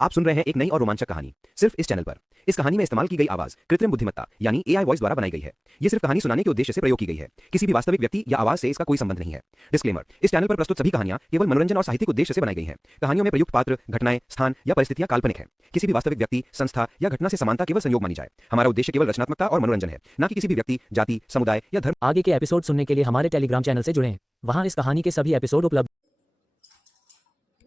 आप सुन रहे हैं एक नई और रोमांचक कहानी सिर्फ इस चैनल पर। इस कहानी में इस्तेमाल की गई आवाज कृत्रिम बुद्धिमत्ता यानी एआई वॉइस द्वारा बनाई गई है। ये सिर्फ कहानी सुनाने के उद्देश्य से प्रयोग की गई है। किसी भी वास्तविक व्यक्ति या आवाज से इसका कोई संबंध नहीं है। डिस्क्लेमर, इस चैनल पर प्रस्तुत सभी कहानियां केवल मनोरंजन और साहित्यिक उद्देश्य से बनाई गई हैं। कहानियों में प्रयुक्त पात्र, घटनाएं, स्थान या परिस्थितियां काल्पनिक हैं। किसी भी वास्तविक व्यक्ति, संस्था या घटना से समानता केवल संयोग मानी जाए। हमारा उद्देश्य केवल रचनात्मकता और मनोरंजन है, न कि किसी भी व्यक्ति, जाति, समुदाय या धर्म। आगे के एपिसोड सुनने के लिए हमारे टेलीग्राम चैनल से जुड़ें। वहां इस कहानी के सभी एपिसोड उपलब्ध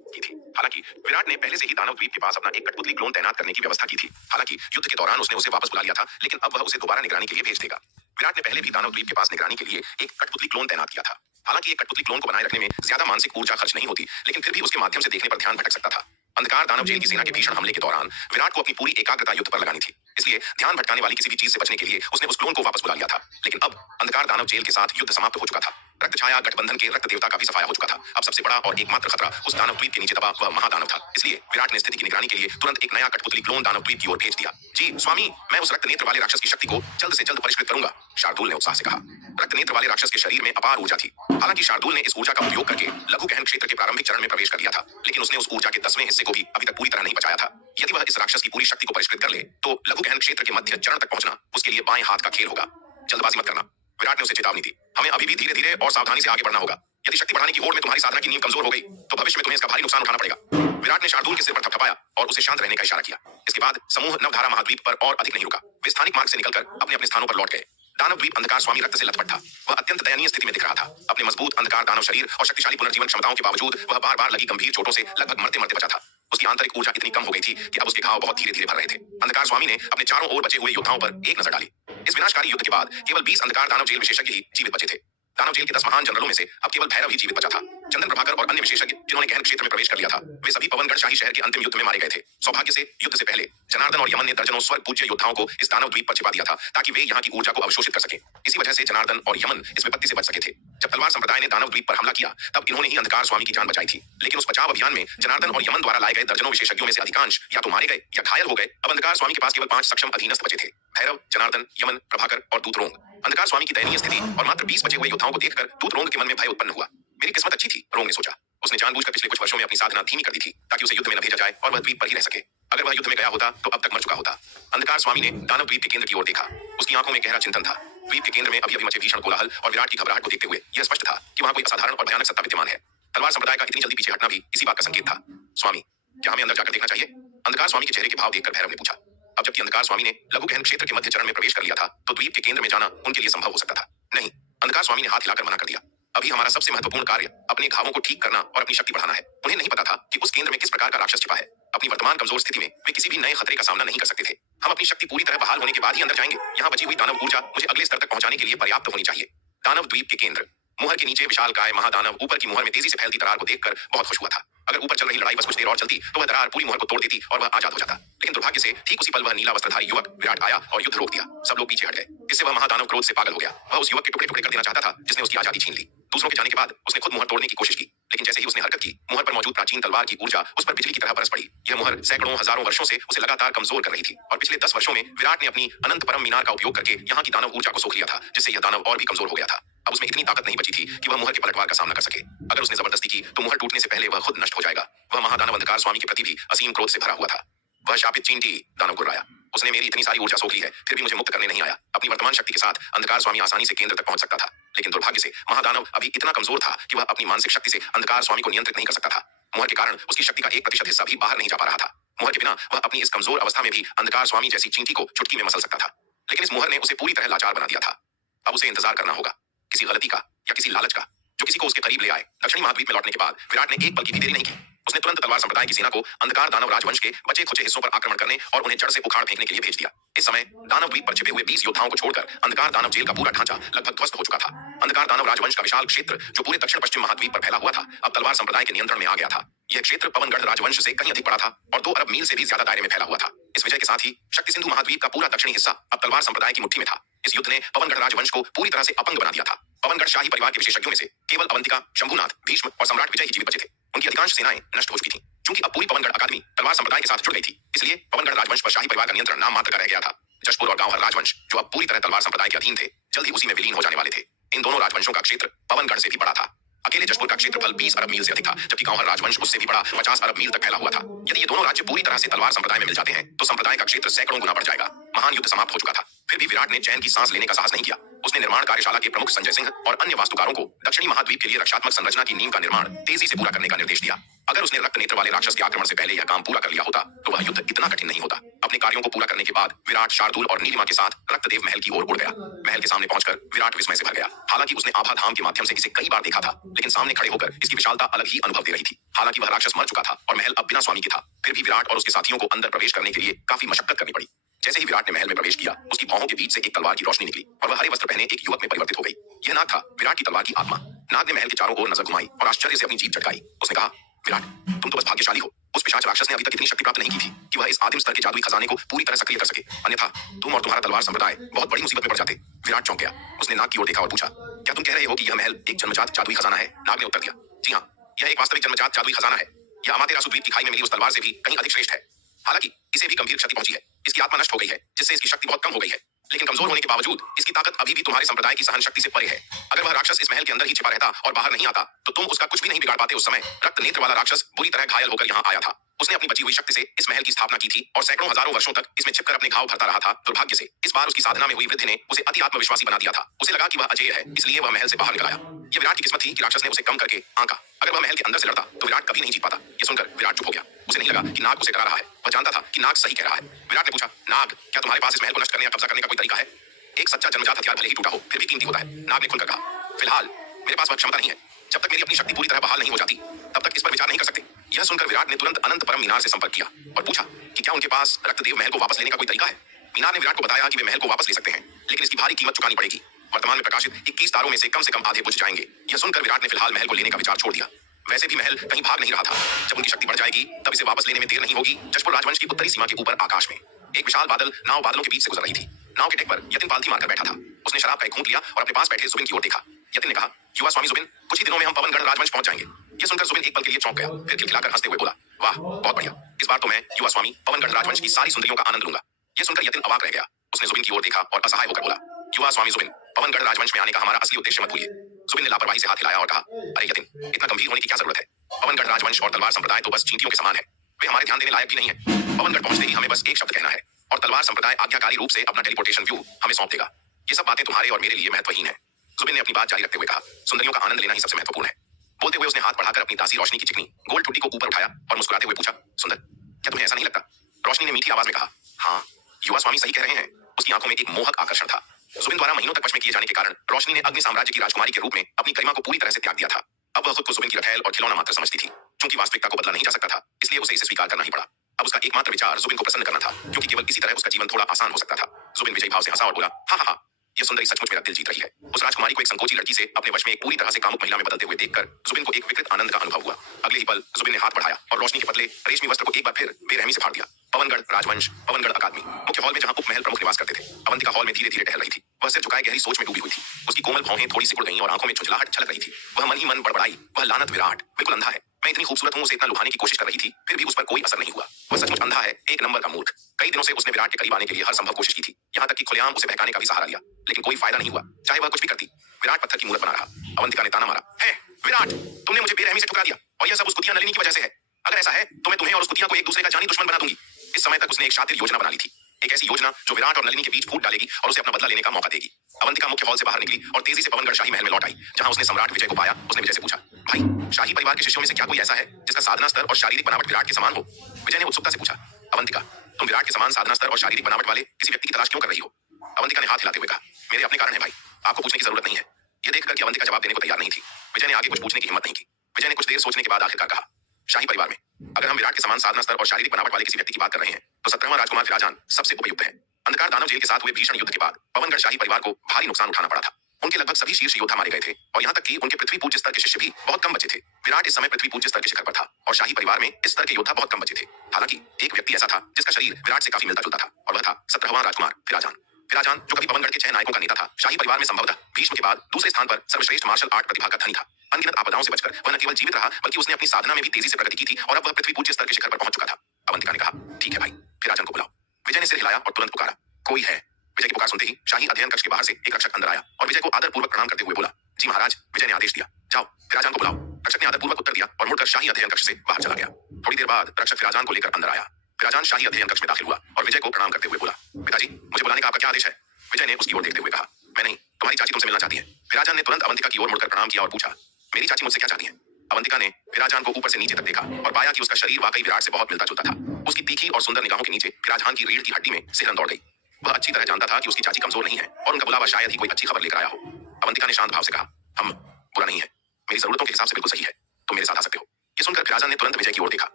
की थी। हालांकि विराट ने पहले से ही दानव द्वीप के पास अपना एक कठपुतली क्लोन तैनात करने की व्यवस्था की थी। हालांकि युद्ध के दौरान उसने उसे वापस बुला लिया था, लेकिन अब वह उसे दोबारा निगरानी के लिए भेज देगा। विराट ने पहले भी दानव द्वीप के पास निगरानी के लिए एक कठपुतली क्लोन तैनात किया था। हालांकि एक कठपुतली क्लोन को बनाए रखने में ज्यादा मानसिक ऊर्जा खर्च नहीं होती, लेकिन फिर भी उसके माध्यम से देखने पर ध्यान भटक सकता था। अंधकार दानव जेल की सेना के भीषण हमले के दौरान विराट को अपनी पूरी एकाग्रता युद्ध पर लगानी थी, इसलिए ध्यान भटकाने वाली किसी भी चीज से बचने के लिए उसने उस क्लोन को वापस बुला लिया था। लेकिन अब अंधकार दानव जेल के साथ युद्ध समाप्त हो चुका था। रक्त छाया गठबंधन के रक्त देवता का भी सफाया हो चुका था। अब सबसे बड़ा और एकमात्र खतरा उस दानव द्वीप के नीचे दबा वह महादानव था। इसलिए विराट ने स्थिति की निगरानी के लिए तुरंत एक नया कठपुतली क्लोन दानव द्वीप की ओर भेज दिया। जी स्वामी, मैं उस रक्त नेत्र वाले राक्षस की शक्ति को जल्द से जल्द परिष्कृत करूंगा, शार्दुल ने उत्साह से कहा। रक्त नेत्र वाले राक्षस के शरीर में अपार ऊर्जा थी। हालांकि शार्दुल ने इस ऊर्जा का उपयोग करके लघु गहन क्षेत्र के प्रारंभिक चरण में प्रवेश कर लिया था, लेकिन उसने उस ऊर्जा के 10वें हिस्से को भी अभी तक पूरी तरह नहीं बचाया था। यदि वह इस राक्षस की पूरी शक्ति को परिष्कृत कर ले, तो लघु गहन क्षेत्र के मध्य चरण तक पहुंचना उसके लिए बाएं हाथ का खेल होगा। जल्दबाजी मत करना, विराट ने उसे चेतावनी दी। हमें अभी भी धीरे धीरे और सावधानी से आगे बढ़ना होगा। यदि शक्ति बढ़ाने की होड़ में तुम्हारी साधना की नींव कमजोर हो गई, तो भविष्य में तुम्हें इसका भारी नुकसान उठाना पड़ेगा। विराट ने शार्दुल के सिर पर थपथपाया और उसे शांत रहने का इशारा किया। इसके बाद समूह नवधारा महाद्वीप पर और अधिक नहीं रुका। वे स्थानिक मार्ग से निकलकर अपने अपने स्थानों पर लौट गए। दानव द्वीप अंधकार स्वामी रक्त से लथपथ था। वह अत्यंत दयनीय स्थिति में दिख रहा था। अपने मजबूत अंधकार दानव शरीर और शक्तिशाली पुनर्जीवन क्षमताओं के बावजूद वह बार बार लगी गंभीर चोटों से लगभग मरते मरते बचा था। उसकी आंतरिक ऊर्जा इतनी कम हो गई थी कि अब उसके घाव बहुत धीरे धीरे भर रहे थे। अंधकार स्वामी ने अपने चारों ओर बचे हुए योद्धाओं पर एक नजर डाली। इस विनाशकारी युद्ध के बाद केवल 20 अंधकार दानव जेल विशेषज्ञ ही जीवित बचे थे। दानव जेल के 10 महान जनरलों में से अब केवल भैरव ही जीवित बचा था। चंदन प्रभाकर और अन्य विशेषज्ञ जिन्होंने गहन क्षेत्र में प्रवेश कर लिया था, वे सभी पवनगढ़ शाही शहर के अंतिम युद्ध में मारे गए थे। सौभाग्य से युद्ध से पहले जनार्दन और यमन ने दर्जनों स्वर्ग पूज्य योद्धाओं को इस दानव द्वीप पर छिपा दिया था, ताकि वे यहाँ की ऊर्जा को अवशोषित कर सके। इसी वजह से जनार्दन और यमन इस विपत्ति से बच सके थे। जब तलवार संप्रदाय ने दानव द्वीप पर हमला किया, तब इन्होंने ही अंधकार स्वामी की जान बचाई थी। लेकिन उस बचाव अभियान में जनार्दन और यमन द्वारा लाए गए दर्जनों विशेषज्ञों में से अधिकांश या तो मारे गए या घायल हो गए। अब अंधकार स्वामी के पास केवल 5 सक्षम अधीनस्थ बचे थे: भैरव, जनार्दन, यमन, प्रभाकर और दूतरोंग। अंधकार स्वामी की दयनीय स्थिति और मात्र 20 बचे हुए योद्धाओं को देखकर दूतरोंग के मन में भय उत्पन्न हुआ। मेरी किस्मत अच्छी थी, रोंग ने सोचा। उसने जानबूझकर पिछले कुछ वर्षों में अपनी साधना धीमी कर दी थी, ताकि उसे युद्ध में न भेजा जाए और वह द्वीप पर ही रह सके। अगर वह युद्ध में गया होता तो अब तक मर चुका होता। अंधकार स्वामी ने दानव द्वीप के केंद्र की ओर देखा। उसकी आंखों में गहरा चिंतन था। द्वीप के केंद्र में अभी अभी मचे भीषण कोलाहल और विराट की घबराहट को देखते हुए यह स्पष्ट था कि वहां कोई असाधारण और भयानक सत्ता विद्यमान है। तलवार संप्रदाय का इतनी जल्दी पीछे हटना भी इसी बात का संकेत था। स्वामी, क्या हमें अंदर जाकर देखना चाहिए? अंधकार स्वामी के चेहरे के भाव देखकर भैरव ने पूछा। अब जबकि अंधकार स्वामी ने लघु गहन क्षेत्र के मध्य चरण में प्रवेश कर लिया था, तो द्वीप के केंद्र में जाना उनके लिए संभव हो सकता था। नहीं, अंधकार स्वामी ने हाथ हिलाकर मना कर दिया। अभी हमारा सबसे महत्वपूर्ण कार्य अपने घावों को ठीक करना और अपनी शक्ति बढ़ाना है। उन्हें नहीं पता था कि उस केंद्र में किस प्रकार का राक्षस छिपा है। अपनी वर्तमान कमजोर स्थिति में वे किसी भी नए खतरे का सामना नहीं कर सकते थे। हम अपनी शक्ति पूरी तरह बहाल होने के बाद ही अंदर जाएंगे। यहाँ बची हुई दानव ऊर्जा मुझे अगले स्तर तक पहुंचाने के लिए पर्याप्त होनी चाहिए। दानव द्वीप के केंद्र मुहर के नीचे विशालकाय महादानव ऊपर की मुहर में तेजी से फैलती दरार को देखकर बहुत खुश हुआ था। अगर ऊपर चल रही लड़ाई बस कुछ देर और चलती, तो वह दरार पूरी मुहर को तोड़ देती और वह आजाद हो जाता। लेकिन दुर्भाग्य से ठीक उसी पल वह नीला वस्त्रधारी युवक विराट आया और युद्ध रोक दिया। सब लोग पीछे हट गए। इससे वह महादानव क्रोध से पागल हो गया। वह उस युवक के टुकड़े टुकड़े कर देना चाहता था जिसने उसकी आजादी छीन ली। दूसरों के जाने के बाद उसने खुद मुहर तोड़ने की कोशिश की, लेकिन जैसे ही उसने हरकत की, मुहर पर मौजूद प्राचीन तलवार की ऊर्जा उस पर बिजली की तरह बरस पड़ी। यह मुहर सैकड़ों हजारों वर्षों से उसे लगातार कमजोर कर रही थी, और पिछले 10 वर्षों में विराट ने अपनी अनंत परम मीनार का उपयोग करके यहाँ की दानव ऊर्जा को सोख लिया था, जिससे यह दानव और भी कमजोर हो गया था। अब उसमें इतनी ताकत नहीं बची थी कि वह मुहर के पलटवार का सामना कर सके। अगर उसने जबरदस्ती की, तो मुहर टूटने से पहले वह खुद नष्ट हो जाएगा। वह महादानव अंधकार स्वामी के प्रति भी असीम क्रोध से भरा हुआ था। वह शापित चींटी, दानव गुर्राया। उसने मेरी इतनी सारी ऊर्जा सोख ली है, फिर भी मुझे मुक्त करने नहीं आया। अपनी वर्तमान शक्ति के साथ अंधकार स्वामी आसानी से केंद्र तक पहुंच सकता था, लेकिन दुर्भाग्य से महादानव अभी इतना कमजोर था कि वह अपनी मानसिक शक्ति से अंधकार स्वामी को नियंत्रित नहीं कर सकता था। मुहर के कारण उसकी शक्ति का 1% हिस्सा भी बाहर नहीं जा पा रहा था। मुहर के बिना वह अपनी इस कमजोर अवस्था में भी अंधकार स्वामी जैसी चींटी को चुटकी में मसल सकता था, लेकिन इस मुहर ने उसे पूरी तरह लाचार बना दिया था। अब उसे इंतजार करना होगा, किसी गलती का या किसी लालच का, जो किसी को उसके करीब ले आए। दक्षिणी महाद्वीप में लौटने के बाद विराट ने एक पल की भी देरी नहीं की। उसने तुरंत तलवार संप्रदाय की सेना को अंधकार दानव राजवंश के बचे खुचे हिस्सों पर आक्रमण करने और उन्हें जड़ से उखाड़ फेंकने के लिए भेज दिया। इस समय दानव द्वीप पर छिपे हुए 20 योद्धाओं को छोड़कर अंधकार दानव जेल का पूरा ढांचा लगभग ध्वस्त हो चुका था। अंधकार दानव राजवंश का विशाल क्षेत्र, जो पूरे दक्षिण पश्चिम महाद्वीप पर फैला हुआ था, अब तलवार संप्रदाय के नियंत्रण में आ गया था। यह क्षेत्र पवनगढ़ राजवंश से कहीं अधिक बड़ा था और 2 अरब मील से भी ज्यादा दायरे में फैला हुआ था। इस विजय के साथ ही शक्ति सिंधु महाद्वीप का पूरा दक्षिणी हिस्सा अब तलवार संप्रदाय की मुट्ठी में था। इस युद्ध ने पवनगढ़ राजवंश को पूरी तरह से अपंग बना दिया था। पवनगढ़ शाही परिवार के विशेषज्ञों में से केवल अवंतिका, शंभुनाथ, भीष्म और सम्राट विजय ही जीवित बचे थे। उनकी अधिकांश सेनाएं नष्ट हो चुकी थीं। चूंकि अब पूरी पवनगढ़ अकादमी तलवार संप्रदाय के साथ जुड़ गई थी, इसलिए पवनगढ़ राजवंश पर शाही परिवार का नियंत्रण नाम मात्र का रह गया था। जशपुर और गांवहर राजवंश, जो अब पूरी तरह तलवार संप्रदाय के अधीन थे, जल्द ही उसी में विलीन हो जाने वाले थे। इन दोनों राजवंशों का क्षेत्र पवनगढ़ से भी बड़ा था। अकेले जशपुर का क्षेत्रफल 20 अरब मील से अधिक था, जबकि गौहर राजवंश उससे भी बड़ा 50 अरब मील तक फैला हुआ था। यदि ये दोनों राज्य पूरी तरह से तलवार संप्रदाय में मिल जाते हैं तो संप्रदाय का क्षेत्र सैकड़ों गुना बढ़ जाएगा। महान युद्ध समाप्त हो चुका था, फिर भी विराट ने चैन की सांस लेने का साहस नहीं किया। उसने निर्माण कार्यशाला के प्रमुख संजय सिंह और अन्य वास्तुकारों को दक्षिणी महाद्वीप के लिए रक्षात्मक संरचना की नींव का निर्माण तेजी से पूरा करने का निर्देश दिया। अगर उसने रक्त नेत्र वाले राक्षस के आक्रमण से पहले यह काम पूरा कर लिया होता तो वह युद्ध इतना कठिन नहीं होता। अपने कार्यों को पूरा करने के बाद विराट शार्दूल और नीलिमा के साथ रक्तदेव महल की ओर उड़ गया। महल के सामने पहुंचकर विराट विस्मय से भर गया। हालांकि उसने आभा धाम के माध्यम से इसे कई बार देखा था, लेकिन सामने खड़े होकर इसकी विशालता अलग ही अनुभव दे रही थी। हालांकि वह राक्षस मर चुका था और महल अब बिना स्वामी के था, फिर भी विराट और उसके साथियों को अंदर प्रवेश करने के लिए काफी मशक्कत करनी पड़ी। जैसे ही विराट ने महल में प्रवेश किया, उसकी बाहों के बीच से एक तलवार की रोशनी निकली और वह हरे वस्त्र पहने एक युवक में परिवर्तित हो गई। यह नाग था, विराट की तलवार की आत्मा। नाग ने महल के चारों ओर नजर घुमाई और आश्चर्य से अपनी जीभ चटकाई। उसने कहा, विराट, तुम तो बस भाग्यशाली हो। उस पिशाच राक्षस ने अभी तक इतनी शक्ति प्राप्त नहीं की थी कि वह इस आदिम स्तर के जादुई खजाने को पूरी तरह सक्रिय कर सके, अन्यथा तुम और तुम्हारा तलवार संप्रदाय बहुत बड़ी मुसीबत में पड़ जाते। विराट चौंक गया। उसने नाग की ओर देखा और पूछा, क्या तुम कह रहे हो कि यह महल एक जन्मजात जादुई खजाना है? नाग ने उत्तर दिया, जी हाँ, यह एक वास्तविक जन्मजात जादुई खजाना है। यह अमातेरासु द्वीप की खाई में मिली उस तलवार से भी कहीं अधिक श्रेष्ठ है। हालांकि इसे भी गंभीर क्षति पहुंची है, इसकी आत्मा नष्ट हो गई है, जिससे इसकी शक्ति बहुत कम हो गई है, लेकिन कमजोर होने के बावजूद इसकी ताकत अभी भी तुम्हारे संप्रदाय की सहन शक्ति से परे है। अगर वह राक्षस इस महल के अंदर ही छिपा रहता और बाहर नहीं आता तो तुम उसका कुछ भी नहीं बिगाड़ पाते। उस समय रक्त नेत्र वाला राक्षस बुरी तरह घायल होकर यहाँ आया था। उसने अपनी बची हुई शक्ति से इस महल की स्थापना की थी और सैकड़ों हजारों वर्षों तक इसमें छिपकर अपने घाव भरता रहा था। दुर्भाग्य से इस बार उसकी साधना में हुई वृद्धि ने उसे अति आत्मविश्वासी बना दिया था। उसे लगा कि वह अजेय है, इसलिए वह महल से बाहर निकल आया। यह विराट की किस्मत थी कि राक्षस ने उसे कम करके आंका। अगर वह महल के अंदर से लड़ता तो विराट कभी नहीं जीत पाता। यह सुनकर विराट चुप हो गया। उसे नहीं लगा कि नाग उसे डरा रहा है, वह जानता था कि नाग सही कह रहा है। विराट ने पूछा, नाग, क्या तुम्हारे पास इस महल को नष्ट करने या कब्जा करने का कोई तरीका है? एक सच्चा जन्मजात हथियार भले ही टूटा हो, फिर भी कीमती होता है, नाग ने खुलकर कहा। फिलहाल मेरे पास वह क्षमता नहीं है। जब तक मेरी अपनी शक्ति पूरी तरह बहाल नहीं हो जाती तब तक इस पर विचार नहीं कर सकते। यह सुनकर विराट ने तुरंत अनंत परम मीनार से संपर्क किया और पूछा कि क्या उनके पास रक्तदेव महल को वापस लेने का कोई तरीका है। मीनार ने विराट को बताया कि वे महल को वापस ले सकते हैं, लेकिन इसकी भारी कीमत चुकानी पड़ेगी। वर्तमान में प्रकाशित 21 तारों में से कम आधे बुझ जाएंगे। यह सुनकर विराट ने फिलहाल महल को लेने का विचार छोड़ दिया। वैसे भी महल कहीं भाग नहीं रहा था। जब उनकी शक्ति बढ़ जाएगी तब इसे वापस लेने में देर नहीं होगी। जशपुर राजवंश की उत्तरी सीमा के ऊपर आकाश में एक विशाल नाव बादलों के बीच से गुजर रही थी। नाव के डेक पर यतिन पालथी मारकर बैठा था। उसने शराब का एक घूंट लिया और अपने पास बैठे जुबिन की ओर देखा। यतिन ने कहा, युवा स्वामी जुबिन, कुछ ही दिनों में हम पवनगढ़ राजवंश पहुंच जाएंगे। यह सुनकर जुबिन एक पल के लिए चौंक गया, फिर खिलखिलाकर हंसते हुए बोला, वाह, बहुत बढ़िया। इस बार तो मैं युवा स्वामी पवनगढ़ राजवंश की सारी सुंदरियों का आनंद लूंगा। यह सुनकर यतिन अवाक रह गया। उसने जुबिन की ओर देखा और असहाय होकर बोला, युवा स्वामी जुबिन, पवनगढ़ राजवंश में आने का हमारा असली उद्देश्य मत भूलिए। जुबिन ने लापरवाही से हाथ हिलाया और कहा, अरे यतिन, इतना गंभीर होने की क्या जरूरत है? पवनगढ़ राजवंश और तलवार संप्रदाय तो बस चींटियों के समान है, वे हमारे ध्यान देने लायक भी नहीं है। पवनगढ़ पहुंचते ही हमें बस एक शब्द कहना है और तलवार संप्रदाय आज्ञाकारी रूप से अपना टेलीपोर्टेशन व्यू हमें सौंप देगा। ये सब बातें तुम्हारे और मेरे लिए महत्वहीन है। जुबिन ने अपनी बात जारी रखते हुए कहा, सुंदरियों का आनंद लेना ही सबसे महत्वपूर्ण है। बोलते हुए उसने हाथ बढ़ाकर अपनी दासी रोशनी की चिकनी गोल ठुड्डी को ऊपर उठाया और मुस्कुराते हुए पूछा, सुंदर, क्या तुम्हें ऐसा नहीं लगता? रोशनी ने मीठी आवाज में कहा, हाँ, युवा स्वामी सही कह रहे हैं। उसकी आंखों में एक मोहक आकर्षण था। जुबिन द्वारा महीनों तक वश में किए जाने के कारण रोशनी ने अग्नि साम्राज्य की राजकुमारी के रूप में अपनी गरिमा को पूरी तरह से त्याग दिया था। अब वह खुद को जुबिन की रखैल और खिलौना मात्र समझती थी। चूंकि वास्तविकता को बदला नहीं जा सकता था, इसलिए उसे इसे स्वीकार करना ही पड़ा। अब उसका एकमात्र विचार जुबिन को प्रसन्न करना था, क्योंकि केवल इसी तरह उसका जीवन थोड़ा आसान हो सकता था। जुबिन विजयी भाव से हंसा और बोला, हाँ हाँ हाँ, यह सुंदरी सचमुच मेरा दिल जीत रही है। उस राजकुमारी को एक संकोची लड़की से अपने वश में एक पूरी तरह से कामुक महिला में बदलते हुए देखकर जुबिन को एक विकृत आनंद का अनुभव हुआ। अगले ही पल जुबिन ने हाथ बढ़ाया और रोशनी के पतले रेशमी वस्त्र को एक बार फिर बेरहमी से फाड़ दिया। पवनगढ़ राजवंश, पवनगढ़ अकादमी, मुख्य हॉल में जहां उपमहल प्रमुख निवास करते थे। अवंतिका हॉल में धीरे धीरे टहल रही थी। वह सिर झुकाए गहरी सोच में डूबी हुई थी। उसकी कोमल भौहें थोड़ी सिकुड़ गईं और आंखों में झुंझलाहट छलक रही थी। वह मन ही मन बड़बड़ाई, वह लानत विराट बिल्कुल अंधा है। मैं इतनी खूबसूरत हूं, उसे इतना लुभाने की कोशिश कर रही थी, फिर भी उस पर कोई असर नहीं हुआ। वह सचमुच अंधा है, एक नंबर का मूर्ख। कई दिनों से उसने विराट के करीब आने के लिए हर संभव कोशिश की थी, यहाँ तक कि खुलेआम उसे बहकाने का भी सहारा लिया, लेकिन कोई फायदा नहीं हुआ। चाहे वह कुछ भी करती, विराट पत्थर की मूर्त बना रहा। अवंतिका ने ताना मारा, है विराट, तुमने मुझे बेरहमी से ठुकरा दिया और यह सब उस कुतिया नलिनी की वजह से है। अगर ऐसा है तो मैं तुम्हें और उस कुतिया को एक दूसरे का जानी दुश्मन बना दूंगी। इस समय तक उसने एक शातिर योजना बना ली थी, एक ऐसी योजना जो विराट और नलिनी के बीच फूट डालेगी और उसे अपना बदला लेने का मौका देगी। अवंतिका मुख्य हॉल से बाहर निकली और तेजी से पवनगढ़ शाही महल में लौट आई, जहां उसने सम्राट विजय को पाया। उसने विजय से पूछा, भाई, शाही परिवार के शिष्यों में से क्या कोई ऐसा है जिसका साधना स्तर और शारीरिक बनावट विराट के समान हो? विजय ने उत्सुकता से पूछा, अवंतिका, तुम विराट के समान साधना स्तर और शारीरिक बनावट वाले किसी व्यक्ति की तलाश क्यों कर रही हो? अवंतिका ने हाथ हिलाते हुए कहा, मेरे अपने कारण है भाई, आपको पूछने की जरूरत नहीं है। यह देखकर कि अवंतिका जवाब देने को तैयार नहीं थी, विजय ने आगे कुछ पूछने की हिम्मत नहीं की। विजय ने कुछ देर सोचने के बाद आखिरकार कहा, शाही परिवार में अगर हम विराट के समान साधना स्तर और शारीरिक बनावट वाले किसी व्यक्ति की बात कर रहे हैं तो 17वां राजकुमार फिराजान सबसे उपयुक्त है। अंधकार दानव जेल के साथ हुए भीषण युद्ध के बाद पवनगढ़ शाही परिवार को भारी नुकसान उठाना पड़ा था। उनके लगभग सभी शीर्ष योद्धा मारे गए थे और यहाँ तक कि उनके पृथ्वी पूज्य स्तर के शिष्य भी बहुत कम बचे थे। विराट इस समय पृथ्वी पूज्य स्तर के शिखर पर था और शाही परिवार में इस स्तर के योद्धा बहुत कम बचे थे। हालांकि एक व्यक्ति ऐसा था जिसका शरीर विराट से काफी मिलता जुलता था और वह था 17वां राजकुमार फिराजान। फिराजान, जो कभी पवनगढ़ के 6 नायकों का नेता था, शाही परिवार में संभवतः भीष्म के बाद दूसरे स्थान पर सर्वश्रेष्ठ मार्शल आर्ट प्रतिभा का धनी था। अनगिनत आपदाओं से बचकर वह न केवल जीवित रहा बल्कि उसने अपनी साधना में भी तेजी से प्रगति की थी और अब वह पृथ्वी पूज्य स्तर के शिखर पर पहुंच चुका था। अवंतिका ने कहा, ठीक है भाई, फिराजान को बुलाओ। विजय ने सिर हिलाया और तुरंत पुकारा, कोई है? विजय की पुकार सुनते ही शाही अध्ययन कक्ष के बाहर से एक रक्षक अंदर आया और विजय को आदरपूर्वक प्रणाम करते हुए बोला, जी महाराज, विजय ने आदेश दिया, जाओ फिराजान को बुलाओ। रक्षक ने आदरपूर्वक उत्तर दिया और मुड़कर शाही अध्ययन कक्ष से बाहर चला गया। थोड़ी देर बाद रक्षक फिराजान को लेकर अंदर आया। फिराजान शाही अध्ययन कक्ष में दाखिल हुआ और विजय को प्रणाम करते हुए बोला, पिताजी, मुझे बुलाने का आपका क्या आदेश है? विजय ने उसकी ओर देखते हुए कहा, मैं नहीं, तुम्हारी चाची तुमसे मिलना चाहती है। फिराजान ने तुरंत अवंतिका की ओर मुड़कर प्रणाम किया और पूछा, मेरी चाची मुझसे क्या चाहती है? अवंतिका ने फिराजान को ऊपर से नीचे तक देखा और पाया कि उसका शरीर वाकई विराट से बहुत मिलता जुलता था। उसकी तीखी और सुंदर निगाहों के नीचे फिराजान की रीढ़ की हड्डी में सिहरन दौड़ गई। वह अच्छी तरह जानता था कि उसकी चाची कमजोर नहीं है और उनका बुलावा शायद ही कोई अच्छी खबर लेकर आया हो। अवंतिका ने शांत भाव से कहा, हम बुरा नहीं है, मेरी जरूरतों के हिसाब से बिल्कुल सही है, तुम मेरे साथ आ सकते हो। ये सुनकर फिराजान ने तुरंत विजय की ओर देखा।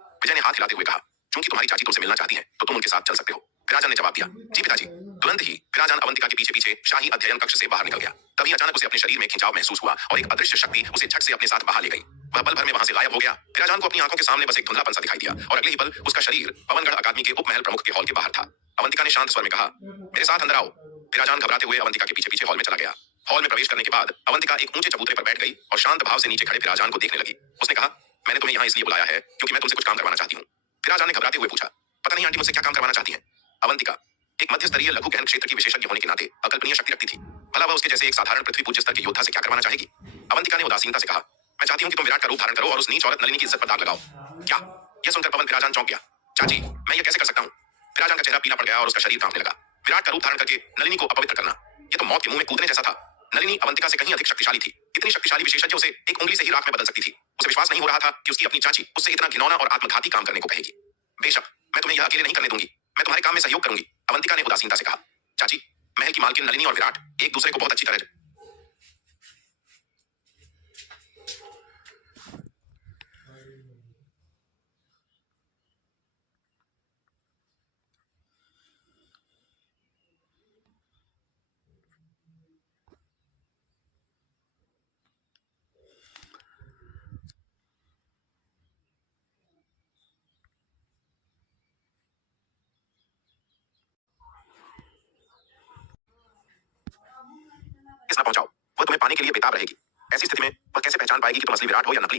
विजय ने हाथ हिलाते हुए कहा, चूंकि तुम्हारी चाची तुमसे मिलना चाहती है तो तुम उनके साथ चल सकते हो। फिराजान ने जवाब दिया, जी पिताजी। तुरंत ही फिराजान अवंतिका के पीछे पीछे शाही अध्ययन कक्ष से बाहर निकल गया। तभी अचानक उसे अपने शरीर में खिंचाव महसूस हुआ और एक अदृश्य शक्ति उसे झट से अपने साथ बहा ले गई। वह पल भर में वहां से गायब हो गया। फिराजान को अपनी आंखों के सामने बस एक धुंधलापन सा दिखाई दिया और अगले ही पल उसका शरीर पवनगढ़ अकादमी के उपमहल प्रमुख के हॉल के बाहर था। अवंतिका ने शांत स्वर में कहा, मेरे साथ अंदर आओ। फिराजान घबराते हुए अवंतिका के पीछे पीछे हॉल में चला गया। हॉल में प्रवेश करने के बाद अवंतिका एक ऊंचे चबूतरे पर बैठ गई और शांत भाव से नीचे खड़े फिराजान को देखने लगी। उसने कहा, मैंने तुम्हें यहाँ इसलिए बुलाया है क्योंकि मैं तुमसे कुछ काम करवाना चाहती हूँ। फिराजान ने घबराते हुए पूछा, पता नहीं आंटी मुझसे क्या काम करवाना चाहती हैं? अवंतिका एक मध्य स्तरीय लघु गहन क्षेत्र की विशेषज्ञ होने के नाते अकल्पनीय शक्ति रखती थी। भला वह उसके जैसे एक साधारण पृथ्वी पूज्य स्तर के योद्धा से क्या करवाना चाहेगी? अवंतिका ने उदासीनता से कहा, मैं चाहती हूँ कि तुम विराट का रूप धारण करो और उस नीच औरत नलिनी की इज्जत पर दाग लगाओ। क्या? यह सुनकर पवन फिराजान चौंक गया। चाची, मैं यह कैसे कर सकता हूँ? फिराजान का चेहरा पीला पड़ गया और उसका शरीर कांपने लगा। विराट का रूप धारण करके नलिनी को अपवित्र करना, यह तो मौत के मुंह में कूदने जैसा था। नलिनी अवंतिका से कहीं अधिक शक्तिशाली थी। इतनी शक्तिशाली विशेषज्ञ उसे एक उंगली से ही राख में बदल सकती थी। उसे विश्वास नहीं हो रहा था कि उसकी अपनी चाची उससे इतना घिनौना और आत्मघाती काम करने को कहेगी। बेशक, मैं तुम्हें यह अकेले नहीं करने दूंगी, मैं तुम्हारे काम में सहयोग करूंगी। अवंतिका ने उदासीनता से कहा, चाची, महल की मालकिन नलिनी और विराट एक दूसरे को बहुत अच्छी तरह इस ना पहुंचाओ, वह तुम्हें पाने के लिए बेताब रहेगी। ऐसी स्थिति में वह कैसे पहचान पाएगी कि तुम असली विराट हो या नकली?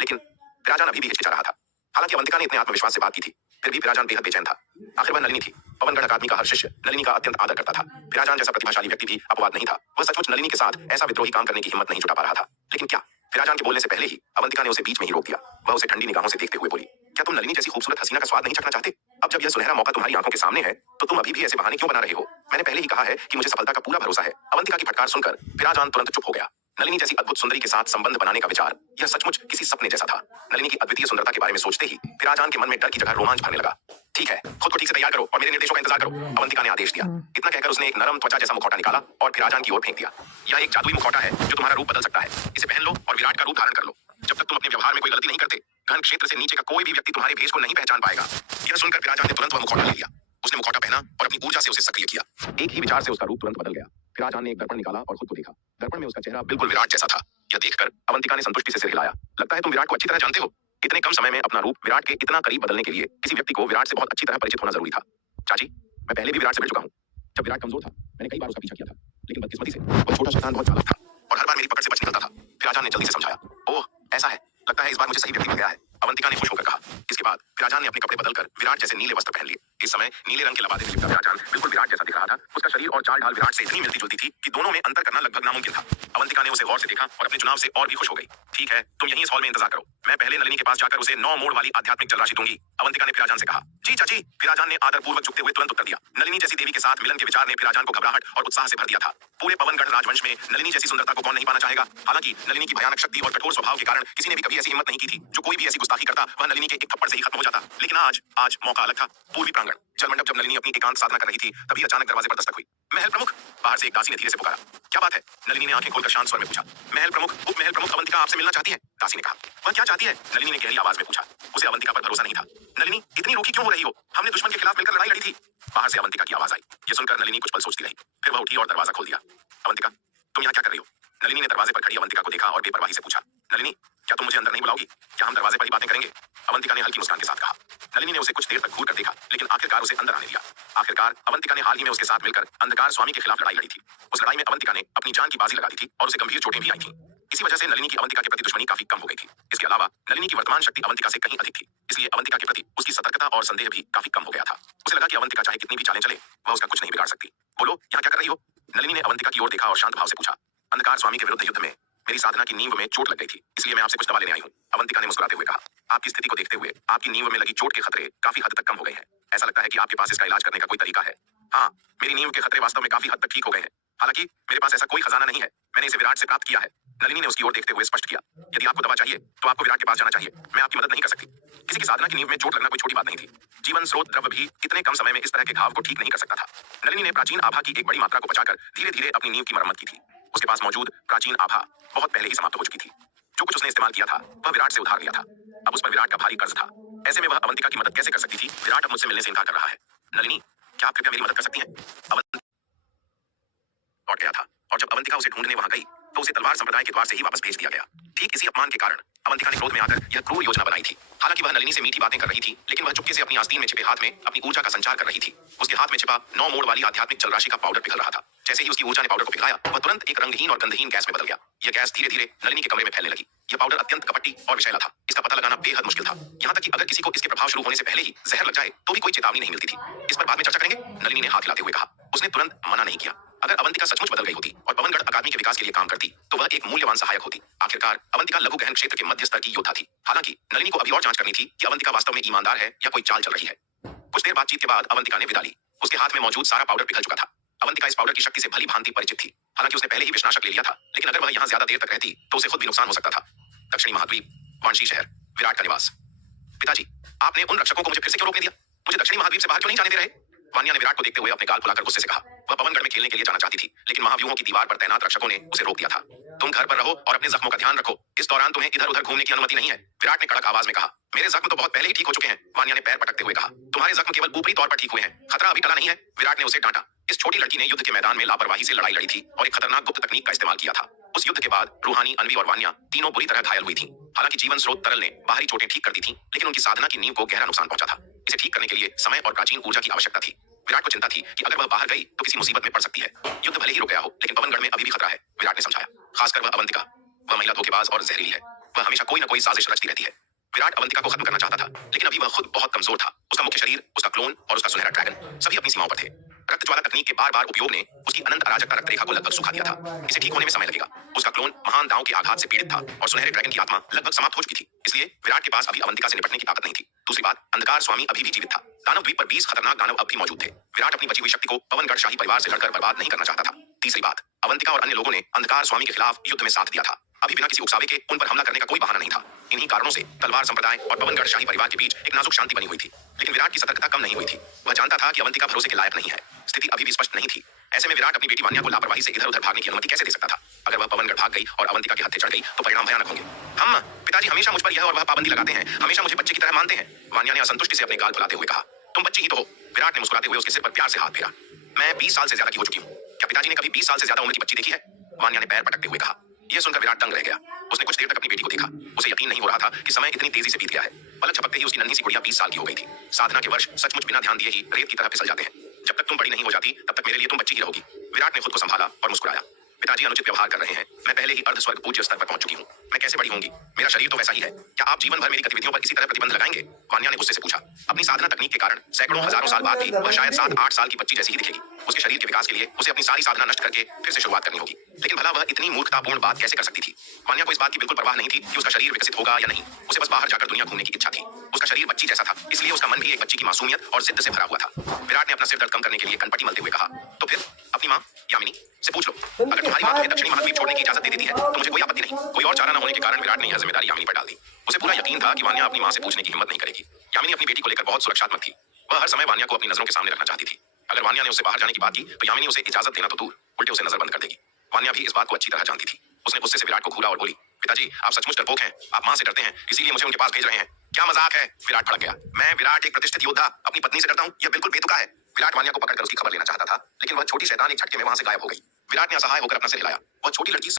लेकिन फिराजान अभी भी हिचकिचा रहा था। हालांकि अवंतिका ने इतने आत्मविश्वास से बात की थी, फिर भी फिराजान बेहद बेचैन था। आखिर वह नलिनी थी। पवनगढ़ अकादमी का हर शिष्य नलिनी का अत्यंत आदर करता था। फिराजान जैसा प्रतिभाशाली व्यक्ति भी अपवाद नहीं था। वह सचमुच नलिनी के साथ ऐसा विद्रोही काम करने की हिम्मत नहीं जुटा पा रहा था। लेकिन क्या? फिराजान के बोलने से पहले ही अवंतिका ने उसे बीच में ही रोक दिया। वह उसे ठंडी निगाहों से देखते हुए बोली, क्या तुम नलिनी जैसी खूबसूरत हसीना का स्वाद नहीं चखना चाहते? अब जब यह सुनहरा मौका तुम्हारी आंखों के सामने है तो तुम अभी भी ऐसे बहाने क्यों बना रहे हो? मैंने पहले ही कहा है कि मुझे सफलता का पूरा भरोसा है। अवंतिका की फटकार सुनकर फिराजान तुरंत चुप हो गया। नलिनी जैसी अद्भुत सुंदरी के साथ संबंध बनाने का विचार यह सचमुच किसी सपने जैसा था। नलिनी की अद्वितीय सुंदरता के बारे में सोचते ही फिराजान के मन में डर की जगह रोमांच भरने लगा। ठीक है, खुद को ठीक से तैयार करो और मेरे निर्देशों का इंतजार करो, अवंतिका ने आदेश दिया। इतना कहकर उसने एक नरम त्वचा जैसा मुखौटा निकाला और फिराजान की ओर फेंक दिया। यह एक जादुई मुखौटा है जो तुम्हारा रूप बदल सकता है। इसे पहन लो और विराट का रूप धारण कर लो। जब तक तुम अपने व्यवहार में कोई गलती नहीं करते, घन क्षेत्र से नीचे का कोई भी व्यक्ति तुम्हारे भेष को नहीं पहचान पाएगा। यह सुनकर फिराजान ने तुरंत वह मुखौटा ले लिया। उसने मुखौटा पहना और अपनी ऊर्जा से उसे सक्रिय किया। एक ही विचार से उसका रूप तुरंत बदल गया। फिराजान ने एक दर्पण निकाला और खुद को देखा। दर्पण में उसका चेहरा बिल्कुल विराट जैसा था। यह देखकर अवंतिका ने संतुष्टि से सिर हिलाया। लगता है तुम विराट को अच्छी तरह जानते हो। इतने कम समय में अपना रूप विराट के इतना करीब बदलने के लिए किसी व्यक्ति को विराट से बहुत अच्छी तरह परिचित होना जरूरी था। चाची, मैं पहले भी विराट से मिल चुका हूँ। जब विराट कमजोर था, मैंने कई बार उसका पीछा किया था, लेकिन बदकिस्मती से वह छोटा शैतान बहुत चालाक था और हर बार मेरी पकड़ से बच निकलता था। फिराजान ने जल्दी से समझाया, ओह ऐसा है, लगता है इस बार मुझे सही व्यक्ति मिल गया है। अवंतिका ने खुश होकर कहा। इसके बाद फिराजान ने अपने कपड़े बदलकर विराट जैसे नीले वस्त्र पहन लिए। इस समय नीले रंग के लबादे में लिपटा फिराजान बिल्कुल विराट जैसा दिख रहा था। उसका शरीर और चाल ढाल विराट से इतनी मिलती जुलती थी कि दोनों में अंतर करना लगभग नामुमकिन था। अवंतिका ने उसे गौर से देखा और अपने चुनाव से और भी खुश हो गई। ठीक है, तुम यहीं इस हॉल में इंतजार करो, मैं पहले नलिनी के पास जाकर उसे 9 मोड़ वाली आध्यात्मिक जलराशि दूंगी। अवंतिका ने फिराजान से कहा। जी चाची, फिराजान ने आदरपूर्वक झुकते हुए तुरंत उत्तर दिया। नलिनी जैसी देवी के साथ मिलन के विचार ने फिराजान को घबराहट और उत्साह से भर दिया था। पूरे पवनगढ़ राजवंश में नलिनी जैसी सुंदरता को कौन नहीं पाना चाहेगा? हालांकि नलिनी की भयानक शक्ति और कठोर स्वभाव के कारण किसी ने भी कभी ऐसी हिम्मत नहीं की थी। जो कोई भी ऐसी गुस्ताखी करता वह नलिनी के एक थप्पड़ से ही खत्म हो जाता। लेकिन आज मौका अलग था। पूर्वी प्रांगण जलमंडप जब नलिनी अपनी एकांत साधना कर रही थी, तभी अचानक दरवाजे पर दस्तक हुई। महल प्रमुख, बाहर से एक दासी ने धीरे से पुकारा। क्या बात है? नलिनी ने आंखें खोलकर शांत स्वर में पूछा। महल प्रमुख, उप महल प्रमुख अवंतिका आपसे मिलना चाहती है, दासी ने कहा। वह क्या चाहती है? नलिनी ने गहरी आवाज में पूछा। उसे अवंतिका पर भरोसा नहीं था। नलिनी, इतनी रूखी क्यों हो रही हो? हमने दुश्मन के खिलाफ मिलकर लड़ाई लड़ी थी। बाहर से अवंतिका की आवाज आई। यह सुनकर नलिनी कुछ पल सोचती रही, फिर वह उठी और दरवाजा खोल दिया। अवंतिका, तुम यहाँ क्या कर रही हो? नलिनी ने दरवाजे पर खड़ी अवंतिका को देखा और बेपरवाही से पूछा। नलिनी, क्या तुम मुझे अंदर नहीं बुलाओगी? क्या हम दरवाजे पर ही बातें करेंगे? अवंतिका ने हल्की मुस्कान के साथ कहा। नलिनी ने उसे कुछ देर तक घूर कर देखा, लेकिन आखिरकार उसे अंदर आने दिया। आखिरकार अवंतिका ने हाल ही में उसके साथ मिलकर अंधकार स्वामी के खिलाफ लड़ाई लड़ी थी। उस लड़ाई में अवंतिका ने अपनी जान की बाजी लगा दी थी और उसे गंभीर चोटें भी आई थी। इसी वजह से नलिनी की अवंतिका के प्रति दुश्मनी काफी कम हो गई थी। इसके अलावा नलिनी की वर्तमान शक्ति अवंतिका से कहीं अधिक थी, इसलिए अवंतिका के प्रति उसकी सतर्कता और संदेह भी काफी कम हो गया था। उसे लगा कि अवंतिका चाहे कितनी भी चालें चले, वह उसका कुछ नहीं बिगाड़ सकती। बोलो, यहाँ क्या कर रही हो? नलिनी ने अवंतिका की ओर देखा और शांत भाव से पूछा। अंधकार स्वामी के विरुद्ध युद्ध में मेरी साधना की नींव में चोट लग गई थी, इसलिए मैं आपसे कुछ दवा लेने आई हूँ। अवंतिका ने मुस्कुराते हुए कहा, आपकी स्थिति को देखते हुए आपकी नींव में लगी चोट के खतरे काफी हद तक कम हो गए हैं। ऐसा लगता है कि आपके पास इसका इलाज करने का कोई तरीका है। हाँ, मेरी नींव के खतरे वास्तव में काफी हद तक ठीक हो गए हैं। हालांकि मेरे पास ऐसा कोई खजाना नहीं है, मैंने इसे विराट से प्राप्त किया है। नलिनी ने उसकी ओर देखते हुए स्पष्ट किया, यदि आपको दवा चाहिए तो आपको विराट के पास जाना चाहिए, मैं आपकी मदद नहीं कर सकती। किसी की साधना की नींव में चोट लगना कोई छोटी बात नहीं थी। जीवन स्रोत द्रव्य भी इतने कम समय में इस तरह के घाव को ठीक नहीं कर सकता था। नलिनी ने प्राचीन आभा की एक बड़ी मात्रा को बचाकर धीरे धीरे अपनी नींव की मरम्मत की थी। उसके पास मौजूद प्राचीन आभा बहुत पहले ही समाप्त हो चुकी थी। जो कुछ उसने इस्तेमाल किया था वह विराट से उधार लिया था। अब उस पर विराट का भारी कर्ज था। ऐसे में वह अवंतिका की मदद कैसे कर सकती थी? विराट अब मुझसे मिलने से इनकार कर रहा है। नलिनी, क्या आप कृपया मेरी मदद कर सकती हैं? अवंतिका लौट गया था और जब अवंतिका उसे ढूंढने वहां गई तो उसे तलवार संप्रदाय के द्वार से ही वापस भेज दिया गया। ठीक इसी अपमान के कारण अवंतिका ने क्रोध में आकर यह क्रूर योजना बनाई थी। हालांकि वह नलिनी से मीठी बातें कर रही थी, लेकिन वह चुपके से अपनी आस्तीन में छिपे हाथ में अपनी ऊर्जा का संचार कर रही थी। उसके हाथ में छिपा 9 मोड़ वाली आध्यात्मिक जल राशि का पाउडर पिघल रहा था। जैसे ही उसकी ऊर्जा ने पाउडर को पिघलाया, वह तुरंत एक रंगहीन और गंधहीन गैस में बदल गया। यह गैस धीरे धीरे नलिनी के कमरे में फैलने लगी। यह पाउडर अत्यंत कपटी और विषैला था। इसका पता लगाना बेहद मुश्किल था। यहाँ तक कि अगर किसी को इसके प्रभाव शुरू होने से पहले ही जहर लग जाए तो भी कोई चेतावनी नहीं मिलती थी। इस पर बाद में चर्चा करेंगे, नलिनी ने हाथ हिलाते हुए कहा। उसने तुरंत मना नहीं किया। अगर अवंतिका सचमुच बदल गई होती और पवनगढ़ अकादमी के विकास के लिए काम करती तो वह एक मूल्यवान सहायक होती। आखिरकार अवंतिका लघु गहन क्षेत्र के मध्य स्तर की योद्धा थी। हालांकि नलिनी को अभी और जांच करनी थी कि अवंतिका वास्तव में ईमानदार है या कोई चाल चल रही है। कुछ देर बातचीत के बाद अवंतिका ने विदा ली। उसके हाथ में मौजूद सारा पाउडर पिघल चुका था। अवंतिका इस पाउडर की शक्ति से भली भांति परिचित थी। हालांकि उसने पहले ही विषनाशक ले लिया था, लेकिन अगर वह यहाँ ज्यादा देर तक रहती तो उसे खुद भी नुकसान हो सकता था। दक्षिणी महाद्वीप, वांशी शहर, विराट का निवास। पिताजी, आपने उन रक्षकों को मुझे फिर से क्यों रोकने दिया? मुझे दक्षिणी महाद्वीप से बाहर क्यों नहीं जाने दे रहे? वानिया ने विराट को देखते हुए अपने गाल फुलाकर गुस्से से कहा। वह पवनगढ़ में खेलने के लिए जाना चाहती थी, लेकिन महाव्यूहों की दीवार पर तैनात रक्षकों ने उसे रोक दिया था। तुम घर पर रहो और अपने जख्मों का ध्यान रखो। इस दौरान तुम्हें इधर उधर घूमने की अनुमति नहीं है, विराट ने कड़क आवाज में कहा। मेरे जख्म तो बहुत पहले ही ठीक हो चुके हैं, वानिया ने पैर पटकते हुए कहा। तुम्हारे जख्म केवल ऊपरी तौर पर ठीक हुए हैं, खतरा अभी टला नहीं है, विराट ने उसे डांटा। इस छोटी लड़की ने युद्ध के मैदान में लापरवाही से लड़ाई लड़ी थी और एक खतरनाक गुप्त तकनीक का इस्तेमाल किया था। उस युद्ध के बाद रूहानी, अनवी और वानिया तीनों बुरी तरह घायल हुई थी। हालांकि जीवन स्रोत तरल ने बाहरी चोटें ठीक कर दी थी, लेकिन उनकी साधना की नींव को गहरा नुकसान पहुंचा था। इसे ठीक करने के लिए समय और प्राचीन ऊर्जा की आवश्यकता थी। विराट को चिंता थी कि अगर वह बाहर गई तो किसी मुसीबत में पड़ सकती है। युद्ध भले ही रुक गया हो, लेकिन पवनगढ़ में अभी भी खतरा है, विराट ने समझाया। खासकर वह अवंतिका, वह महिला धोखेबाज और जहरीली है। वह हमेशा कोई न कोई साजिश रचती रहती है। विराट अवंतिका को खत्म करना चाहता था, लेकिन अभी वह खुद बहुत कमजोर था। उसका मुख्य शरीर, उसका क्लोन और उसका सुनहरा ड्रैगन सभी अपनी सीमाओं पर थे। रक्त ज्वाला तकनीक के बार बार उपयोग ने उसकी अनंत अराजकता रक्तरेखा को लगभग सुखा दिया था। इसे ठीक होने में समय लगेगा। उसका क्लोन महान दांव के आघात से पीड़ित था और सुनहरे ड्रैगन की आत्मा लगभग समाप्त हो चुकी थी। इसलिए विराट के पास अभी अवंतिका से निपटने की ताकत नहीं थी। दूसरी बात, अंधकार स्वामी अभी भी जीवित था। दानव द्वीप पर 20 खतरनाक दानव अब भी मौजूद थे। विराट अपनी बची हुई शक्ति को पवनगढ़ शाही परिवार से लड़कर बर्बाद नहीं करना चाहता था। तीसरी बात, अवंतिका और अन्य लोगों ने अंधकार स्वामी के खिलाफ युद्ध में साथ दिया था। अभी बिना किसी उकसावे के उन पर हमला करने का कोई बहाना नहीं था। इन्हीं कारणों से तलवार संप्रदाय और पवनगढ़ शाही परिवार के बीच एक नाजुक शांति बनी हुई थी। लेकिन विराट की सतर्कता कम नहीं हुई थी। वह जानता था कि अवंतिका भरोसे के लायक नहीं है। स्थिति अभी भी स्पष्ट नहीं थी। ऐसे में विराट अपनी बेटी वानिया को लापरवाही से इधर उधर भागने की अनुमति कैसे दे सकता था? अगर वह पवनगढ़ भाग गई और अवंतिका के हत्थे चढ़ गई तो परिणाम भयानक होंगे। हम पिताजी हमेशा मुझ पर यह और वह पाबंदी लगाते हैं, हमेशा मुझे बच्चे की तरह मानते हैं, वानिया ने असंतुष्टि से अपने गाल फुलाते हुए कहा। तुम बच्ची ही तो हो, विराट ने मुस्कुराते हुए उसके सिर पर प्यार से हाथ फेरा। मैं 20 साल से ज्यादा की हो चुकी हूँ, क्या पिताजी ने कभी 20 साल से ज्यादा उम्र की बच्ची देखी है? वानिया ने पैर पटकते हुए कहा। यह सुनकर विराट दंग रह गया। उसने कुछ देर तक अपनी बेटी को देखा। उसे यकीन नहीं हो रहा था कि समय इतनी तेजी से बीत गया है। पलक झपकते ही उसकी नन्ही सी गुड़िया 20 साल की हो गई थी। साधना के वर्ष सचमुच बिना ध्यान दिए ही रेत की तरह फिसल जाते हैं। जब तक तुम बड़ी नहीं हो जाती तब तक मेरे लिए तुम बच्ची ही रहोगी। विराट ने खुद को संभाला और मुस्कुराया। पिताजी अनुचित व्यवहार कर रहे हैं। मैं पहले ही अर्ध स्वर्ग पूज्य स्तर पर पहुंच चुकी हूँ। मैं कैसे बड़ी होंगी? मेरा शरीर तो वैसा ही है। क्या आप जीवन भर मेरी गतिविधियों पर इसी तरह प्रतिबंध लगाएंगे? वानिया ने गुस्से से पूछा। अपनी साधना तकनीक के कारण सैकड़ों हजारों साल बाद भी वह शायद 7-8 साल की बच्ची जैसी ही दिखेगी। उसके शरीर के विकास के लिए उसे अपनी सारी साधना नष्ट करके फिर से शुरुआत करनी होगी। लेकिन भला वह इतनी मूर्खतापूर्ण बात कैसे कर सकती थी? वानिया को इस बात की बिल्कुल परवाह नहीं थी कि उसका शरीर विकसित होगा या नहीं। उसे बस बाहर जाकर दुनिया घूमने की इच्छा थी। उसका शरीर बच्ची जैसा था, इसलिए उसका मन भी एक बच्ची की मासूमियत और जिद्द से भरा हुआ था। विराट ने अपना सिर दर्द कम करने के लिए कनपटी मलते हुए कहा। तो फिर अपनी माँ यामिनी से पूछ लो। अगर तुम्हारी माँ तुम्हें दक्षिणी महाद्वीप छोड़ने की इजाजत दे देती है तो मुझे कोई आपत्ति नहीं। कोई और चारा न होने के कारण विराट ने यह जिम्मेदारी यामिनी पर डाल दी। उसे पूरा यकीन था कि वानिया अपनी माँ से पूछने की हिम्मत नहीं करेगी। यामिनी अपनी बेटी को लेकर बहुत सुरक्षात्मक थी। वह हर समय वानिया को अपनी नजरों के सामने रखना चाहती थी। अगर वानिया ने उससे बाहर जाने की बात की तो यामिनी उसे इजाजत देना तो दूर, उल्टे उसे नजर बंद कर देगी। वानिया भी इस बात को अच्छी तरह जानती थी। उसने गुस्से से विराट को घूरा और बोली, पिताजी आप सचमुच डरपोक हैं। आप माँ से डरते हैं, इसीलिए मुझे उनके पास भेज रहे हैं। क्या मजाक है? विराट भड़क गया। मैं विराट एक प्रतिष्ठित योद्धा अपनी पत्नी से डरता हूँ? यह बिल्कुल बेतुका है। विराट वानिया को पकड़कर उसकी खबर लेना चाहता था, लेकिन वह छोटी शैतान एक झटके में वहां से गायब हो गई। विराट ने असहाय होकर अपना सिर हिलाया। वह छोटी लड़की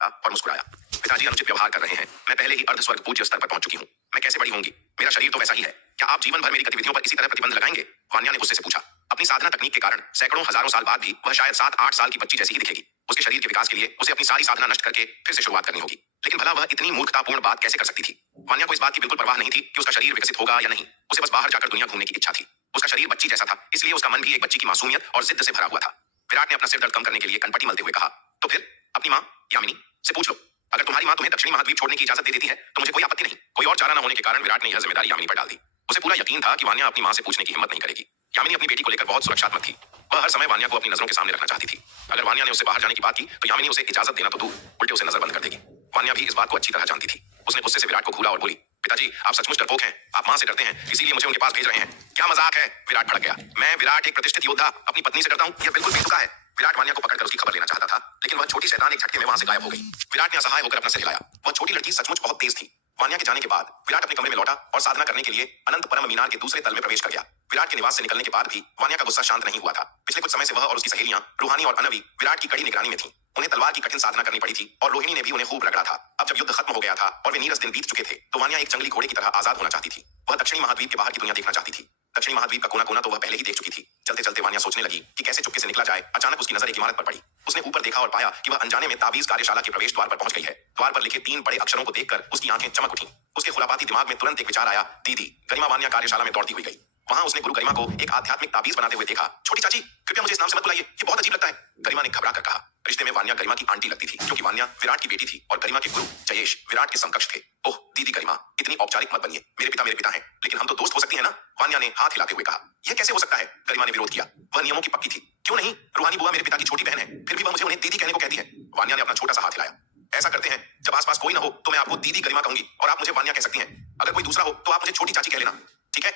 और मुस्कुराया। पिताजी अनुचित व्यवहार कर रहे हैं। मैं पहले ही अर्ध स्वर्ग पूज्य स्तर पर पहुंच चुकी हूँ। मैं कैसे बड़ी होंगी? मेरा शरीर तो वैसा ही है। क्या आप जीवन भर मेरी गतिविधियों पर इसी तरह प्रतिबंध लगाएंगे? वानिया ने गुस्से से पूछा। अपनी साधना तकनीक के कारण सैकड़ों हजारों साल बाद भी वह शायद 7-8 साल की बच्ची जैसी ही दिखेगी। उसके शरीर के विकास के लिए उसे अपनी सारी साधना नष्ट करके फिर से शुरुआत करनी होगी। लेकिन भला वह इतनी मूर्खतापूर्ण बात कैसे कर सकती थी? वानिया को इस बात की बिल्कुल परवाह नहीं थी कि उसका शरीर विकसित होगा या नहीं। उसे बस बाहर जाकर दुनिया घूमने की इच्छा थी। उसका शरीर बच्ची जैसा था, इसलिए उसका मन भी एक बच्ची की मासूमियत और जिद्द से भरा हुआ था। विराट ने अपना सिर दर्द कम करने के लिए कनपटी मलते हुए कहा। तो फिर अपनी माँ यामिनी से पूछ लो। अगर तुम्हारी माँ तुम्हें दक्षिणी महाद्वीप छोड़ने की इजाजत दे देती है तो मुझे कोई आपत्ति नहीं। कोई और चारा न होने के कारण विराट ने यह जिम्मेदारी यामिनी पर डाल दी। उसे पूरा यकीन था कि वान्या अपनी माँ से पूछने की हिम्मत नहीं करेगी। यामिनी अपनी बेटी को लेकर बहुत सुरक्षात्मक थी। वह हर समय वान्या को अपनी नजरों के सामने रखना चाहती थी। अगर वान्या ने उससे बाहर जाने की बात की तो यामिनी उसे इजाजत देना तो दूर, उल्टे उसे नजर बंद कर देगी। वान्या भी इस बात को अच्छी तरह जानती थी। उसने गुस्से से विराट को घूरा और बोली, पिताजी आप सचमुच डरपोक हैं, आप माँ से डरते हैं, इसीलिए मुझे उनके पास भेज रहे हैं। क्या मजाक है? विराट भड़क गया। मैं विराट एक प्रतिष्ठित योद्धा अपनी पत्नी से डरता हूँ? यह बिल्कुल बेतुका है। विराट वान्या को पकड़कर उसकी खबर लेना चाहता था, लेकिन वह छोटी शैतान एक झटके में वहां से गायब हो गई। विराट ने असहाय होकर अपना सिर हिलाया। वह छोटी लड़की सचमुच बहुत तेज थी। वान्या के जाने के बाद विराट अपने कमरे में लौटा और साधना करने के लिए अनंत परम मीनार के दूसरे तल में प्रवेश कर गया। विराट के निवास से निकलने के बाद भी वान्या का गुस्सा शांत नहीं हुआ था। पिछले कुछ समय से वह और उसकी सहेलियां रूहानी और अनवी विराट की कड़ी निगरानी में थीं। उन्हें तलवार की कठिन साधना करनी पड़ी थी और रोहिणी ने भी उन्हें खूब रगड़ा था। अब जब युद्ध खत्म हो गया था और वे नीरस दिन बीत चुके थे तो वान्या एक जंगली घोड़े की तरह आजाद होना चाहती थी। वह दक्षिणी महाद्वीप के बाहर की दुनिया देखना चाहती थी। दक्षिणी महाद्वीप का कोना कोना तो वह पहले ही देख चुकी थी। चलते चलते वान्या सोचने लगी कि कैसे चुपके से निकला जाए। अचानक उसकी नजर एक इमारत पर पड़ी। उसने ऊपर देखा और पाया कि वह अनजाने में ताबीज कार्यशाला के प्रवेश द्वार पर पहुंच गई है। द्वार पर लिखे 3 बड़े अक्षरों को देखकर उसकी आंखें चमक उठी। उसके खुरापाती दिमाग में तुरंत एक विचार आया, दीदी। गरिमा वान्या कार्यशाला में दौड़ती हुई गई। वहां उसने गुरु गरिमा को एक आध्यात्मिक ताबीज बनाते हुए देखा। छोटी चाची कृपया मुझे इस नाम से मत बुलाइए, ये बहुत अजीब लगता है। गरिमा ने घबरा कर कहा। रिश्ते में वान्या गरिमा की आंटी लगती थी क्योंकि वान्या विराट की बेटी थी और गरिमा के गुरु जयेश विराट के समकक्ष थे। ओह दीदी गरिमा, इतनी औपचारिक मत बनिए। मेरे पिता हैं, लेकिन हम तो दोस्त हो सकती हैं ना? वान्या ने हाथ हिलाते हुए कहा। यह कैसे हो सकता है? गरिमा ने विरोध किया। वह नियमों की पक्की थी। क्यों नहीं? रूहानी बुआ मेरे पिता की छोटी बहन है, फिर भी वह मुझे उन्हें दीदी कहने को कहती है। वान्या ने अपना छोटा सा हाथ हिलाया। ऐसा करते हैं, जब आसपास कोई ना हो तो मैं आपको दीदी गरिमा कहूंगी और आप मुझे वान्या कह सकती हैं। अगर कोई दूसरा हो तो आप मुझे छोटी चाची कह लेना, ठीक है?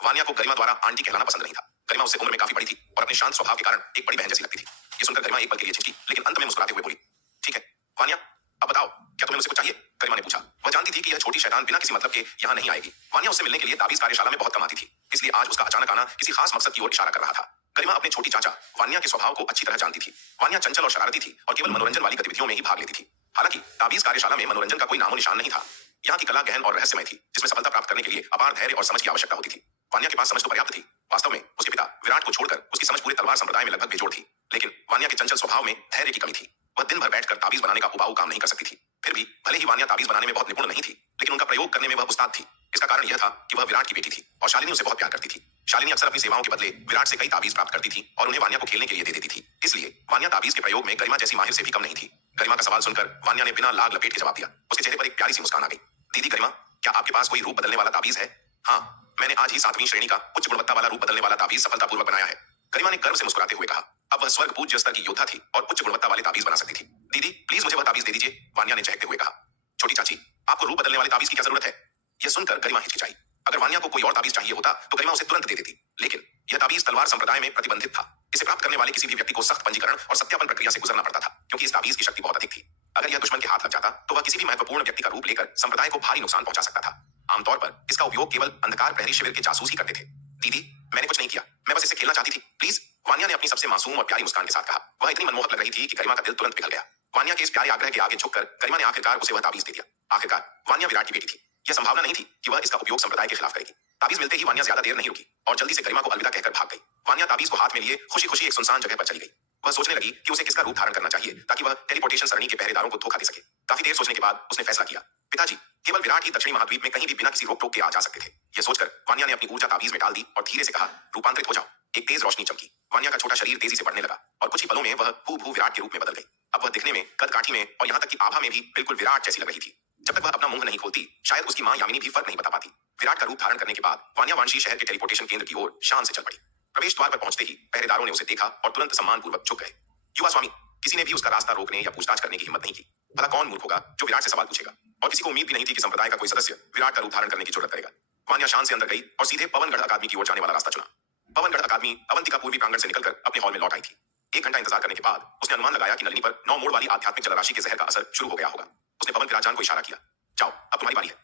वान्या को गरिमा द्वारा आंटी कहलाना पसंद नहीं था। गरिमा उससे उम्र में काफी बड़ी थी और अपने शांत स्वभाव के कारण एक बड़ी बहन जैसी लगती थी। ये सुनकर गरिमा एक पल के लिए झिझकी, लेकिन अंत में मुस्कुराते हुए बोली, ठीक है वान्या, अब बताओ क्या तुम्हें मुझसे कुछ चाहिए? गरिमा ने पूछा। वह जानती थी कि यह छोटी शैतान बिना किसी मतलब के यहाँ नहीं आएगी। वान्या उससे मिलने के लिए ताबीज कार्यशाला में बहुत कम आती थी, इसलिए आज उसका अचानक आना किसी खास मकसद की ओर इशारा कर रहा था। गरिमा अपने छोटी चाचा वान्या के स्वभाव को अच्छी तरह जानती थी। वान्या चंचल और शरारती थी और केवल मनोरंजन वाली गतिविधियों में ही भाग लेती थी। हालांकि ताबीज कार्यशाला में मनोरंजन का कोई नामो निशान नहीं था। यहाँ की कला गहन और रहस्यमय थी, जिसमें सफलता प्राप्त करने के लिए अपार धैर्य और समझ की आवश्यकता होती थी। वान्या के पास समझ तो पर्याप्त थी। वास्तव में उसके पिता विराट को छोड़कर उसकी समझ पूरे तलवार संप्रदाय में लगभग बेजोड़ थी, लेकिन वान्या के चंचल स्वभाव में धैर्य की कमी थी। वह दिन भर बैठकर ताबीज बनाने का उबाऊ काम नहीं कर सकती थी। फिर भी भले ही वान्या ताबीज बनाने में बहुत निपुण नहीं थी, लेकिन उनका प्रयोग करने में वह उस्ताद थी। इसका कारण यह था कि वह विराट की बेटी थी और शालिनी उसे बहुत प्यार करती थी। शालिनी अक्सर अपनी सेवाओं के बदले विराट से कई ताबीज प्राप्त करती थी और उन्हें वान्या को खेलने के लिए दे देती थी। इसलिए वान्या ताबीज के प्रयोग में गरिमा जैसी माहिर से भी कम नहीं थी। गरिमा का सवाल सुनकर वान्या ने बिना लाग लपेट के जवाब दिया। उसके चेहरे पर एक प्यारी सी मुस्कान आ गई। दीदी गरिमा, क्या आपके पास कोई रूप बदलने वाला ताबीज है? हाँ, मैंने आज ही 7वीं श्रेणी का उच्च गुणवत्ता वाला रूप बदलने वाला ताबीज सफलतापूर्वक बनाया है। गरिमा ने गर्व से मुस्कुराते हुए कहा। अब वह स्वर्ग पूज्य स्तर की योद्धा थी और उच्च गुणवत्ता वाले ताबीज बना सकती थी। दीदी प्लीज मुझे वह ताबीज दे दीजिए, वान्या ने चहकते हुए कहा। छोटी चाची, आपको रूप बदलने वाले ताबीज की क्या जरूरत है? यह सुनकर गरिमा हिचकिचाई। अगर वान्या को कोई और ताबीज चाहिए होता तो गरिमा उसे तुरंत दे देती, लेकिन यह ताबीज तलवार संप्रदाय में प्रतिबंधित था। इसे प्राप्त करने वाले किसी भी व्यक्ति को सख्त पंजीकरण और सत्यापन प्रक्रिया से गुजरना पड़ता था, क्योंकि इस ताबीज की शक्ति बहुत अधिक थी। अगर यह दुश्मन के हाथ लग जाता तो वह किसी भी महत्वपूर्ण व्यक्ति का रूप लेकर संप्रदाय को भारी नुकसान पहुंचा सकता था। आमतौर पर इसका उपयोग केवल अंधकार प्रहरी शिविर के जासूस ही करते थे। दीदी मैंने कुछ नहीं किया, मैं बस इससे खेलना चाहती थी, प्लीज, वान्या ने अपनी सबसे मासूम और प्यारी मुस्कान के साथ कहा। वह इतनी मनमोहक लग रही थी कि गरिमा का दिल तुरंत पिघल गया। वान्या के इस प्यारे आग्रह के आगे झुककर गरिमा ने आखिरकार उसे वह ताबीज दे दिया। आखिरकार वान्या विराट की बेटी थी। यह संभावना नहीं थी कि वह इसका उपयोग संप्रदाय के खिलाफ करेगी। ताबीज मिलते ही वान्या ज्यादा देर नहीं रुकी और जल्दी से गरिमा को अलविदा कहकर भाग गई। वान्या ताबीज को हाथ में लिए खुशी खुशी एक सुनसान जगह पर चली गई। वह सोचने लगी कि उसे किसका रूप धारण करना चाहिए ताकि वह टेलीपोर्टेशन सरणी के पहरेदारों को धोखा दे सके। काफी देर सोचने के बाद उसने फैसला किया, पिताजी, केवल विराट ही दक्षिणी महाद्वीप में कहीं भी बिना किसी रोक टोक के आ जा सकते थे। यह सोचकर वान्या ने अपनी ऊर्जा ताबीज में डाल दी और धीरे से कहा, रूपांतरित हो जाओ। एक तेज रोशनी चमकी। वान्या का छोटा शरीर तेजी से बढ़ने लगा और कुछ ही पलों में वह हूबहू विराट के रूप में बदल गई। अब वह दिखने में, कद काठी में और यहाँ तक कि आभा में भी बिल्कुल विराट जैसी लग रही थी। जब तक वह अपना मुंह नहीं खोलती, शायद उसकी मां यामिनी भी फर्क नहीं बता पाती। विराट का रूप धारण करने के बाद वान्या वांशी शहर के टेलीपोर्टेशन केंद्र की ओर शान से चल पड़ी। प्रवेश द्वार पर पहुंचते ही पहरेदारों ने उसे देखा और तुरंत सम्मानपूर्वक झुक गए। युवा स्वामी, किसी ने भी उसका रास्ता रोकने या पूछताछ करने की हिम्मत नहीं की। भला कौन मूर्ख होगा जो विराट से सवाल पूछेगा? और किसी को उम्मीद भी नहीं थी कि संप्रदाय का कोई सदस्य विराट का रूप धारण करने की जरूरत करेगा। वान्या शान से अंदर गई और सीधे पवनगढ़ अकादमी की ओर जाने वाला रास्ता चुना। पवनगढ़ अकादमी अवंतिका पूर्वी प्रांगण से निकलकर अपने हॉल में लौट आई थी। 1 घंटा इंतजार करने के बाद उसने अनुमान लगाया कि नलिनी पर 9 मोड़ वाली आध्यात्मिक जलराशि के जहर का असर शुरू हो गया होगा। उसने पवन विराजान को इशारा किया, जाओ अब तुम्हारी बारी है।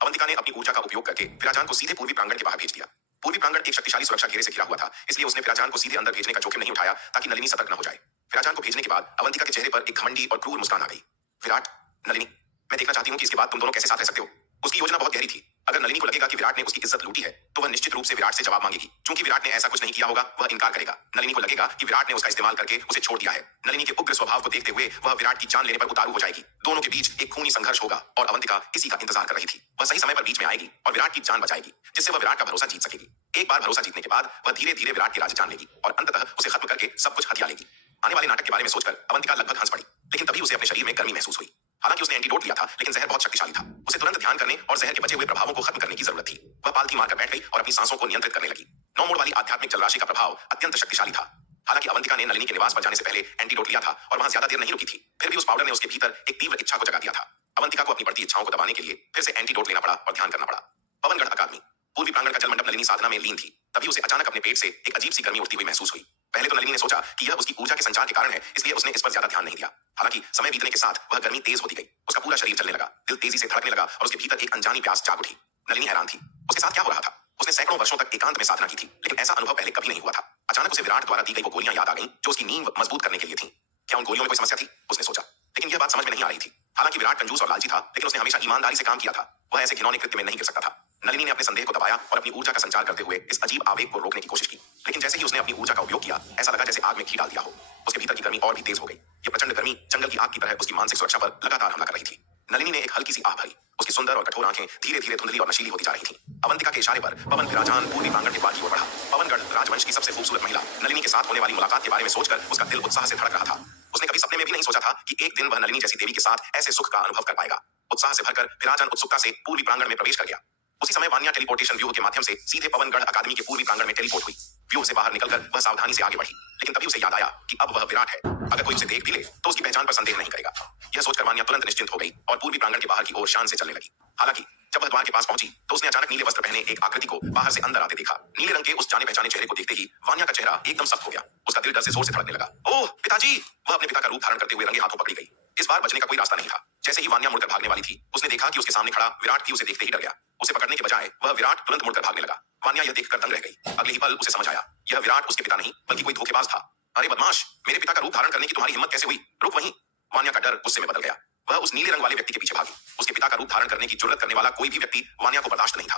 अवंतिका ने अपनी ऊर्जा का उपयोग करके विराजान को सीधे पूर्वी प्रांगण के बाहर भेज दिया। पूर्वी प्रांगण एक शक्तिशाली सुरक्षा घेरे से घिरा हुआ था, इसलिए उसने विराजान को सीधे अंदर भेजने का जोखिम नहीं उठाया ताकि नलिनी सतर्क न हो जाए। विराजान को भेजने के बाद अवंतिका के चेहरे पर एक घमंडी और क्रूर मुस्कान आ गई। विराट, नलिनी, मैं देखना चाहती हूँ कि इसके बाद तुम दोनों कैसे साथ रह सकते हो। उसकी योजना बहुत गहरी थी। अगर नलिनी को लगेगा कि विराट ने उसकी इज्जत लूटी है तो वह निश्चित रूप से विराट से जवाब मांगेगी। चूंकि विराट ने ऐसा कुछ नहीं किया होगा, वह इनकार करेगा। नलिनी को लगेगा कि विराट ने उसका इस्तेमाल करके उसे छोड़ दिया है। नलिनी के उग्र स्वभाव को देखते हुए वह विराट की जान लेने पर उतारू हो जाएगी। दोनों के बीच एक खूनी संघर्ष होगा और अवंतिका इसी का इंतजार कर रही थी। वह सही समय पर बीच में आएगी और विराट की जान बचाएगी, जिससे वह विराट का भरोसा जीत सकेगी। एक बार भरोसा जीतने के बाद वह धीरे धीरे विराट के राज जान लेगी और अंततः उसे खत्म करके सब कुछ हथिया लेगी। आने वाले नाटक के बारे में सोचकर अवंतिका लगभग हंस पड़ी, लेकिन तभी उसे अपने शरीर में गर्मी महसूस हुई। हालांकि उसने एंटीडोट लिया था, लेकिन जहर बहुत शक्तिशाली था। उसे तुरंत ध्यान करने और जहर के बचे हुए प्रभावों को खत्म करने की जरूरत थी। वह पालथी मारकर बैठ गई और अपनी सांसों को नियंत्रित करने लगी। 9 मोड़ वाली आध्यात्मिक जलराशि का प्रभाव अत्यंत शक्तिशाली था। हालांकि अवंतिका ने नलिनी के निवास पर जाने से पहले एंटीडोट लिया था और वहां ज्यादा देर नहीं रुकी थी, फिर भी उस पाउडर ने उसके भीतर एक तीव्र इच्छा को जगा दिया था। अवंतिका को अपनी बढ़ती इच्छाओं को दबाने के लिए फिर से एंटीडोट लेना पड़ा और ध्यान करना पड़ा। पवनगढ़ अकादमी पूर्वी प्रांगण का जल मंडप नलिनी साधना में लीन थी। तभी उसे अचानक अपने पेट से एक अजीब सी गर्मी उठती हुई महसूस हुई। पहले तो नलिनी ने सोचा कि यह उसकी ऊर्जा के संचार के कारण है, इसलिए उसने इस पर ज्यादा ध्यान नहीं दिया। हालांकि समय बीतने के साथ वह गर्मी तेज होती गई, उसका पूरा शरीर चलने लगा, दिल तेजी से धड़कने लगा और उसके भीतर एक अनजानी प्यास जाग उठी। नलिनी हैरान थी, उसके साथ क्या हो रहा था। उसने सैकड़ों वर्षों तक एकांत में साधना की थी, लेकिन ऐसा अनुभव पहले कभी नहीं हुआ था। अचानक उसे विराट द्वारा दी गई वो गोलियां याद आ गईं, जो उसकी नींव मजबूत करने के लिए थीं। क्या उन गोलियों में कोई समस्या थी, उसने सोचा, लेकिन यह बात समझ में नहीं आ रही थी। हालांकि विराट कंजूस और लालची था, लेकिन उसने हमेशा ईमानदारी से काम किया था। वह ऐसे घिनौने कृत्य में नहीं गिर सकता था। नलिनी ने अपने संदेह को दबाया और अपनी ऊर्जा का संचार करते हुए इस अजीब आवेग को रोकने की कोशिश की, लेकिन जैसे ही उसने अपनी ऊर्जा का उपयोग किया, ऐसा लगा जैसे आग में घी डाल दिया हो। उसके भीतर की गर्मी और भी तेज हो गई। यह प्रचंड गर्मी जंगल की आग की तरह उसकी मानसिक सुरक्षा पर लगातार हमला कर रही थी। नलिनी ने एक हल्की सी आह भरी। उसकी सुंदर और कठोर आंखें धीरे धीरे धुंधली और नशीली होती जा रही थीं। अवंतिका के इशारे पर पवन विराजमान पूर्वी प्रांगण के द्वार की ओर बढ़ा। पवनगढ़ राजवंश की सबसे खूबसूरत महिला नलिनी के साथ होने वाली मुलाकात के बारे में सोचकर उसका दिल उत्साह से धड़क रहा था। उसने कभी सपने में भी नहीं सोचा था कि एक दिन वह नलिनी जैसी देवी के साथ ऐसे सुख का अनुभव कर पाएगा। उत्साह से भरकर विराजन उत्सुकता से पूर्वी प्रांगण में प्रवेश कर गया। उसी समय वान्या टेलीपोर्टेशन व्यूह के माध्यम से सीधे पवनगढ़ अकादमी के पूर्वी प्रांगण में टेलीपोर्ट हुई। व्यूह से बाहर निकलकर वह सावधानी से आगे बढ़ी, लेकिन तभी उसे याद आया कि अब वह विराट है। अगर कोई उसे देख भी ले तो उसकी पहचान पर संदेह नहीं करेगा। यह सोचकर वान्या तुरंत निश्चिंत हो गई और पूर्वी प्रांगण के बाहर की ओर शान से चलने लगी। हालांकि जब वह द्वार के पास पहुंची तो उसने अचानक नीले वस्त्र पहने एक आकृति को बाहर से अंदर आते देखा। नीले रंग के उस जाने पहचाने चेहरे को देखते ही वान्या का चेहरा एकदम सख्त हो गया। उसका दिल डर से जोर से धड़कने लगा। ओह पिताजी! वह अपने पिता का रूप धारण करते हुए रंगे हाथों पकड़ी गई। इस बार बचने का कोई रास्ता नहीं था। जैसे ही वान्या मुड़कर भागने वाली थी, उसने देखा कि उसके सामने खड़ा विराट भी उसे देखते ही डर गया। उसे पकड़ने के बजाय वह विराट तुरंत मुड़कर भागने लगा। वान्या यह देखकर दंग रह गई। अगले ही पल उसे समझ आया, यह विराट उसके पिता नहीं बल्कि कोई धोखेबाज था। अरे बदमाश, मेरे पिता का रूप धारण करने की तुम्हारी हिम्मत कैसे हुई? रुक वहीं। वान्या का डर गुस्से में बदल गया। वह उस नीले रंग वाले व्यक्ति के पीछे भागी। उसके पिता का रूप धारण करने की जुर्रत करने वाला कोई भी व्यक्ति वान्या को बर्दाश्त नहीं था।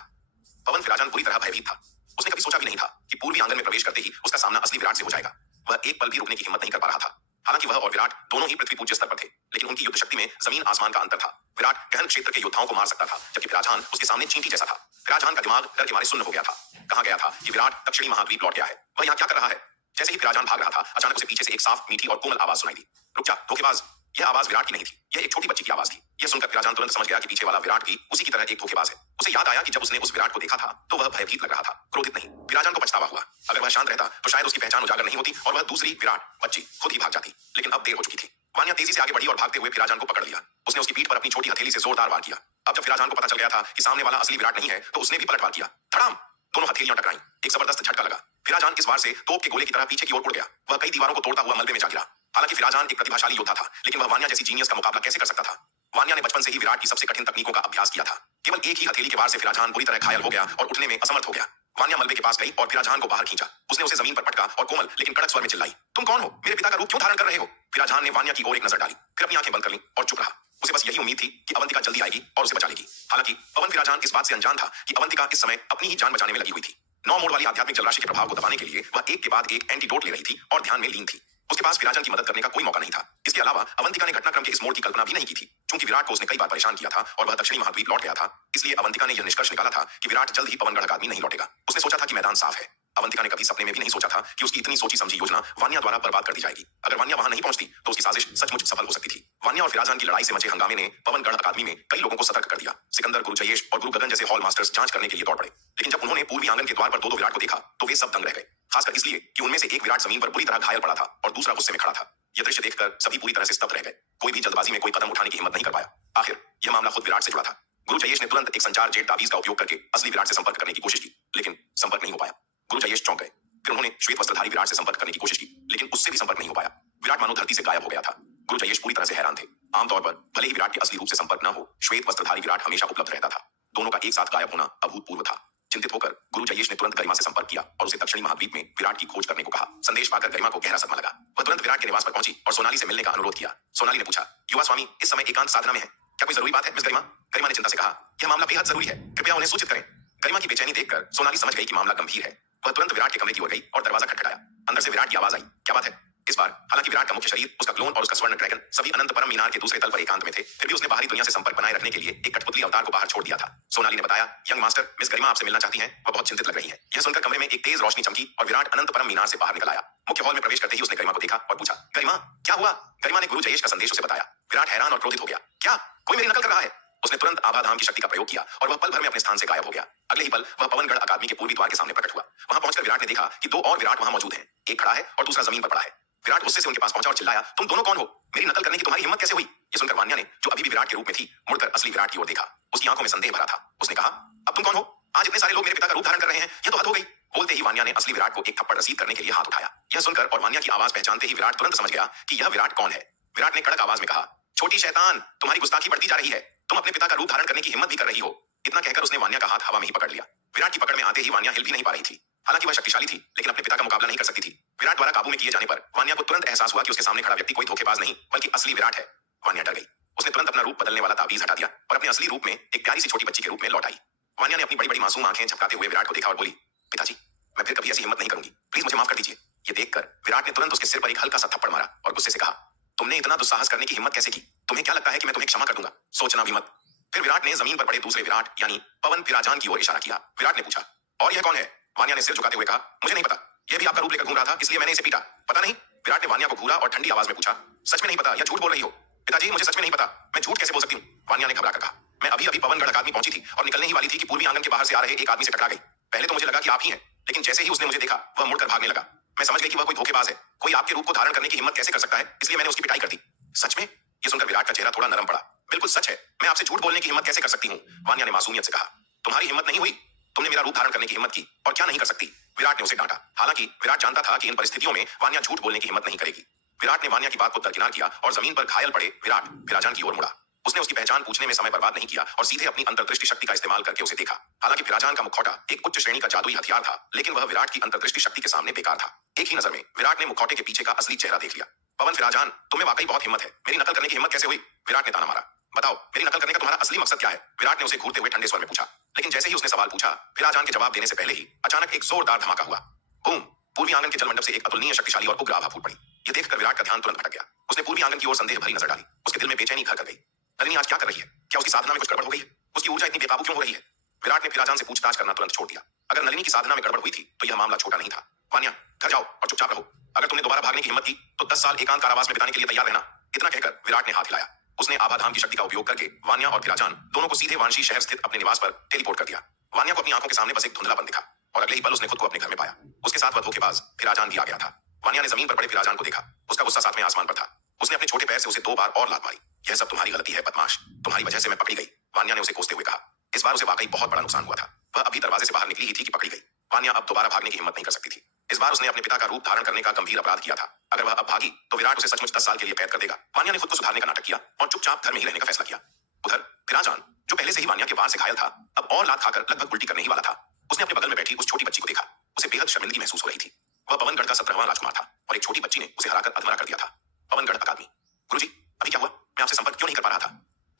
पवन विराजन पूरी तरह भयभीत था। उसने कभी सोचा भी नहीं था कि पूर्वी आंगन में प्रवेश करते ही उसका सामना असली विराट से हो जाएगा। वह एक पल भी रुकने की हिम्मत नहीं कर पा रहा था। हालांकि वह और विराट दोनों ही पृथ्वी पूज्य स्तर पर थे, लेकिन उनकी युद्ध शक्ति में जमीन आसमान का अंतर था। विराट गहन क्षेत्र के योद्धाओं को मार सकता था, जबकि विराजन उसके सामने चींटी जैसा था। विराजन का दिमाग डर के मारे सुन्न हो गया था। कहा गया था कि विराट दक्षिणी महाद्वीप लौट गया है। वह यहाँ क्या कर रहा है? जैसे ही विराजन भाग रहा था, अचानक उसे पीछे से एक साफ, मीठी और कोमल आवाज सुनाई दी। रुक जा, धोखेबाज! यह आवाज विराट की नहीं थी, यह एक छोटी बच्ची की आवाज थी। यह सुनकर विराजन तुरंत समझ गया कि पीछे वाला विराट भी उसी की तरह एक धोखेबाज है। उसे याद आया कि जब उसने उस विराट को देखा था तो वह भयभीत लग रहा था, क्रोधित नहीं। विराजन को पछतावा हुआ। अगर वह शांत रहता तो शायद उसकी पहचान उजागर नहीं होती और वह दूसरी विराट बच्ची खुद ही भाग जाती। लेकिन अब देर हो चुकी थी। वान्या तेजी से आगे बढ़ी और भागते हुए विराजन को पकड़ लिया। उसने उसकी पीठ पर अपनी छोटी हथेली से जोरदार वार किया। अब जब विराजन को पता चल गया था कि सामने वाला असली विराट नहीं है, तो उसने भी पलटवार किया। धड़ाम! दोनों हथेलियां टकराईं। एक जबरदस्त झटका लगा। विराजन इस वार से तोप के गोले की तरह पीछे की ओर उड़ गया। वह कई दीवारों को तोड़ता हुआ मलबे में जा गिरा। हालांकि विराजन एक प्रतिभाशाली योद्धा था, लेकिन वह वान्या जैसी जीनियस का मुकाबला कैसे कर सकता था? वान्या ने बचपन से ही विराट की सबसे कठिन तकनीकों का अभ्यास किया था। केवल एक ही हथेली के वार से विराजन बुरी तरह घायल हो गया और उठने में असमर्थ हो गया। वान्या मलबे के पास गई और विराजन को बाहर खींचा। उसने उसे जमीन पर पटका और कोमल लेकिन कड़क स्वर में चिल्लाई, तुम कौन हो? मेरे पिता का रूप क्यों धारण कर रहे हो? विराजन ने वान्या की ओर एक नजर डाली, फिर अपनी आंखें बंद कर लीं और चुप रहा। उसे बस यही उम्मीद थी कि अवंतिका जल्दी आएगी और उसे बचा लेगी। हालांकि पवन विराजन इस बात से अनजान था कि अवंतिका इस समय अपनी ही जान बचाने में लगी हुई थी। 9 मोड़ वाली आध्यात्मिक जलराशि के प्रभाव को दबाने के लिए वह एक के बाद एक एंटीडोट ले रही थी और ध्यान में लीन थी। उसके पास विराजन की मदद करने का कोई मौका नहीं था। इसके अलावा अवंतिका ने घटनाक्रम के इस मोड़ की कल्पना भी नहीं की थी। चूंकि विराट को उसने कई बार परेशान किया था और वह दक्षिणी महाद्वीप लौट गया था, इसलिए अवंतिका ने यह निष्कर्ष निकाला था कि विराट जल्द ही पवनगढ़ अकादमी नहीं लौटेगा। उसने सोचा था कि मैदान साफ है। अवंतिका ने कभी सपने में भी नहीं सोचा था कि उसकी इतनी सोची समझी योजना वान्या द्वारा बर्बाद कर दी जाएगी। अगर वान्या वहां नहीं पहुंचती तो उसकी साजिश सचमुच सफल हो सकती थी। वान्या और विराजन की लड़ाई से मचे हंगामे ने पवनगढ़ अकादमी में कई लोगों को सतर्क कर दिया। सिकंदर, गुरु जयेश और गुरु गगन जैसे हॉल मास्टर्स जांच करने के लिए दौड़ पड़े। लेकिन जब उन्होंने पूर्वी आंगन के द्वार पर दो विराट को देखा तो वे सब दंग रह गए, खासकर इसलिए कि उनमें से एक विराट जमीन पर बुरी तरह घायल पड़ा था और दूसरा गुस्से में खड़ा था। यह दृश्य देखकर सभी पूरी तरह से स्तब्ध रह गए। कोई भी जल्दबाजी में कोई कदम उठाने की हिम्मत नहीं कर पाया। आखिर यह मामला खुद विराट से जुड़ा था। गुरु जयेश ने तुरंत एक संचार जेट ताबीज का उपयोग करके असली विराट से संपर्क करने की कोशिश की, लेकिन संपर्क नहीं हो पाया। गुरु जयेश चौंक गए। फिर उन्होंने श्वेत वस्त्रधारी विराट से संपर्क करने की कोशिश की, लेकिन उससे भी संपर्क नहीं हो पाया। विराट मानो धरती से गायब हो गया था। गुरु जयेश पूरी तरह से हैरान थे। आमतौर पर भले ही विराट के असली रूप से संपर्क न हो, श्वेत वस्त्रधारी विराट हमेशा उपलब्ध रहता था। दोनों का एक साथ गायब होना अभूतपूर्व था। चिंतित होकर गुरु जयेश ने तुरंत गरिमा से संपर्क किया और उसे दक्षिणी महाद्वीप में विराट की खोज करने को कहा। संदेश पाकर गरिमा को गहरा सदमा लगा। वह तुरंत विराट के निवास पर पहुंची और सोनाली से मिलने का अनुरोध किया। सोनाली ने पूछा, युवा स्वामी इस समय एकांत साधना में है, क्या कोई जरूरी बात है मिस गरिमा? गरिमा ने चिंता से कहा, यह मामला बेहद जरूरी है, कृपया उन्हें सूचित करें। गरिमा की बेचैनी देखकर सोनाली समझ गई कि मामला गंभीर है। वह तुरंत विराट के कमरे की ओर गई और दरवाजा खटखटाया। अंदर से विराट की आवाज आई, क्या बात है? इस बार हालांकि विराट का मुख्य शरीर, उसका क्लोन और उसका स्वर्ण ड्रैगन सभी अनंत परम मीनार के दूसरे तल पर एकांत में थे, फिर भी उसने बाहरी दुनिया से संपर्क बनाए रखने के लिए एक कठपुतली अवतार को बाहर छोड़ दिया था। सोनाली ने बताया, यंग मास्टर मिस गरिमा आपसे मिलना चाहती हैं, वह बहुत चिंतित लग रही हैं। यह सुनकर कमरे में एक तेज रोशनी चमकी और विराट अनंत परम मीनार से बाहर निकल आया। मुख्य हॉल में प्रवेश करते ही उसने गरिमा को देखा और पूछा, गरिमा क्या हुआ? गरिमा ने गुरु जयेश का संदेश उसे बताया। विराट हैरान और क्रोधित हो गया। क्या कोई मेरी नकल कर रहा है? उसने तुरंत आभाधाम की शक्ति का प्रयोग किया और वह पल भर में अपने स्थान से गायब हो गया। अगले ही पल वह पवनगढ़ अकादमी के पूर्वी द्वार के सामने प्रकट हुआ। वहां पहुंचकर विराट ने देखा कि दो और विराट वहां मौजूद हैं। एक खड़ा है और दूसरा जमीन पर पड़ा है। विराट गुस्से से उनके पास पहुंचा और चिल्लाया, तुम दोनों कौन हो? मेरी नकल करने की तुम्हारी हिम्मत कैसे हुई? ये सुनकर वान्या ने, जो अभी भी विराट के रूप में थी, मुड़कर असली विराट की ओर देखा। उसकी आंखों में संदेह भरा था। उसने कहा, अब तुम कौन हो? आज इतने सारे लोग मेरे पिता का रूप धारण कर रहे हैं, यह तो हद हो गई। बोलते ही वान्या ने असली विराट को एक थप्पड़ रसीद करने के लिए हाथ उठाया। यह सुनकर और वान्या की आवाज पहचानते ही विराट तुरंत समझ गया कि यह विराट कौन है। विराट ने कड़क आवाज में कहा, छोटी शैतान, तुम्हारी गुस्ताखी बढ़ती जा रही है। तुम अपने पिता का रूप धारण करने की हिम्मत भी कर रही हो। इतना कहकर उसने वान्या का हाथ हवा में ही पकड़ लिया। विराट की पकड़ में आते ही वान्या हिल भी नहीं पा रही थी। हालांकि वह शक्तिशाली थी, लेकिन अपने पिता का मुकाबला नहीं कर सकती थी। विराट द्वारा काबू में किए जाने पर वान्या को तुरंत एहसास हुआ कि उसके सामने खड़ा व्यक्ति कोई धोखेबाज नहीं, बल्कि असली विराट है। वान्या डर गई। उसने तुरंत अपना रूप बदलने वाला ताबीज हटा दिया और अपने असली रूप में एक प्यारी सी छोटी बच्ची के रूप में लौट आई। वान्या ने अपनी बड़ी बड़ी मासूम आंखें झपकाते हुए विराट को देखा और बोली, पिताजी, मैं फिर कभी ऐसी हिम्मत नहीं करूंगी, प्लीज मुझे माफ कर दीजिए। ये देखकर विराट ने तुरंत उसके सिर पर एक हल्का सा थप्पड़ मारा और गुस्से से कहा, तुमने इतना दुस्साहस करने की हिम्मत कैसे की? तुम्हें क्या लगता है कि मैं तुम्हें क्षमा कर दूंगा? सोचना भी मत। फिर विराट ने जमीन पर पड़े दूसरे विराट यानी पवन पिराजान की ओर इशारा किया। विराट ने पूछा, और यह कौन है? वान्या ने सिर झुकाते हुए कहा, मुझे नहीं पता, यह भी आपका रूप लेकर घूम रहा था, इसलिए मैंने इसे पीटा। पता नहीं? विराट ने वान्या को घूरा और ठंडी आवाज में पूछा, सच में नहीं पता या झूठ बोल रही हो? पिताजी, मुझे सच में नहीं पता, मैं झूठ कैसे बोल सकती हूँ? वान्या ने घबरा कर कहा, मैं अभी अभी पवनगढ़ अकादमी पहुंची थी और निकलने ही वाली थी कि पूर्वी आंगन के बाहर से आ रहे एक आदमी से टकरा गई। पहले तो मुझे लगा कि आप ही हैं, लेकिन जैसे ही उसने मुझे देखा वह मुड़कर भागने लगा। मैं समझ गई कि वह कोई धोखेबाज है। कोई आपके रूप को धारण करने की हिम्मत कैसे कर सकता है? इसलिए मैंने उसकी पिटाई कर दी। सच में? ये सुनकर विराट का चेहरा थोड़ा नरम पड़ा। बिल्कुल सच है, मैं आपसे झूठ बोलने की हिम्मत कैसे कर सकती हूँ? वान्या ने मासूमियत से कहा, तुम्हारी हिम्मत नहीं हुई? तुमने मेरा रूप धारण करने की हिम्मत की और क्या नहीं कर सकती? विराट ने उसे डांटा। हालांकि विराट जानता था कि इन परिस्थितियों में वान्या झूठ बोलने की हिम्मत नहीं करेगी। विराट ने वान्या की बात को दरकिनार किया और जमीन पर घायल पड़े विराट फिराजान की ओर मुड़ा। उसने उसकी पहचान पूछने में समय बर्बाद नहीं किया और सीधे अपनी अंतर्दृष्टि शक्ति का इस्तेमाल करके उसे देखा। हालांकि फिराजान का मुखौटा एक उच्च श्रेणी का जादुई हथियार था, लेकिन वह विराट की अंतर्दृष्टि शक्ति के सामने बेकार था। एक ही नजर में विराट ने मुखौटे के पीछे का असली चेहरा देख लिया। पवन फिराजान, तुम्हें वाकई बहुत हिम्मत है। मेरी नकल करने की हिम्मत कैसे हुई? विराट ने ताना मारा। बताओ, मेरी नकल करने का तुम्हारा असली मकसद क्या है? विराट ने उसे घूरते हुए ठंडे स्वर में पूछा। लेकिन जैसे ही उसने सवाल पूछा, फिराजान के जवाब देने से पहले ही अचानक एक जोरदार धमाका हुआ। बूम! पूर्वी आंगन के जल मंडप से एक अतुलनीय शक्तिशाली और उग्र आभा फूट पड़ी। यह देखकर विराट का ध्यान तुरंत भटक गया। उसने पूर्वी आंगन की ओर संदेह भरी नजर डाली। उसके दिल में बेचैनी घर कर गई। नलिनी आज क्या कर रही है? क्या उसकी साधना में कुछ गड़बड़ हो गई है? उसकी ऊर्जा इतनी बेकाबू क्यों हो रही है? विराट ने फिराजान से पूछताछ करना तुरंत छोड़ दिया। अगर नलिनी की साधना में गड़बड़ हुई थी तो यह मामला छोटा नहीं था। वान्या, घर जाओ और चुपचाप रहो। अगर तुमने दोबारा भागने की हिम्मत की तो 10 साल एकांत कारावास में बिताने के लिए तैयार रहना। इतना कहकर विराट ने हाथ हिलाया। उसने आभाधाम की शक्ति का उपयोग करके वान्या और फिराजान दोनों को सीधे वांशी शहर स्थित अपने निवास पर टेलीपोर्ट कर दिया। वान्या को अपनी आंखों के सामने बस एक धुंधलापन दिखा और अगले ही पल उसने खुद को अपने घर में पाया। उसके साथ वह धोखेबाज फिराजान भी आ गया था। वान्या ने जमीन पर पड़े फिराजान को देखा। उसका गुस्सा सातवें आसमान पर था। उसने अपने छोटे पैर से उसे 2 बार और लात मारी। यह सब तुम्हारी गलती है बदमाश, तुम्हारी वजह से मैं पकड़ी गई। वान्या ने उसे कोसते हुए कहा। इस बार उसे वाकई बहुत बड़ा नुकसान हुआ था। वह अभी दरवाजे से बाहर निकली ही थी कि पकड़ी गई। वान्या अब दोबारा भागने की हिम्मत नहीं कर सकती थी। इस बार उसने अपने पिता का रूप धारण करने का गंभीर अपराध किया था। अगर वह अब भागी तो विराट उसे सचमुच 10 साल के लिए कैद कर देगा। वान्या ने खुद को सुधारने का नाटक किया और चुपचाप घर में ही रहने का फैसला किया। उधर फिराजान, जो पहले से ही वान्या के वार से घायल था, अब और लात खाकर लगभग उल्टी करने ही वाला था। उसने अपने बगल में बैठी उस छोटी बच्ची को देखा। उसे बेहद शर्मिंदगी महसूस हो रही थी। वह पवनगढ़ का 17वां राजकुमार था और एक छोटी बच्ची ने उसे हराकर अधमरा कर दिया था। पवनगढ़ अकादमी। गुरुजी, अभी क्या हुआ? मैं आपसे संपर्क क्यों नहीं कर पा रहा था?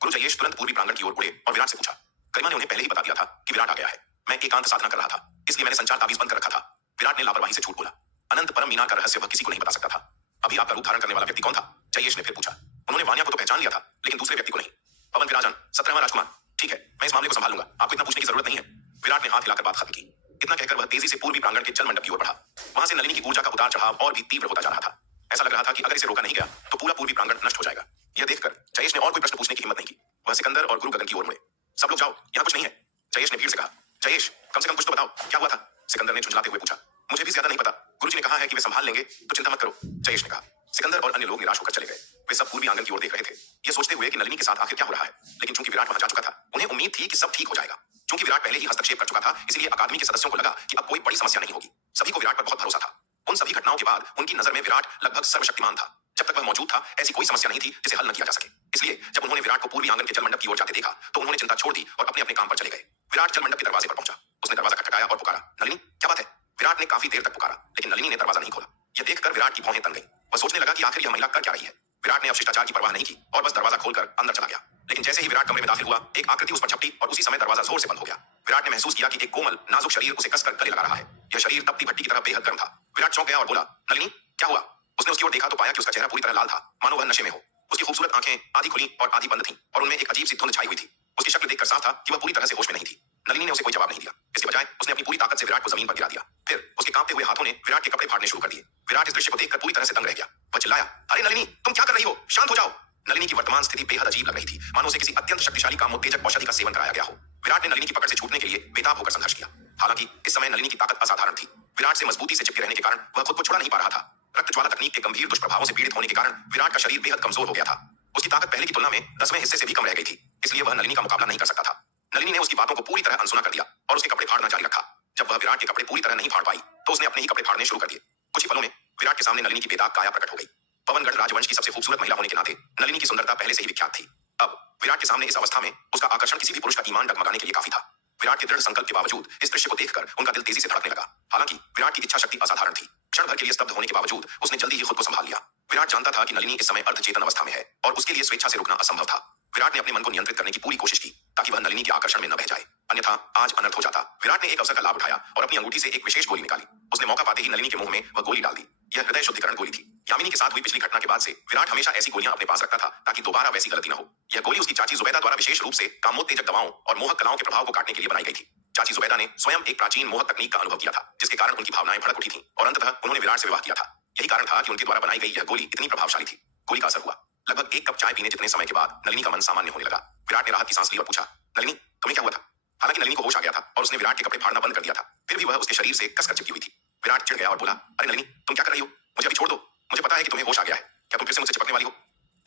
गुरु जयेश तुरंत पूर्वी प्रांगण की ओर उड़े और विराट से पूछा। गरिमा ने उन्हें पहले ही बता दिया था कि विराट आ गया है। मैं एकांत साधना कर रहा था, इसलिए मैंने संचार ताबीज बंद कर रखा था। विराट ने लापरवाही से झूठ बोला। अनंत परम मीना का रहस्य वह किसी को नहीं बता सकता था। अभी आपका रूप धारण करने वाला व्यक्ति कौन था? जयेश ने फिर पूछा। उन्होंने वान्या को तो पहचान लिया था, लेकिन दूसरे व्यक्ति को नहीं। पवन फिराजान, 17वां राजकुमार। ठीक है, मैं इस मामले को संभाल लूंगा, आपको इतना पूछने की जरूरत नहीं है। विराट ने हाथ हिलाकर बात खत्म की। इतना कहकर वह तेजी से पूर्वी प्रांगण के जल मंडप की ओर बढ़ा। वहां से नलिनी की ऊर्जा का उतार चढ़ाव और भी तीव्र होता जा रहा था। ऐसा लग रहा था कि अगर इसे रोका नहीं गया तो पूरा पूर्वी प्रांगण नष्ट हो जाएगा। यह देखकर जयेश ने और कोई प्रश्न पूछने की हिम्मत नहीं की। वह सिकंदर और गुरु गगन की ओर मुड़े। सब लोग जाओ, यहाँ कुछ नहीं है। जयेश ने भीड़ से कहा। जयेश, कम से कम कुछ तो बताओ, क्या हुआ था? सिकंदर ने झुंझलाते हुए पूछा। मुझे भी ज्यादा नहीं पता, गुरुजी ने कहा है कि वे संभाल लेंगे, तो चिंता मत करो, जयेश ने कहा। सिकंदर और अन्य लोग निराश होकर चले गए। वे सब पूर्वी आंगन की ओर देख रहे थे, ये सोचते हुए कि नलिनी के साथ आखिर क्या हो रहा है। लेकिन चूंकि विराट वहां जा चुका था, उन्हें उम्मीद थी कि सब ठीक हो जाएगा। चूंकि विराट पहले ही हस्तक्षेप कर चुका था, इसलिए अकादमी के सदस्यों को लगा कि अब कोई बड़ी समस्या नहीं होगी। सभी को विराट पर बहुत भरोसा था। उन सभी घटनाओं के बाद उनकी नजर में विराट लगभग सर्वशक्तिमान था। जब तक वह मौजूद था, ऐसी कोई समस्या नहीं थी जिसे हल न किया जा सके। इसलिए जब उन्होंने विराट को पूर्वी आंगन के जल मंडप की ओर जाते देखा तो उन्होंने चिंता छोड़ दी और अपने अपने काम पर चले गए। विराट जल मंडप के दरवाजे पर पहुंचा। उसने दरवाजा खटखटाया और पुकारा, नलिनी, क्या बात है? विराट ने काफी देर तक पुकारा, लेकिन नलिनी ने दरवाजा नहीं खोला। यह देखकर विराट की भौहें तन गई। वह सोचने लगा कि आखिर यह महिला कर क्या रही है। विराट ने अब शिष्टाचार की परवाह नहीं की और बस दरवाजा खोलकर अंदर चला गया। लेकिन जैसे ही विराट कमरे में दाखिल हुआ, एक आकृति उस पर झपटी और उसी समय दरवाजा जोर से बंद हो गया। विराट ने महसूस किया कि एक कोमल नाजुक शरीर उसे कसकर गले लगा रहा है। यह शरीर तपती भट्टी की तरह बेहद गर्म था। विराट चौंक गया और बोला, नलिनी, क्या हुआ? उसने उसकी ओर देखा तो पाया कि उसका चेहरा पूरी तरह लाल था, मानो वह नशे में हो। उसकी खूबसूरत आंखें आधी खुली और आधी बंद थीं और उनमें एक अजीब सी धुंध छाई हुई थी। उसकी शक्ल देखकर साफ था कि वह पूरी तरह से होश में नहीं थी। नलिनी ने उसे कोई जवाब नहीं दिया। इसके बजाय उसने अपनी पूरी ताकत से विराट को जमीन पर गिरा दिया। फिर उसके कांपते हुए हाथों ने विराट के कपड़े फाड़ने शुरू कर दिए। विराट इस दृश्य को देखकर पूरी तरह से दंग रह गया। वह चिल्लाया, अरे नलिनी, तुम क्या कर रही हो? शांत हो जाओ। नलिनी की वर्तमान स्थिति बेहद अजीब लग रही थी, मानो उसे किसी अत्यंत शक्तिशाली कामोत्तेजक औषधि का सेवन कराया गया हो। विराट ने नलिनी की पकड़ से छूटने के लिए बेताब होकर संघर्ष किया। हालांकि इस समय नलिनी की ताकत असाधारण थी। विराट से मजबूती से चिपके रहने के कारण वह खुद को छुड़ा नहीं पा रहा था। रक्त ज्वाला तकनीक के गंभीर दुष्प्रभावों से पीड़ित होने के कारण विराट का शरीर बेहद कमजोर हो गया था। उसकी ताकत पहले की तुलना में 10वें हिस्से से भी कम रह गई थी, इसलिए वह नलिनी का मुकाबला नहीं कर सकता था। नलिनी ने उसकी बातों को पूरी तरह अनसुना कर दिया और उसके कपड़े फाड़ना जारी रखा। जब वह विराट के कपड़े पूरी तरह नहीं फाड़ पाई तो उसने अपने ही कपड़े फाड़ने शुरू कर दिए। कुछ ही पलों में विराट के सामने नलिनी की बेदाग काया प्रकट हो गई। पवनगढ़ राजवंश की सबसे खूबसूरत महिला होने के नाते नलिनी की सुंदरता पहले से ही विख्यात थी। अब विराट के सामने इस अवस्था में उसका आकर्षण किसी भी पुरुष का ईमान डगमगाने के लिए काफी था। विराट के दृढ़ संकल्प के बावजूद इस दृश्य को देखकर उनका दिल तेजी से धड़कने लगा। हालांकि विराट की इच्छा शक्ति असाधारण थी। क्षण भर के लिए स्तब्ध होने के बावजूद उसने जल्दी ही खुद को संभाल लिया। विराट जानता था कि नलिनी इस समय अर्धचेतन अवस्था में है और उसके लिए स्वेच्छा से रुकना असंभव था। विराट ने अपने मन को नियंत्रित करने की पूरी कोशिश की ताकि वह नलिनी के आकर्षण में न बह जाए, अन्यथा आज अनर्थ हो जाता। विराट ने एक अवसर का लाभ उठाया और अपनी अंगूठी से एक विशेष गोली निकाली। उसने मौका पाते ही नलिनी के मुंह में वह गोली डाल दी। यह हृदय शुद्धिकरण गोली थी। यामिनी के साथ हुई पिछली घटना के बाद से विराट हमेशा ऐसी गोलियां अपने पास रखता था ताकि दोबारा वैसी गलती न हो। यह गोली उसकी चाची जुबैदा द्वारा विशेष रूप से कामोत्तेजक दवाओं और मोहक कलाओं के प्रभाव को काटने के लिए बनाई गई थी। चाची जुबैदा ने स्वयं एक प्राचीन मोहक तकनीक का अनुभव किया था, जिसके कारण उनकी भावनाएं भड़क उठी थीं और अंततः उन्होंने विराट से विवाह किया था। यही कारण था कि उनके द्वारा बनाई गई यह गोली इतनी प्रभावशाली थी। गोली का असर हुआ। लगभग 1 कप चाय पीने जितने समय के बाद नलिनी का मन सामान्य होने लगा। विराट ने राहत की सांस ली और पूछा, नलिनी, तुम्हें क्या हुआ था? हालांकि नलिनी को होश आ गया था और उसने विराट के कपड़े फाड़ना बंद कर दिया था, फिर भी वह उसके शरीर से कसकर चिपकी हुई थी। विराट चिढ़ गया और बोला, अरे नलिनी, तुम क्या कर रही हो? मुझे अभी छोड़ दो। मुझे पता है कि तुम्हें होश आ गया है। क्या तुम फिर से मुझसे चिपकने वाली हो?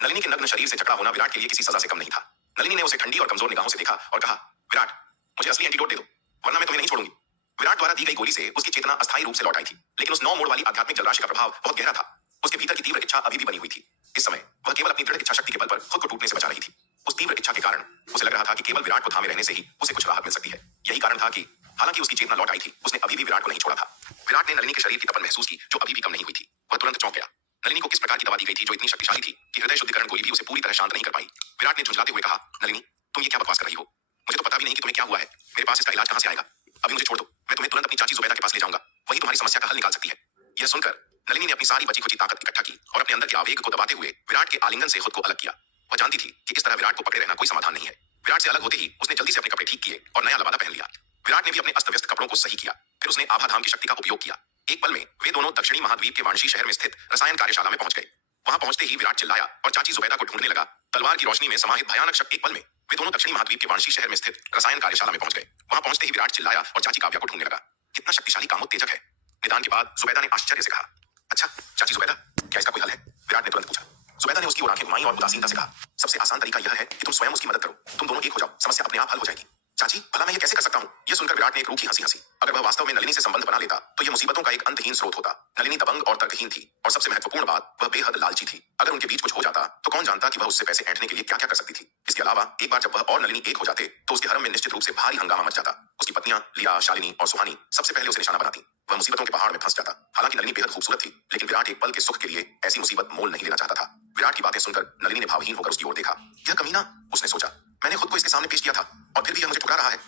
नलिनी के नग्न शरीर से जकड़ा होना विराट के लिए किसी सजा से कम नहीं था। नलिनी ने उसे ठंडी और कमजोर निगाहों से देखा और कहा, विराट, मुझे असली एंटीडोट दे दो, वरना मैं तुम्हें नहीं छोड़ूंगी। विराट द्वारा दी गई गोली से उसकी चेतना अस्थायी रूप से लौट आई थी, लेकिन उस 9 मोड़ वाली आध्यात्मिक जलराशि का प्रभाव बहुत गहरा था। उसके भीतर की तीव्र इच्छा अभी भी बनी हुई थी। इस समय वह केवल अपनी दृढ़ इच्छा शक्ति के बल पर खुद को टूटने से बचा रही थी। उस तीव्र इच्छा के कारण उसे लग रहा था कि केवल विराट को थामे रहने से ही उसे कुछ राहत मिल सकती है। यही कारण था कि हालांकि उसकी चेतना लौट आई थी, उसने अभी भी विराट को नहीं छोड़ा था। विराट ने नलिनी के शरीर की तपन महसूस की, जो अभी भी कम नहीं हुई थी। वह तुरंत चौंक गया। नलिनी को किस प्रकार की दवा दी गई थी जो इतनी शक्तिशाली थी कि हृदय शुद्धिकरण गोली भी उसे पूरी तरह शांत नहीं कर पाई। विराट ने झुंझलाते हुए कहा, नलिनी, तुम ये क्या बकवास कर रही हो? मुझे तो पता भी नहीं कि तुम्हें क्या हुआ है। मेरे पास इसका इलाज कहां से आएगा? अभी मुझे छोड़ दो, मैं तुम्हें तुरंत अपनी चाची जुबैदा के पास ले जाऊंगा। वही तुम्हारी समस्या का हल निकाल सकती है। यह सुनकर नलिनी ने अपनी सारी बची खुची ताकत इकट्ठा की और अपने अंदर के आवेग को दबाते हुए विराट के आलिंगन से खुद को अलग किया। वह जानती थी कि इस तरह विराट को पकड़े रहना कोई समाधान नहीं है। विराट से अलग होते ही उसने जल्दी से अपने कपड़े ठीक किए और नया लबादा पहन लिया। विराट ने भी अपने अस्त व्यस्त कपड़ों को सही किया। फिर उसने आभाधाम की शक्ति का उपयोग किया। एक पल में वे दोनों दक्षिणी महाद्वीप के वाराणसी शहर में स्थित रसायन कार्यशाला में पहुंच गए। वहां पहुंचते ही विराट चिल्लाया और चाची जुबैदा को ढूंढने लगा। तलवार की रोशनी में समाहित भयानक शक्ति। एक पल में वे दोनों दक्षिणी महाद्वीप के वाराणसी शहर में स्थित रसायन कार्यशाला में पहुंच गए। वहां पहुंचते ही विराट चिल्लाया और चाची काव्या को ढूंढने लगा। कितना शक्तिशाली कामोत्तेजक है। निदान के बाद जुबैदा ने आश्चर्य से कहा, अच्छा चाची जुबैदा, क्या इसका कोई हल है? विराट ने तुरंत पूछा। जुबैदा ने उसकी ओर आंखें घुमाई और उदासीनता से कहा, सबसे आसान तरीका यह है कि तुम स्वयं उसकी मदद करो। तुम दोनों एक हो जाओ, समस्या अपने आप हल हो जाएगी। चाची, भला मैं ये कैसे कर सकता हूँ? यह सुनकर विराट ने एक रूखी हंसी हंसी। अगर वह वास्तव में नलिनी से संबंध बना लेता तो यह मुसीबतों का एक अंतहीन स्रोत होता। नलिनी दबंग और तर्कहीन थी और सबसे महत्वपूर्ण बात, वह बेहद लालची थी। अगर उनके बीच कुछ हो जाता तो कौन जानता कि वह उससे पैसे ऐंठने के लिए क्या क्या कर सकती थी। इसके अलावा एक बार जब वह और नलिनी एक हो जाते तो उसके हरम में निश्चित रूप से भारी हंगामा मच जाता। उसकी पत्नियां लिया, शालिनी और सुहानी सबसे पहले उसे निशाना बनाती। वह मुसीबतों के पहाड़ में फंस जाता। हालांकि नलिनी बेहद खूबसूरत थी, लेकिन विराट एक पल के सुख के लिए ऐसी मुसीबत मोल नहीं लेना चाहता था। विराट की बातें सुनकर नलिनी ने भावहीन होकर उसकी ओर देखा। यह कमीना, उसने सोचा, मैंने खुद को इसके सामने पेश किया था और फिर भी यह मुझे ठुकरा रहा है।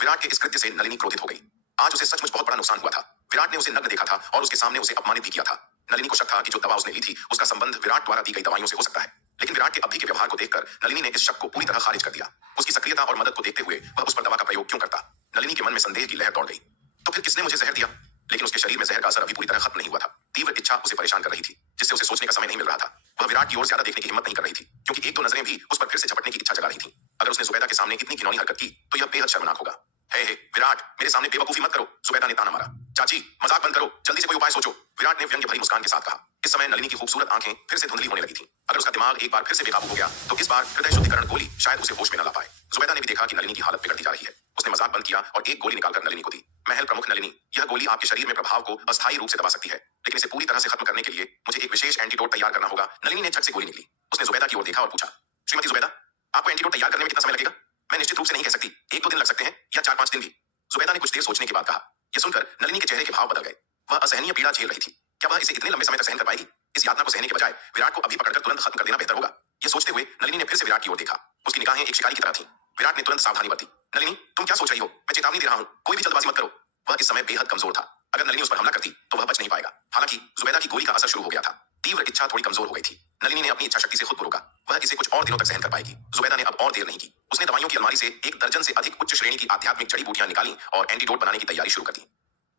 विराट के इस कृत्य से नलिनी क्रोधित हो गई। आज उसे सचमुच बहुत बड़ा नुकसान हुआ था। विराट ने उसे नग्न देखा था और उसके सामने उसे अपमानित भी किया था। नलिनी को शक था कि जो दवा उसने ली थी उसका संबंध विराट द्वारा दी गई दवाइयों से हो सकता है, लेकिन विराट के अभी के व्यवहार को देखकर नलिनी ने इस शक को पूरी तरह खारिज कर दिया। उसकी सक्रियता और मदद को देखते हुए वह उस पर दवा का प्रयोग क्यों करता? नलिनी के मन में संदेह की लहर दौड़ गई। तो फिर किसने मुझे जहर दिया? लेकिन उसके शरीर में जहर का असर अभी पूरी तरह खत्म नहीं हुआ था। तीव्र इच्छा उसे परेशान कर रही थी, जिससे उसे सोचने का समय नहीं मिल रहा था। वह विराट की ओर ज्यादा देखने की हिम्मत नहीं कर रही थी, क्योंकि एक दो नजरें भी उस पर फिर से झपटने की इच्छा जगा रही थी। अगर उसने जुबैदा के सामने इतनी घिनौनी हरकत की तो यह बेहद शर्मनाक होगा। हे विराट, मेरे सामने बेवकूफी मत करो, जुबैदा ने ताना मारा। चाची, मजाक बंद करो, जल्दी से कोई उपाय सोचो, विराट ने व्यंग्य भरी मुस्कान के साथ कहा। इस समय नलिनी की खूबसूरत आंखें फिर से धुंधली होने लगी थी। अगर उसका दिमाग एक बार फिर से बेकाबू हो गया तो इस बार हृदय शुद्धिकरण गोली शायद उसे होश में न ला पाए। जुबैदा ने भी देखा कि नलिनी की हालत बिगड़ती जा रही है। उसने मजाक बंद किया और एक गोली निकालकर नलिनी को दी। महल प्रमुख नलिनी, यह गोली आपके शरीर में प्रभाव को अस्थायी रूप से दबा सकती है, लेकिन इसे पूरी तरह से खत्म करने के लिए मुझे एक विशेष एंटीडोट तैयार करना होगा। नलिनी ने झट से गोली निकली। उसने जुबैदा की ओर देखा और पूछा, श्रीमती जुबैदा, आपको एंटीडोट तैयार करने में कितना समय लगेगा? मैं निश्चित रूप से नहीं कह सकती, 1-2 दिन लग सकते हैं या 4-5 दिन भी। जुबैदा ने कुछ देर सोचने के बाद कहा। यह सुनकर नलिनी के चेहरे के भाव बदल गए। वह असहनीय पीड़ा झेल रही थी। क्या वह इसे इतने लंबे समय तक सहन कर पाएगी? इस यातना को सहने के बजाय विराट को अभी पकड़कर तुरंत खत्म कर देना बेहतर होगा। यह सोचते हुए नलिनी ने फिर से विराट की ओर देखा। उसकी निगाहें एक शिकारी की तरह थीं। विराट ने तुरंत सावधानी बरती। नलिनी, तुम क्या सोच रही हो? मैं चेतावनी दे रहा हूं, कोई भी जल्दबाजी मत करो। वह इस समय बेहद कमजोर था। अगर नलिनी उस पर हमला करती तो वह बच नहीं पाएगा। हालांकि जुबैदा की गोली का असर शुरू हो गया था। तीव्र इच्छा थोड़ी कमजोर हो गई थी। नलिनी ने अपनी इच्छा शक्ति से खुद को रोका। वह इसे कुछ और दिनों तक सहन कर पाएगी। जुबैदा ने अब और देर नहीं की। उसने दवाइयों की अलमारी से 1 दर्जन से अधिक उच्च श्रेणी की आध्यात्मिक जड़ी बूटियां निकाली और एंटीडोट बनाने की तैयारी शुरू कर दी।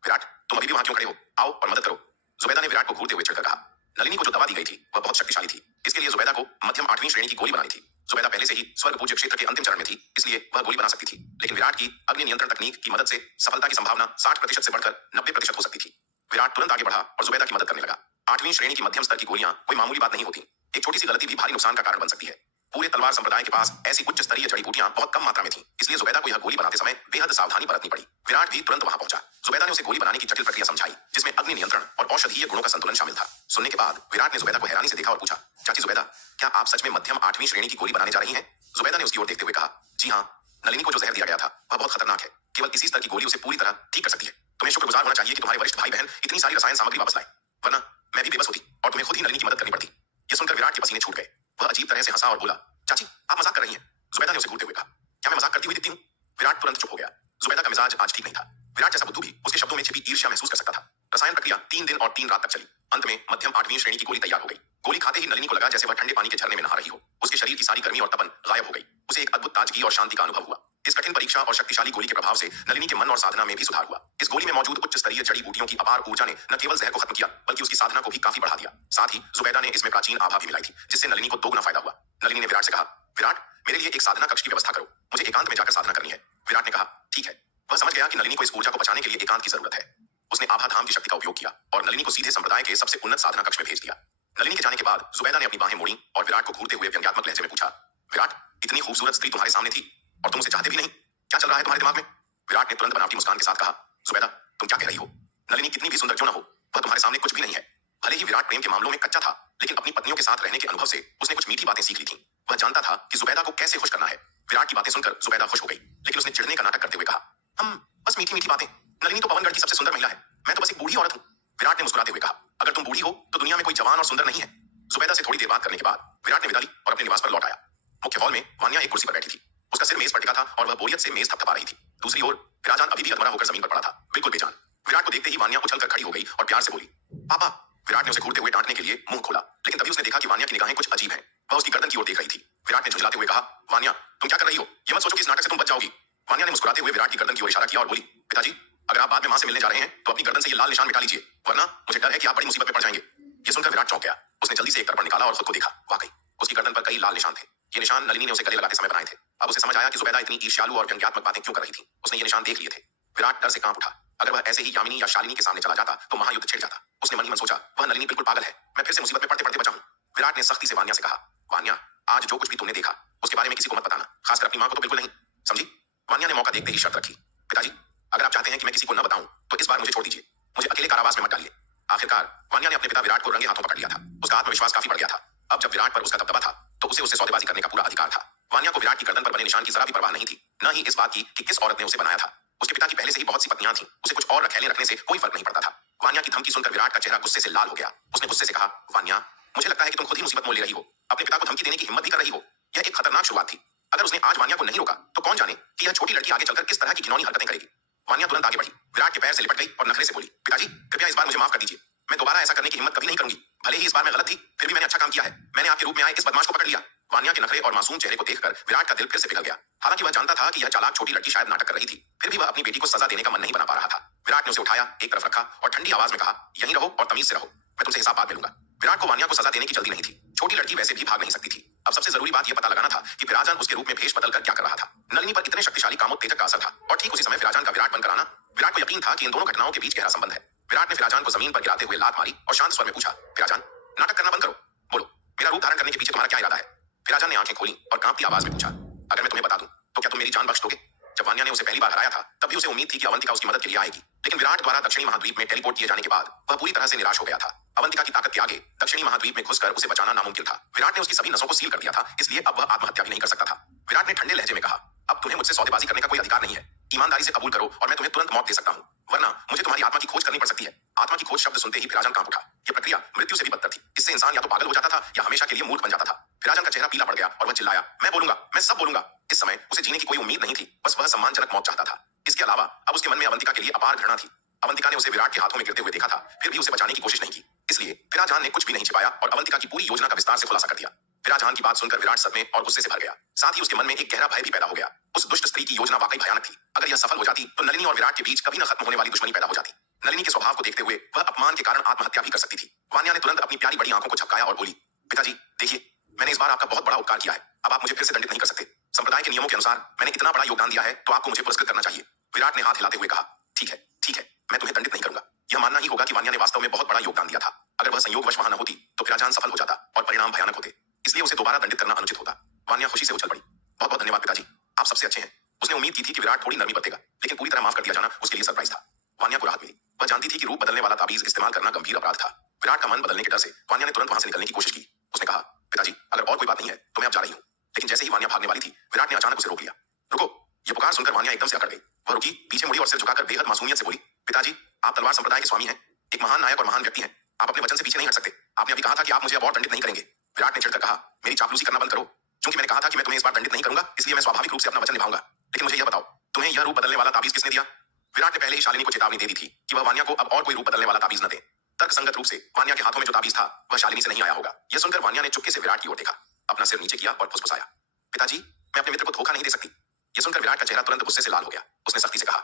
विराट, तुम अभी भी वहां क्यों खड़े हो? आओ और मदद करो। जुबैदा ने विराट को को घूरते हुए चिढ़कर कहा। नलिनी को जो दवा दी गई थी वह बहुत शक्तिशाली थी। इसके लिए जुबैदा को मध्यम 8वीं श्रेणी की गोली बनानी थी। जुबैदा पहले से ही स्वर्ग पूज्य क्षेत्र के अंतिम चरण में थी, इसलिए वह गोली बना सकती थी। लेकिन विराट की अग्नि नियंत्रण तकनीक की मदद से सफलता की संभावना 60% से बढ़कर 90% हो सकती थी। विराट तुरंत आगे बढ़ा और जुबैदा की मदद करने लगा। 8वीं श्रेणी की मध्यम स्तर की गोलियां कोई मामूली बात नहीं होती। एक छोटी सी गलती भी भारी नुकसान का कारण बन सकती है। पूरे तलवार संप्रदाय के पास ऐसी उच्च स्तरीय जड़ी बूटियां बहुत कम मात्रा में थीं, इसलिए जुबैदा को यह गोली बनाते समय बेहद सावधानी बरतनी पड़ी। विराट भी तुरंत वहां पहुंचा। जुबैदा ने उसे गोली बनाने की जटिल प्रक्रिया समझाई, जिसमें अग्नि नियंत्रण और औषधीय गुणों का संतुलन शामिल था। सुनने के बाद विराट ने जुबैदा को हैरानी से देखा और पूछा, चाची जुबैदा, क्या आप सच में मध्यम 8वीं श्रेणी की गोली बनाने जा रही हैं? जुबैदा ने उसकी ओर देखते हुए कहा, जी हाँ, नलिनी को जो जहर दिया गया था वह बहुत खतरनाक है। केवल इसी स्तर की गोली उसे पूरी तरह ठीक कर सकती है। तुम्हें शुक्रगुजार होना चाहिए कि तुम्हारे वरिष्ठ भाई बहन इतनी सारी रसायन सामग्री वापस लाए, वरना मैं भी बेबस होती और तुम्हें खुद ही नलिनी की मदद करनी पड़ती। यह सुनकर विराट के पसीने छूट गए। वह अजीब तरह से हंसा और बोला, चाची, आप मजाक कर रही हैं? जुबैदा ने उसे घूरते हुए कहा, क्या मैं मजाक करती हुई दिखती हूँ? विराट तुरंत चुप हो गया। जुबैदा का मिजाज आज ठीक नहीं था। विराट जैसा बुद्धू भी उसके शब्दों में छिपी ईर्ष्या महसूस कर सकता था। रसायन प्रक्रिया 3 दिन और 3 रात तक चली। अंत में मध्यम 8वीं श्रेणी की गोली तैयार हो गई। गोली खाते ही नलिनी को लगा जैसे वह ठंडे पानी के झरने में नहा रही हो। उसके शरीर की सारी गर्मी और तपन गायब हो गई। उसे एक अद्भुत ताजगी और शांति का अनुभव हुआ। इस कठिन परीक्षा और शक्तिशाली गोली के प्रभाव से नलिनी के मन और साधना में भी सुधार हुआ। इस गोली में मौजूद उच्च स्तरीय जड़ी बूटियों की अपार ऊर्जा ने न केवल जहर को खत्म किया, बल्कि उसकी साधना को भी काफी बढ़ा दिया। साथ ही जुबैदा ने इसमें प्राचीन आभा भी मिलाई थी, जिससे नलिनी को दोगुना फायदा हुआ। नलिनी ने विराट से कहा, विराट, मेरे लिए एक साधना कक्ष की व्यवस्था करो। मुझे एकांत में जाकर साधना करनी है। विराट ने कहा, ठीक है। वह समझ गया कि नलिनी को इस ऊर्जा को बचाने के लिए एकांत की जरूरत है। उसने आभा धाम की शक्ति का उपयोग किया और नलिनी को सीधे संप्रदाय के सबसे उन्नत साधना कक्ष में भेज दिया। नलिनी के जाने के बाद जुबैदा ने अपनी बाहें मोड़ी और विराट को घूरते हुए व्यंग्यात्मक लहजे में पूछा, विराट, इतनी खूबसूरत स्त्री तुम्हारे सामने थी और तुम उसे चाहते भी नहीं? क्या चल रहा है तुम्हारे दिमाग में? विराट ने तुरंत बनावटी मुस्कान के साथ कहा, जुबैदा, तुम क्या कह रही हो? नलिनी कितनी भी सुंदर क्यों न हो, वह तुम्हारे सामने कुछ भी नहीं है। भले ही विराट प्रेम के मामलों में कच्चा था, लेकिन अपनी पत्नियों के साथ रहने के अनुभव से उसने कुछ मीठी बातें सीख ली थी। वह जानता था कि जुबैदा को कैसे खुश करना है। विराट की बातें सुनकर जुबैदा खुश हो गई, लेकिन उसने चिढ़ने का नाटक करते हुए कहा, हम बस मीठी मीठी बातें। नलिनी तो पवनगढ़ की सबसे सुंदर महिला है, मैं तो बस एक बूढ़ी औरत हूँ। विराट ने मुस्कुराते हुए कहा, अगर तुम बूढ़ी हो तो दुनिया में कोई जवान और सुंदर नहीं है। जुबैदा से थोड़ी देर बात करने के बाद विराट ने विदा ली और अपने निवास पर लौट आया। मुख्य हॉल में वान्या एक कुर्सी पर बैठी थी। उसका सिर मेज पर टिका था और वह बोरियत से मेज थपथपा रही थी। दूसरी ओर विराजान अभी भी अधमरा होकर जमीन पर पड़ा था, बिल्कुल बेजान। विराट को देखते ही वान्या उछलकर खड़ी हो गई और प्यार से बोली, पापा। विराट ने उसे घूरते हुए डांटने के लिए मुंह खोला, लेकिन तभी उसने देखा कि वान्या की निगाहें कुछ अजीब हैं। वह उसकी गर्दन की ओर देख रही थी। विराट ने झुंझलाते हुए कहा, वान्या, तुम क्या कर रही हो? ये मत सोचो कि इस नाटक से तुम बच जाओगी। वान्या ने मुस्कुराते हुए विराट की गर्दन की ओर इशारा किया और बोली, पिताजी, अगर आप बाद में मां से मिलने जा रहे हैं तो अपनी गर्दन से ये लाल निशान मिटा लीजिए, वरना मुझे डर है कि आप बड़ी मुसीबत में पड़ जाएंगे। ये सुनकर विराट चौंक गया। उसने जल्दी से एक दर्पण निकाला और खुद को देखा। वाकई उसकी गर्दन पर कई लाल निशान थे। ये निशान नलिनी ने उसे गले लगाते समय बनाए थे। अब उसे समझ आया कि जुबैदा इतनी ईर्ष्यालु और व्यंग्यात्मक बातें क्यों कर रही थी। उसने ये निशान देख लिए थे। विराट डर से कांप उठा। अगर वह ऐसे ही यामिनी या शालिनी के सामने चला जाता तो महायुद्ध छिड़ जाता। उसने मन ही मन सोचा, वह नलिनी बिल्कुल पागल है, मैं फिर से मुसीबत में पड़ते पड़ते बचाऊं। विराट ने सख्ती से वान्या से कहा, वान्या, आज जो कुछ भी तुमने देखा उसके बारे में किसी को मत बताना, खासकर अपनी मां को तो बिल्कुल नहीं, समझी? वान्या ने मौका देखते ही शर्त रखी, पिताजी, अगर आप चाहते हैं कि मैं किसी को न बताऊं तो इस बार मुझे छोड़ दीजिए, मुझे अकेले कारावास में मत डालिए। आखिरकार वान्या ने अपने पिता विराट को रंगे हाथों पकड़ लिया था। उसका आत्मविश्वास काफी बढ़ गया था। अब जब विराट पर उसका दबदबा था तो उसे उससे सौदेबाजी करने का पूरा अधिकार था। वान्या को विराट की गर्दन पर बने निशान की जरा भी परवाह नहीं थी, न ही इस बात की कि किस औरत ने उसे बनाया था। उसके पिता की पहले से ही बहुत सी पत्नियां थीं, उसे कुछ और रखैले रखने से कोई फर्क नहीं पड़ता था। वान्या की धमकी सुनकर विराट का चेहरा गुस्से से लाल हो गया। उसने गुस्से से कहा, वान्या, मुझे लगता है कि तुम खुद ही मुसीबत मोल ले रही हो। अपने पिता को धमकी देने की हिम्मत भी कर रही हो। यह एक खतरनाक शुरुआत थी। अगर उसने आज वान्या को नहीं रोका तो कौन जाने कि यह छोटी लड़की आगे चलकर किस तरह की घिनौनी हरकतें करेगी। वान्या तुरंत आगे बढ़ी, विराट के पैर से लिपट गई और नखरे से बोली, पिताजी, कृपया इस बार मुझे माफ कर दीजिए। मैं दोबारा ऐसा करने की हिम्मत कभी नहीं करूंगी। भले ही इस बार मैं गलत थी, फिर भी मैंने अच्छा काम किया है। मैंने आपके रूप में आए इस बदमाश को पकड़ लिया। वान्या के नखरे और मासूम चेहरे को देखकर विराट का दिल फिर से पिघल गया। हालांकि वह जानता था कि यह चालाक छोटी लड़की शायद नाटक कर रही थी, फिर भी वह अपनी बेटी को सजा देने का मन नहीं बना पा रहा था। विराट ने उसे उठाया, एक तरफ रखा और ठंडी आवाज में कहा, यहीं रहो और तमीज से रहो, मैं तुमसे हिसाब बाद में लूंगा। विराट को वान्या को सजा देने की जल्दी नहीं थी। छोटी लड़की वैसे भी भाग नहीं सकती थी। अब सबसे जरूरी बात यह पता लगाना था कि विराजन उसके रूप में भेष बदलकर क्या कर रहा था। नलिनी पर इतने शक्तिशाली कामोत्तेजक का असर था और ठीक उसी समय विराजन का विराट बनकर आना। विराट को यकीन था कि इन दोनों घटनाओं के बीच गहरा संबंध है। विराट ने विराजन को जमीन पर गिराते हुए लात मारी और शांत स्वर में पूछा, विराजन, नाटक करना बंद करो, बोलो, मेरा रूप धारण करने के पीछे तुम्हारा क्या इरादा है? विराजन ने आंखें खोली और कांपती आवाज में पूछा, अगर मैं तुम्हें बता दूं तो क्या तुम मेरी जान बख्श दोगे? जब वान्या ने उसे पहली बार हराया था तब भी उसे उम्मीद थी कि अवंतिका उसकी मदद के लिए आएगी, लेकिन विराट द्वारा दक्षिणी महाद्वीप में टेलीपोर्ट किए जाने के बाद वह पूरी तरह से निराश हो गया था। अवंतिका की ताकत के आगे दक्षिणी महाद्वीप में घुसकर उसे बचाना नामुमकिन था। विराट ने उसकी सभी नसों को सील कर दिया था, इसलिए अब वह आत्महत्या भी नहीं कर सकता था। विराट ने ठंडे लहजे में कहा, अब तुम्हें मुझसे सौदेबाजी करने का कोई अधिकार नहीं है। ईमानदारी से कबूल करो और मैं तुम्हें तुरंत मौत दे सकता हूँ, वरना मुझे तुम्हारी आत्मा की खोज करनी पड़ सकती है। आत्मा की खोज शब्द सुनते ही विराजन कांप उठा। यह प्रक्रिया मृत्यु से भी बदतर थी। इससे इंसान या तो पागल हो जाता था या हमेशा के लिए मूर्ख बन जाता था। विराजन का चेहरा पीला पड़ गया और वह चिल्लाया, मैं बोलूंगा, मैं सब बोलूंगा। इस समय उसे जीने की कोई उम्मीद नहीं थी, बस वह सम्मानजनक मौत चाहता था। इसके अलावा अब उसके मन में अवंतिका के लिए अपार घृणा थी। अवंतिका ने उसे विराट के हाथों में गिरते हुए देखा था, फिर भी उसे बचाने की कोशिश नहीं की। इसलिए विराजन ने कुछ भी नहीं छिपाया और अवंतिका की पूरी योजना का विस्तार से खुलासा कर दिया। विराजन की बात सुनकर विराट सदमे और गुस्से से भर गया। साथ ही उसके मन में एक गहरा भय भी पैदा हो गया। उस दुष्ट स्त्री की योजना वाकई भयानक थी। अगर यह सफल हो जाती तो नलिनी और विराट के बीच कभी न खत्म होने वाली दुश्मनी पैदा हो जाती। नलिनी के स्वभाव को देखते हुए वह अपमान के कारण आत्महत्या भी कर सकती थी। वान्या ने तुरंत अपनी प्यारी बड़ी आंखों को झपकाया और बोली, पिताजी देखिए, मैंने इस बार आपका बहुत बड़ा उपकार किया है, अब आप मुझे फिर से दंडित नहीं कर सकते। संप्रदाय के नियमों के अनुसार मैंने इतना बड़ा योगदान दिया है तो आपको मुझे पुरस्कृत करना चाहिए। विराट ने हाथ हिलाते हुए कहा, ठीक है, मैं तुम्हें दंडित नहीं करूंगा। यह मानना ही होगा कि वान्या ने वास्तव में बहुत बड़ा योगदान दिया था। अगर वह संयोगवश वहां न होती तो फिराजान सफल हो जाता और परिणाम भयानक होते, इसलिए उसे दोबारा दंडित करना अनुचित होता। वान्या खुशी से उछल पड़ी, बहुत बहुत धन्यवाद पिताजी, आप सबसे अच्छे हैं। उसने उम्मीद की थी कि विराट थोड़ी नरमी बरतेगा, लेकिन पूरी तरह माफ कर दिया जाना उसके लिए सरप्राइज था। वान्या को राहत मिली, वह जानती थी कि रूप बदलने वाला ताबीज इस्तेमाल करना गंभीर अपराध था। विराट का मन बदलने के डर से वान्या ने तुरंत वहां से निकलने की कोशिश की। उसने कहा, पिताजी अगर और कोई बात नहीं है तो मैं अब जा रही हूँ। लेकिन जैसे ही वान्या भागने वाली थी, विराट ने अचानक उसे रोक लिया। रुको। यह पुकार सुनकर वान्या एकदम से अकड़ गई। वह रुकी, पीछे मुड़ी और सिर झुकाकर बेहद मासूमियत से बोली, पिताजी आप तलवार संप्रदाय के स्वामी हैं, एक महान नायक और महान व्यक्ति हैं, आप अपने वचन से पीछे नहीं हट सकते। आपने अभी कहा था कि आप मुझे अब और दंडित नहीं करेंगे। विराट ने चिढ़कर कहा, मेरी चापलूसी करना बंद करो। क्योंकि मैंने कहा था कि मैं तुम्हें इस बार दंडित नहीं करूंगा, इसलिए मैं स्वाभाविक रूप से अपना वचन निभाऊंगा। लेकिन मुझे यह बताओ, तुम्हें यह रूप बदलने वाला ताबीज किसने दिया? विराट ने पहले ही शालिनी को चेतावनी दे दी थी कि वह वान्या को अब और कोई रूप बदलने वाला ताबीज न दे। तर्कसंगत रूप से वान्या के हाथों में जो ताबीज था वह शालिनी से नहीं आया होगा। यह सुनकर वान्या ने चुपके से विराट की ओर देखा, अपना सिर नीचे किया और फुसफुसाया, पिताजी मैं अपने मित्र को धोखा नहीं दे सकती। यह सुनकर विराट का चेहरा तुरंत गुस्से से लाल हो गया। उसने सख्ती से कहा,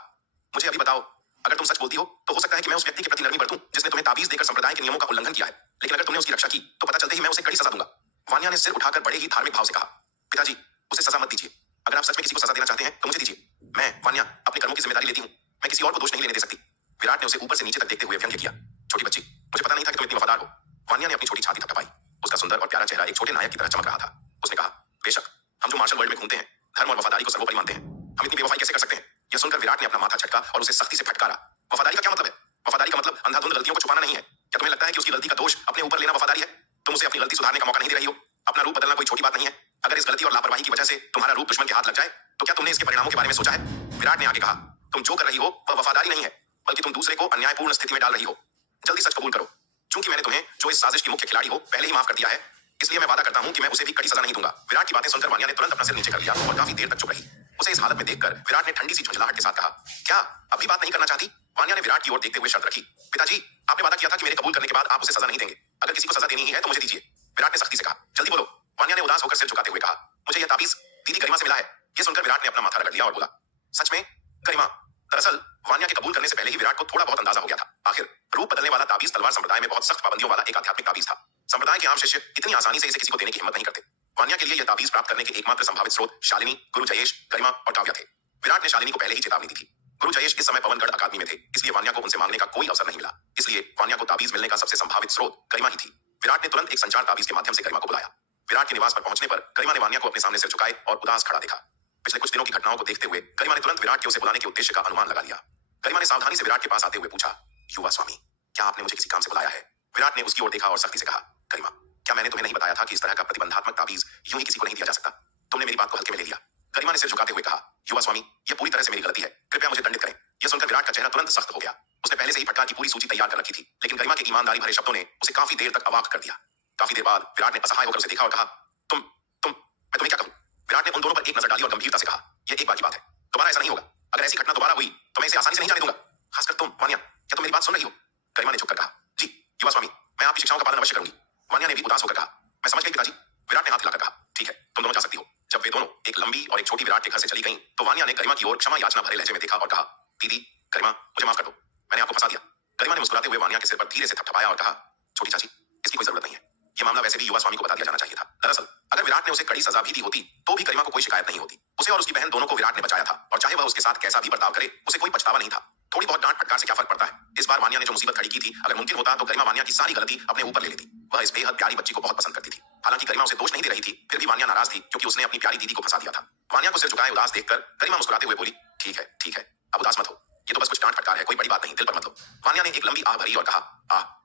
मुझे अभी बताओ, अगर तुम सच बोलती हो तो हो सकता है कि मैं उस व्यक्ति के प्रति नरमी बरतूं जिसने तुम्हें ताबीज देकर संप्रदाय के नियमों का उल्लंघन किया है, लेकिन अगर तुमने उसकी रक्षा की तो पता चलते ही मैं उसे कड़ी सजा दूंगा। वान्या ने सिर उठाकर बड़े ही धार्मिक भाव से कहा, पिताजी उसे सजा मत दीजिए। अगर आप सच में किसी को सजा देना चाहते हैं तो मुझे दीजिए। मैं वान्या अपने कर्मों की जिम्मेदारी लेती हूँ, मैं किसी और को दोष नहीं लेने दे सकती। विराट ने उसे ऊपर से नीचे तक देखते हुए व्यंग्य किया, छोटी बच्ची, मुझे पता नहीं था कि तुम इतनी वफादार हो। वान्या ने अपनी छोटी छाती थपथपाई। उसका सुंदर और प्यारा चेहरा एक छोटे नायक की तरह चमक रहा था। उसने कहा, बेशक, हम जो मार्शल वर्ल्ड में घूमते हैं, धर्म और वफादारी को सर्वोपरि मानते हैं, हम इतनी बेवफाई कैसे कर सकते हैं? यह सुनकर विराट ने अपना माथा झटका और उसे सख्ती से फटकारा। वफादारी का क्या मतलब है? वफादारी का मतलब अंधाधुंध गलतियों को छुपाना नहीं है। क्या तुम्हें लगता है कि उसकी गलती का दोष अपने ऊपर लेना वफादारी है? तुम उसे अपनी गलती सुधारने का मौका नहीं दे रही हो। अपना रूप बदलना कोई छोटी बात नहीं है। अगर इस गलती और लापरवाही की वजह से तुम्हारा रूप दुश्मन के हाथ लग जाए तो क्या तुमने इसके परिणामों के बारे में सोचा है? विराट ने आगे कहा, तुम जो कर रही हो वह वफादारी नहीं है, बल्कि तुम दूसरे को अन्यायपूर्ण स्थिति में डाल रही हो। जल्दी सच कबूल करो। चूंकि मैंने तुम्हें, जो इस साजिश की मुख्य खिलाड़ी हो, पहले ही माफ कर दिया है, इसलिए मैं वादा करता हूं कि मैं उसे भी कड़ी सजा नहीं दूंगा। विराट की बातें सुनकर वान्या ने तुरंत अपना सिर नीचे कर लिया और काफी देर तक चुप रही। उसे इस हालत में देखकर विराट ने ठंडी सी झुंझलाहट के साथ कहा, क्या अभी बात नहीं करना चाहती? वान्या ने विराट की ओर देखते हुए शर्त रखी, पिताजी आपने वादा किया था कि मेरे कबूल करने के बाद आप उसे सजा नहीं देंगे। अगर किसी को सजा देनी ही है तो मुझे दीजिए। विराट ने सख्ती से कहा, जल्दी बोलो। वान्या ने उदास होकर सिर झुकाते हुए कहा, मुझे यह ताबीज दीदी गरिमा से मिला है। यह सुनकर विराट ने अपना माथा रगड़ लिया और बोला, सच में गरिमा? दरअसल वान्या के कबूल करने से पहले ही विराट को थोड़ा बहुत अंदाजा हो गया था। आखिर रूप बदलने वाला ताबीज तलवार संप्रदाय में बहुत सख्त पाबंदियों वाला एक आध्यात्मिक ताबीज था। संप्रदाय के आम शिष्य इतनी आसानी से इसे किसी को देने की हिम्मत नहीं करते। वान्या के लिए यह ताबीज प्राप्त करने के एकमात्र संभावित स्रोत शालिनी, गुरु जयेश, गरिमा और काव्या थे। विराट ने शालिनी को पहले ही चेतावनी दी थी। गुरु जयेश इस समय पवनगढ़ अकादमी में थे, इसलिए वान्या को उनसे मांगने का कोई अवसर नहीं मिला। इसलिए वान्या को ताबीज मिलने का सबसे संभावित स्रोत गरिमा ही थी। विराट ने तुरंत एक संचार ताबीज के माध्यम से गरिमा को बुलाया। विराट के निवास पर पहुंचने पर गरिमा ने वान्या को अपने सामने सिर झुकाए और उदास खड़ा देखा। पिछले कुछ दिनों की घटनाओं को देखते हुए गरिमा ने तुरंत विराट के उसे बुलाने के उद्देश्य का अनुमान लगा लिया। गरिमा ने सावधानी से विराट के पास आते हुए पूछा, युवा स्वामी, क्या आपने मुझे किसी काम से बुलाया है? विराट ने उसकी ओर देखा और सख्ती से कहा, गरिमा, क्या मैंने तुम्हें नहीं बताया था कि इस तरह का प्रतिबंधात्मक ताबीज यूं ही किसी को नहीं दिया जा सकता? तुमने मेरी बात को हल्के में ले लिया। गरिमा ने सिर झुकाते हुए कहा, युवा स्वामी, यह पूरी तरह से मेरी गलती है, कृपया मुझे दंडित करें। यह सुनकर विराट का चेहरा तुरंत सख्त हो गया। उसने पहले से ही फटकार की पूरी सूची तैयार कर रखी थी, लेकिन गरिमा के ईमानदारी भरे शब्दों ने उसे काफी देर तक अवाक कर दिया। काफी देर बाद विराट ने असहाय होकर उसे देखा और कहा, मैं तुम्हें क्या कहूं? विराट ने उन दोनों पर एक नजर डाली और गंभीरता से कहा, यह एक बार की बात है, दोबारा ऐसा नहीं होगा। अगर ऐसी घटना दोबारा हुई तो मैं इसे आसानी से नहीं जाने दूंगा, खासकर तुम वान्या। क्या तुम मेरी बात सुन रही हो? गरिमा ने झुककर कहा, जी युवा स्वामी, मैं आपकी शिक्षाओं का पालन अवश्य करूंगी। वान्या ने भी उदास होकर कहा, मैं समझ गई पिताजी। विराट ने हाथ हिलाकर कहा, ठीक है, तुम दोनों जा सकती हो। जब वे दोनों एक लंबी और एक छोटी विराट के घर से चली गईं, तो वान्या ने गरिमा की ओर क्षमा याचना भरे लहजे में देखा और कहा, दीदी गरिमा, मुझे माफ कर दो, मैंने आपको फंसा दिया। गरिमा ने मुस्कुराते हुए वान्या के सिर पर धीरे से थपथपाया और कहा, छोटी चाची, इसकी कोई जरूरत नहीं है। यह मामला वैसे भी युवा स्वामी को बता दिया जाना चाहिए था। दरअसल अगर विराट ने उसे कड़ी सजा भी दी होती तो भी गरिमा को कोई शिकायत नहीं होती। उसे और उसकी बहन दोनों को विराट ने बचाया था, और चाहे वह उसके साथ कैसा भी बर्ताव करे, उसे कोई पछतावा नहीं था। थोड़ी बहुत डांट फटकार से क्या फर्क पड़ता है? इस बार वान्या ने जो मुसीबत खड़ी की थी, अगर मुमकिन होता तो गरिमा वान्या की सारी गलती अपने ऊपर ले लेती। वह इस बेहद प्यारी बच्ची को बहुत पसंद करती थी। हालांकि गरिमा उसे दोष नहीं दे रही थी, फिर भी वान्या नाराज थी क्योंकि उसने अपनी प्यारी दीदी को फंसा दिया था। वान्या को सिर झुकाए उदास देखकर गरिमा मुस्कुराते हुए बोली, ठीक है, अब उदास मत हो, ये तो बस कुछ डांट फटकार है, कोई बड़ी बात नहीं, दिल पर मत लो। वान्या ने एक लंबी आह भरी और कहा,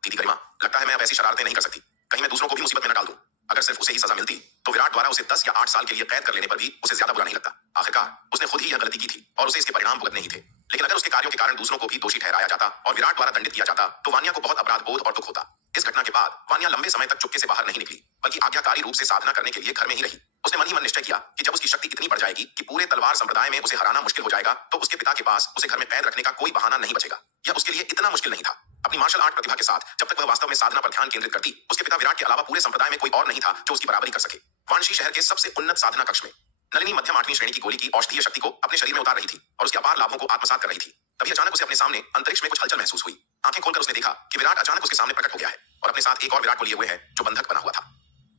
दीदी गरिमा, लगता है मैं अब ऐसी शरारतें नहीं कर सकती, कहीं मैं दूसरों को भी मुसीबत में न डाल दूं। अगर सिर्फ उसे ही सजा मिलती तो विराट द्वारा उसे 10 या 8 साल के लिए कैद कर लेने पर भी उसे ज्यादा बुरा नहीं लगता। आखिरकार उसने खुद ही यह गलती की थी और उसे इसके परिणाम भुगतने ही थे। लेकिन अगर उसके कार्यों के कारण दूसरों को भी दोषी ठहराया जाता और विराट द्वारा दंडित किया जाता तो वान्या को बहुत अपराध बोध और दुख होता। इस घटना के बाद वान्या लंबे समय तक चुपके से बाहर नहीं निकली, बल्कि आज्ञाकारी रूप से साधना करने के लिए घर में ही रही। उसने मन ही मन निश्चय किया कि जब उसकी शक्ति इतनी बढ़ जाएगी कि पूरे तलवार संप्रदाय में उसे हराना मुश्किल हो जाएगा, तो उसके पिता के पास उसे घर में कैद रखने का कोई बहाना नहीं बचेगा। यह उसके लिए इतना मुश्किल नहीं था। अपनी मार्शल आर्ट प्रतिभा के साथ जब तक वह वास्तव में साधना पर ध्यान केंद्रित करती, उसके पिता विराट के अलावा पूरे संप्रदाय में कोई और नहीं था जो उसकी बराबरी कर सके। वानशी शहर के सबसे उन्नत साधना कक्ष में नलिनी मध्यम 8वीं श्रेणी की गोली की औषधीय शक्ति को अपने शरीर में उतार रही थी और उसके अपार लाभों को आत्मसात कर रही थी। तभी अचानक उसे अपने सामने अंतरिक्ष में कुछ हलचल महसूस हुई। आंखें खोलकर उसने देखा कि विराट अचानक उसके सामने प्रकट हो गया है और अपने साथ एक और विराट को लिए हुए है जो बंधक बना हुआ था।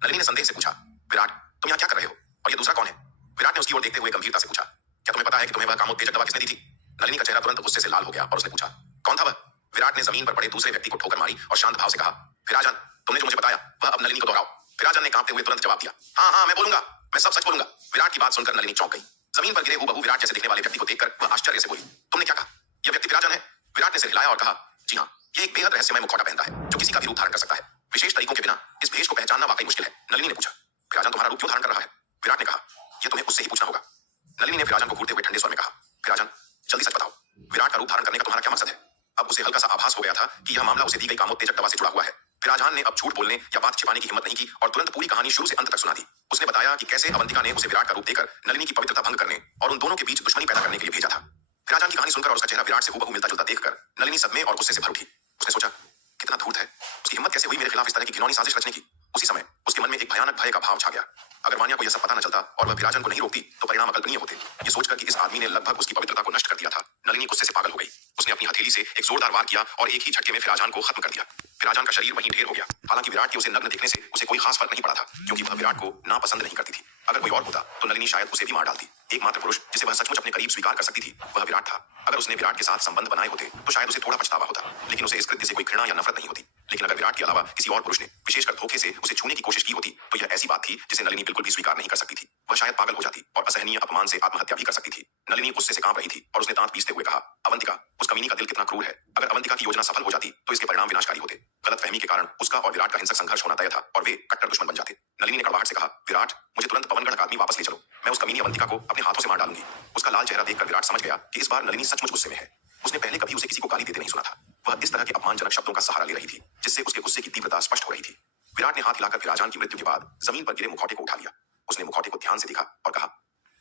नलिनी ने संदेह से पूछा, विराट तुम यहाँ क्या कर रहे हो और ये दूसरा कौन है? विराट ने उसकी ओर देखते हुए गंभीरता से पूछा, क्या तुम्हें पता है कि तुम्हें वह कामोत्तेजक दवा किसने दी थी? नलिनी का चेहरा तुरंत गुस्से से लाल हो गया और उसने पूछा, कौन था वह? विराट ने जमीन पर पड़े दूसरे व्यक्ति को ठोकर मारी और शांत भाव से कहा, विराजन तुमने जो मुझे बताया वह अब नलिनी को दोहराओ। विराजन ने कांपते हुए तुरंत जवाब दिया, हाँ हाँ मैं बोलूंगा, मैं सब सच बोलूंगा। विराट की बात सुनकर नलिनी चौंक गई। जमीन पर गिरे हूबहू विराट जैसे दिखने वाले व्यक्ति को देखकर वह आश्चर्य से बोली, तुमने क्या कहा? यह व्यक्ति विराजन है? विराट ने सिर हिलाया और कहा, जी हाँ, ये एक बेहद रहस्यमय मुखौटा पहनता है जो किसी का भी रूप धारण कर सकता है। विशेष तरीकों के बिना इस भेष को पहचानना वाकई मुश्किल है। नलिनी ने पूछा, विराजन तुम्हारा रूप क्यों धारण कर रहा है? विराट ने कहा, यह तुम्हें उससे ही पूछना होगा। नलिनी ने विराजन को घूरते हुए ठंडे स्वर में कहा, विराजन जल्दी सच बताओ, विराट का रूप धारण करने का तुम्हारा क्या मकसद है? अब उसे हल्का सा आभास हो गया था कि यह मामला उसे दी गई कामोत्तेजक दवा से जुड़ा हुआ है। विराजन ने अब झूठ बोलने या बात छिपाने की हिम्मत नहीं की और तुरंत पूरी कहानी शुरू से अंत तक सुना दी। उसने बताया कि कैसे अवंतिका ने उसे विराट का रूप देकर नलिनी की पवित्रता भंग करने और उन दोनों के बीच दुश्मनी पैदा करने के लिए भेजा था। विराजन की कहानी सुनकर और उसका चेहरा विराट से हूबहू मिलता जुलता देखकर नलिनी सदमे और गुस्से से भर उठी। उसने सोचा, कितना धूर्त है, उसकी हिम्मत कैसे हुई मेरे खिलाफ इस तरह की घिनौनी साजिश रचने की। उसी समय उसके मन में एक भयानक भय का भाव छा गया। अगर वान्या को यह सब पता न चलता और वह विराजन को नहीं रोकती तो परिणाम अकल्पनीय होते। ये सोचकर कि इस आदमी ने लगभग उसकी पवित्रता को नष्ट कर दिया था, नलिनी गुस्से से पागल हो गई। उसने अपनी हथेली से एक जोरदार वार किया और एक ही झटके में विराजन को खत्म कर दिया। विराजन का शरीर वहीं ढेर हो गया। हालांकि विराट के उसे नग्न देखने से उसे कोई खास फर्क नहीं पड़ा था, क्योंकि वह विराट को नापसंद नहीं करती थी। अगर कोई और होता तो नलिनी शायद उसे भी मार डालती। एकमात्र पुरुष जिसे वह सचमुच अपने करीब स्वीकार कर सकती थी वह विराट था। अगर उसने विराट के साथ संबंध बनाए होते तो शायद उसे थोड़ा पछतावा होता, लेकिन उसे इस कृत्य से कोई घृणा या नफरत नहीं होती। लेकिन अगर विराट के अलावा किसी और पुरुष ने विशेषकर धोखे से उसे छूने की कोशिश की होती तो यह ऐसी बात थी जिसे नलिनी बिल्कुल भी स्वीकार नहीं कर सकती थी। वह शायद पागल हो जाती और असहनीय अपमान से आत्महत्या भी कर सकती थी। नलिनी गुस्से से कांप रही थी और उसने दांत पीसते हुए कहा, अवंतिका, उस कमीनी का दिल कितना क्रूर है। अगर अवंतिका की योजना सफल हो जाती तो इसके परिणाम विनाशकारी होते। गलतफहमी के कारण उसका और विराट का हिंसक संघर्ष होना तय था और वे कट्टर दुश्मन बन जाते। नलिनी ने कड़वाहट से कहा, विराट मुझे तुरंत पवनगढ़ आदमी वापस ले चलो, मैं उस कमीनी अवंतिका को अपने हाथों से मार डालूंगी। उसका लाल चेहरा देखकर विराट समझ गया कि इस बार नलिनी सचमुच गुस्से में है। उसने पहले कभी उसे किसी को गाली देते नहीं सुना था। वह इस तरह के अपमानजनक शब्दों का सहारा ले रही थी जिससे उसके गुस्से की तीव्रता स्पष्ट हो रही थी। विराट ने हाथ हिलाकर विराजन की मृत्यु के बाद जमीन पर गिरे मुखौटे को उठा लिया। उसने मुखौटे को ध्यान से देखा और कहा,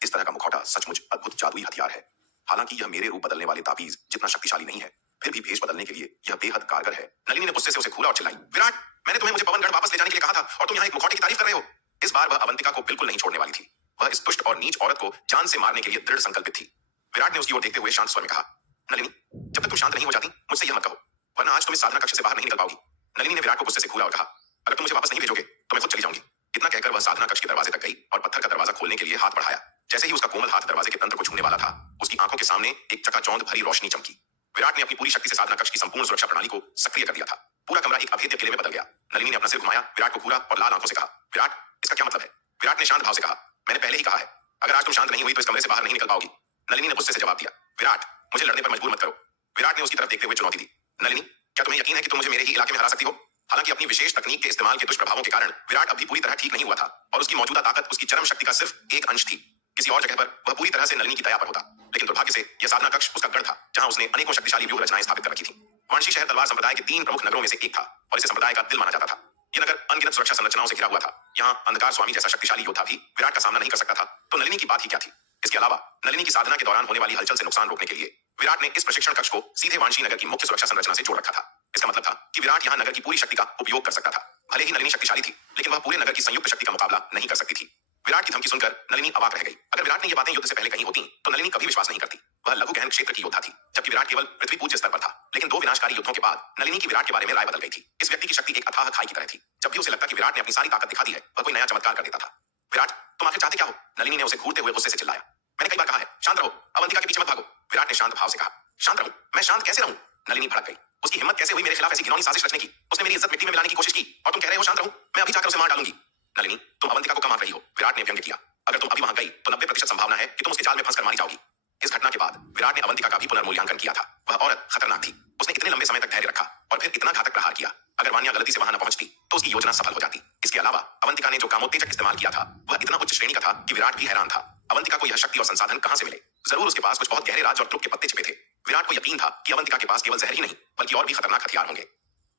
इस तरह का मुखौटा सचमुच अद्भुत जादुई हथियार है। हालांकि यह मेरे रूप बदलने वाले ताबीज जितना शक्तिशाली नहीं है, फिर भी भेष बदलने के लिए यह बेहद कारगर है। नलिनी ने गुस्से से उसे घूरा और चिल्लाई, विराट मैंने तुम्हें मुझे पवनगढ़ वापस ले जाने के लिए कहा था और तुम यहाँ एक मुखौटे की तारीफ कर रहे हो। इस बार वह अवंतिका को बिल्कुल नहीं छोड़ने वाली थी। वह इस दुष्ट और नीच औरत को जान से मारने के लिए दृढ़ संकल्पित थी। विराट ने उसकी ओर देखते हुए शांत स्वर में कहा, नलिनी जब तक तुम शांत नहीं हो जाती मुझसे यह मत कहो, वरना आज तुम इस साधना कक्ष से बाहर नहीं निकल पाओगी। नलिनी ने विराट को गुस्से से घूरा और कहा, अगर तुम मुझे वापस नहीं भेजोगे तो मैं खुद चली जाऊंगी। इतना कहकर वह साधना कक्ष के दरवाजे तक गई और पत्थर का दरवाजा खोलने के लिए हाथ बढ़ाया। जैसे ही उसका कोमल हाथ दरवाजे के तंत्र को छूने वाला था, उसकी आंखों के सामने एक चकाचौंध भरी रोशनी चमकी। विराट ने अपनी पूरी शक्ति से साधना कक्ष की संपूर्ण सुरक्षा प्रणाली को सक्रिय कर दिया था। पूरा कमरा एक अभेद्य किले में बदल गया। नलिनी ने अपना सिर घुमाया, विराट को घूरा और लाल आंखों से कहा, विराट इसका क्या मतलब है? विराट ने शांत भाव से कहा, मैंने पहले ही कहा है, अगर आज तुम शांत नहीं हुई तो इस कमरे से बाहर नहीं निकल पाओगी। नलिनी ने गुस्से से जवाब दिया, विराट मुझे लड़ने पर मजबूर मत करो। विराट ने उसकी तरफ देखते हुए चुनौती दी, नलिनी क्या तुम्हें यकीन है कि तुम मुझे मेरे ही इलाके में हरा सकती हो? हालांकि अपनी विशेष तकनीक के इस्तेमाल के दुष्प्रभावों के कारण विराट अभी पूरी तरह ठीक नहीं हुआ था और उसकी मौजूदा ताकत उसकी चरम शक्ति का सिर्फ एक अंश थी। किसी और जगह पर वह पूरी तरह से नलिनी की दया पर होता, लेकिन दुर्भाग्य से यह साधना कक्ष उसका गढ़ था जहां उसने अनेकों शक्तिशाली व्यूह रचनाएं स्थापित कर रखी थी। वांशी शहर तलवार संप्रदाय के 3 प्रमुख नगरों में से एक था और इसे संप्रदाय का दिल माना जाता था। यह नगर अनगिनत सुरक्षा संरचनाओं से घिरा हुआ था। यहाँ अंधकार स्वामी जैसा शक्तिशाली योद्धा भी विराट का सामना नहीं कर सकता था, तो नलिनी की बात ही क्या थी। इसके अलावा नलिनी की साधना के दौरान होने वाली हलचल से नुकसान रोकने के लिए विराट ने इस प्रशिक्षण कक्ष को सीधे वांशी नगर की मुख्य सुरक्षा संरचना से जोड़ रखा था। इसका मतलब था कि विराट यहाँ नगर की पूरी शक्ति का उपयोग कर सकता था। भले ही नलिनी शक्तिशाली थी, लेकिन वह पूरे नगर की संयुक्त शक्ति का मुकाबला नहीं कर सकती थी। विराट की धमकी सुनकर नलिनी अवाक रह गई। अगर विराट ने ये बातें युद्ध से पहले कही होती तो नलिनी कभी विश्वास नहीं करती। वह लघु गहन क्षेत्र की योद्धा थी, जबकि विराट केवल पृथ्वी पूज्य स्तर पर था। लेकिन 2 विनाशकारी युद्धों के बाद नलिनी की विराट के बारे में राय बदल गई थी। इस व्यक्ति की शक्ति एक अथाह खाई की तरह थी। जब भी उसे लगता कि विराट ने अपनी सारी ताकत दिखा दी है, वह कोई नया चमत्कार कर देता था। विराट तुम आखिर चाहते क्या हो? नलिनी ने उसे घूरते हुए गुस्से से चिल्लाया, मैंने कई बार कहा है शांत रहो, अवंतिका के पीछे मत भागो। विराट ने शांत भाव से कहा, शांत रहूं? मैं शांत कैसे रहूं? नलिनी भड़क गई। उसकी हिम्मत कैसे हुई मेरे खिलाफ ऐसी घिनौनी साजिश रचने की? उसने मेरी इज्जत मिट्टी में मिलाने की कोशिश की और तुम कह रहे हो शांत रहूं? मैं अभी जाकर उसे मार डालूंगी। नलिनी तुम अवंतिका को कम आंक रही हो, विराट ने व्यंग्य किया। अगर तुम अभी वहां गई तो 90% संभावना है कि तुम उसके जाल में फंसकर मारी जाओगी। इस घटना के बाद विराट ने अवंतिका का भी पुनर्मूल्यांकन किया था। वह औरत खतरनाक थी। उसने इतने लंबे समय तक धैर्य रखा और फिर इतना घातक प्रहार किया। अगर वान्या गलती से वहां न पहुंचती तो उसकी योजना सफल हो जाती। इसके अलावा अवंतिका ने जो कामोत्तेजक इस्तेमाल किया था वह इतना उच्च श्रेणी का था कि विराट भी हैरान था। अवंतिका को यह शक्ति और संसाधन कहां से मिले? जरूर उसके पास कुछ बहुत गहरे राज और ट्रुक के पत्ते छिपे थे। विराट को यकीन था कि अवंतिका के पास केवल जहर ही नहीं बल्कि और भी खतरनाक हथियार होंगे।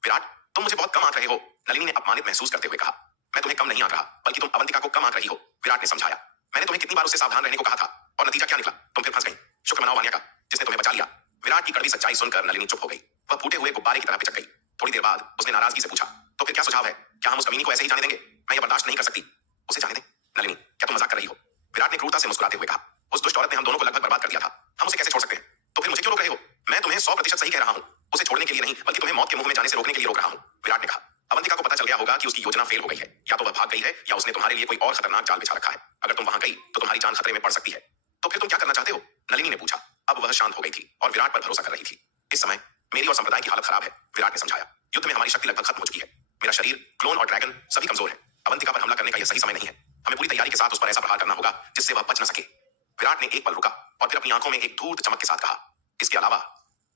विराट तुम मुझे बहुत कम आंक रहे हो, नलिनी ने अपमानित महसूस करते हुए कहा। मैं तुम्हें कम नहीं आंक रहा, बल्कि तुम अवंतिका को कम आंक रही हो, विराट ने समझाया। मैंने तुम्हें कितनी बार उससे सावधान रहने को कहा था और नतीजा क्या निकला? तुम फिर फंस गई। शुक्र मनाओ वान्या का जिसने तुम्हें बचा लिया। विराट की कड़वी सच्चाई सुनकर नलिनी चुप हो गई। वह फूटे हुए गुब्बारे की तरह पिचक गई। थोड़ी देर बाद उसने नाराजगी से पूछा, तो फिर क्या सुझाव है? क्या हम उस कमीनी को ऐसे ही जाने देंगे? मैं यह बर्दाश्त नहीं कर सकती। उसे जाने दे। नलिनी क्या तुम मजाक कर रही हो? विराट ने क्रूरता से मुस्कुराते हुए कहा, उस दुष्ट औरत ने हम दोनों को लगभग बर्बाद कर दिया था, हम उसे कैसे छोड़ सकते हैं? तो फिर मुझे क्यों रोक रहे हो? मैं तुम्हें 100% सही कह रहा हूं। उसे छोड़ने के लिए नहीं बल्कि तुम्हें मौत के मुंह में जाने से रोकने के लिए रोक रहा हूं। विराट ने कहा, अवंतिका जाल बिछा रखा है। अगर तुम वहां गई तो तुम्हारी जान खतरे में पड़ सकती है। तो फिर तुम क्या करना चाहते हो? नलिनी ने पूछा। अब वह शांत हो गई थी और विराट पर भरोसा कर रही थी। इस समय मेरी और संप्रदाय की हालत खराब है, विराट ने समझाया। युद्ध में हमारी शक्ति लगभग खत्म हो चुकी है। मेरा शरीर, क्लोन और ड्रैगन सभी कमजोर है। अवंतिका पर हमला करने का यह सही समय नहीं है। हमें पूरी तैयारी के साथ उस पर ऐसा प्रहार करना होगा जिससे वह बच न सके। विराट ने एक पल रुका और फिर अपनी आंखों में एक धूर्त चमक के साथ कहा, इसके अलावा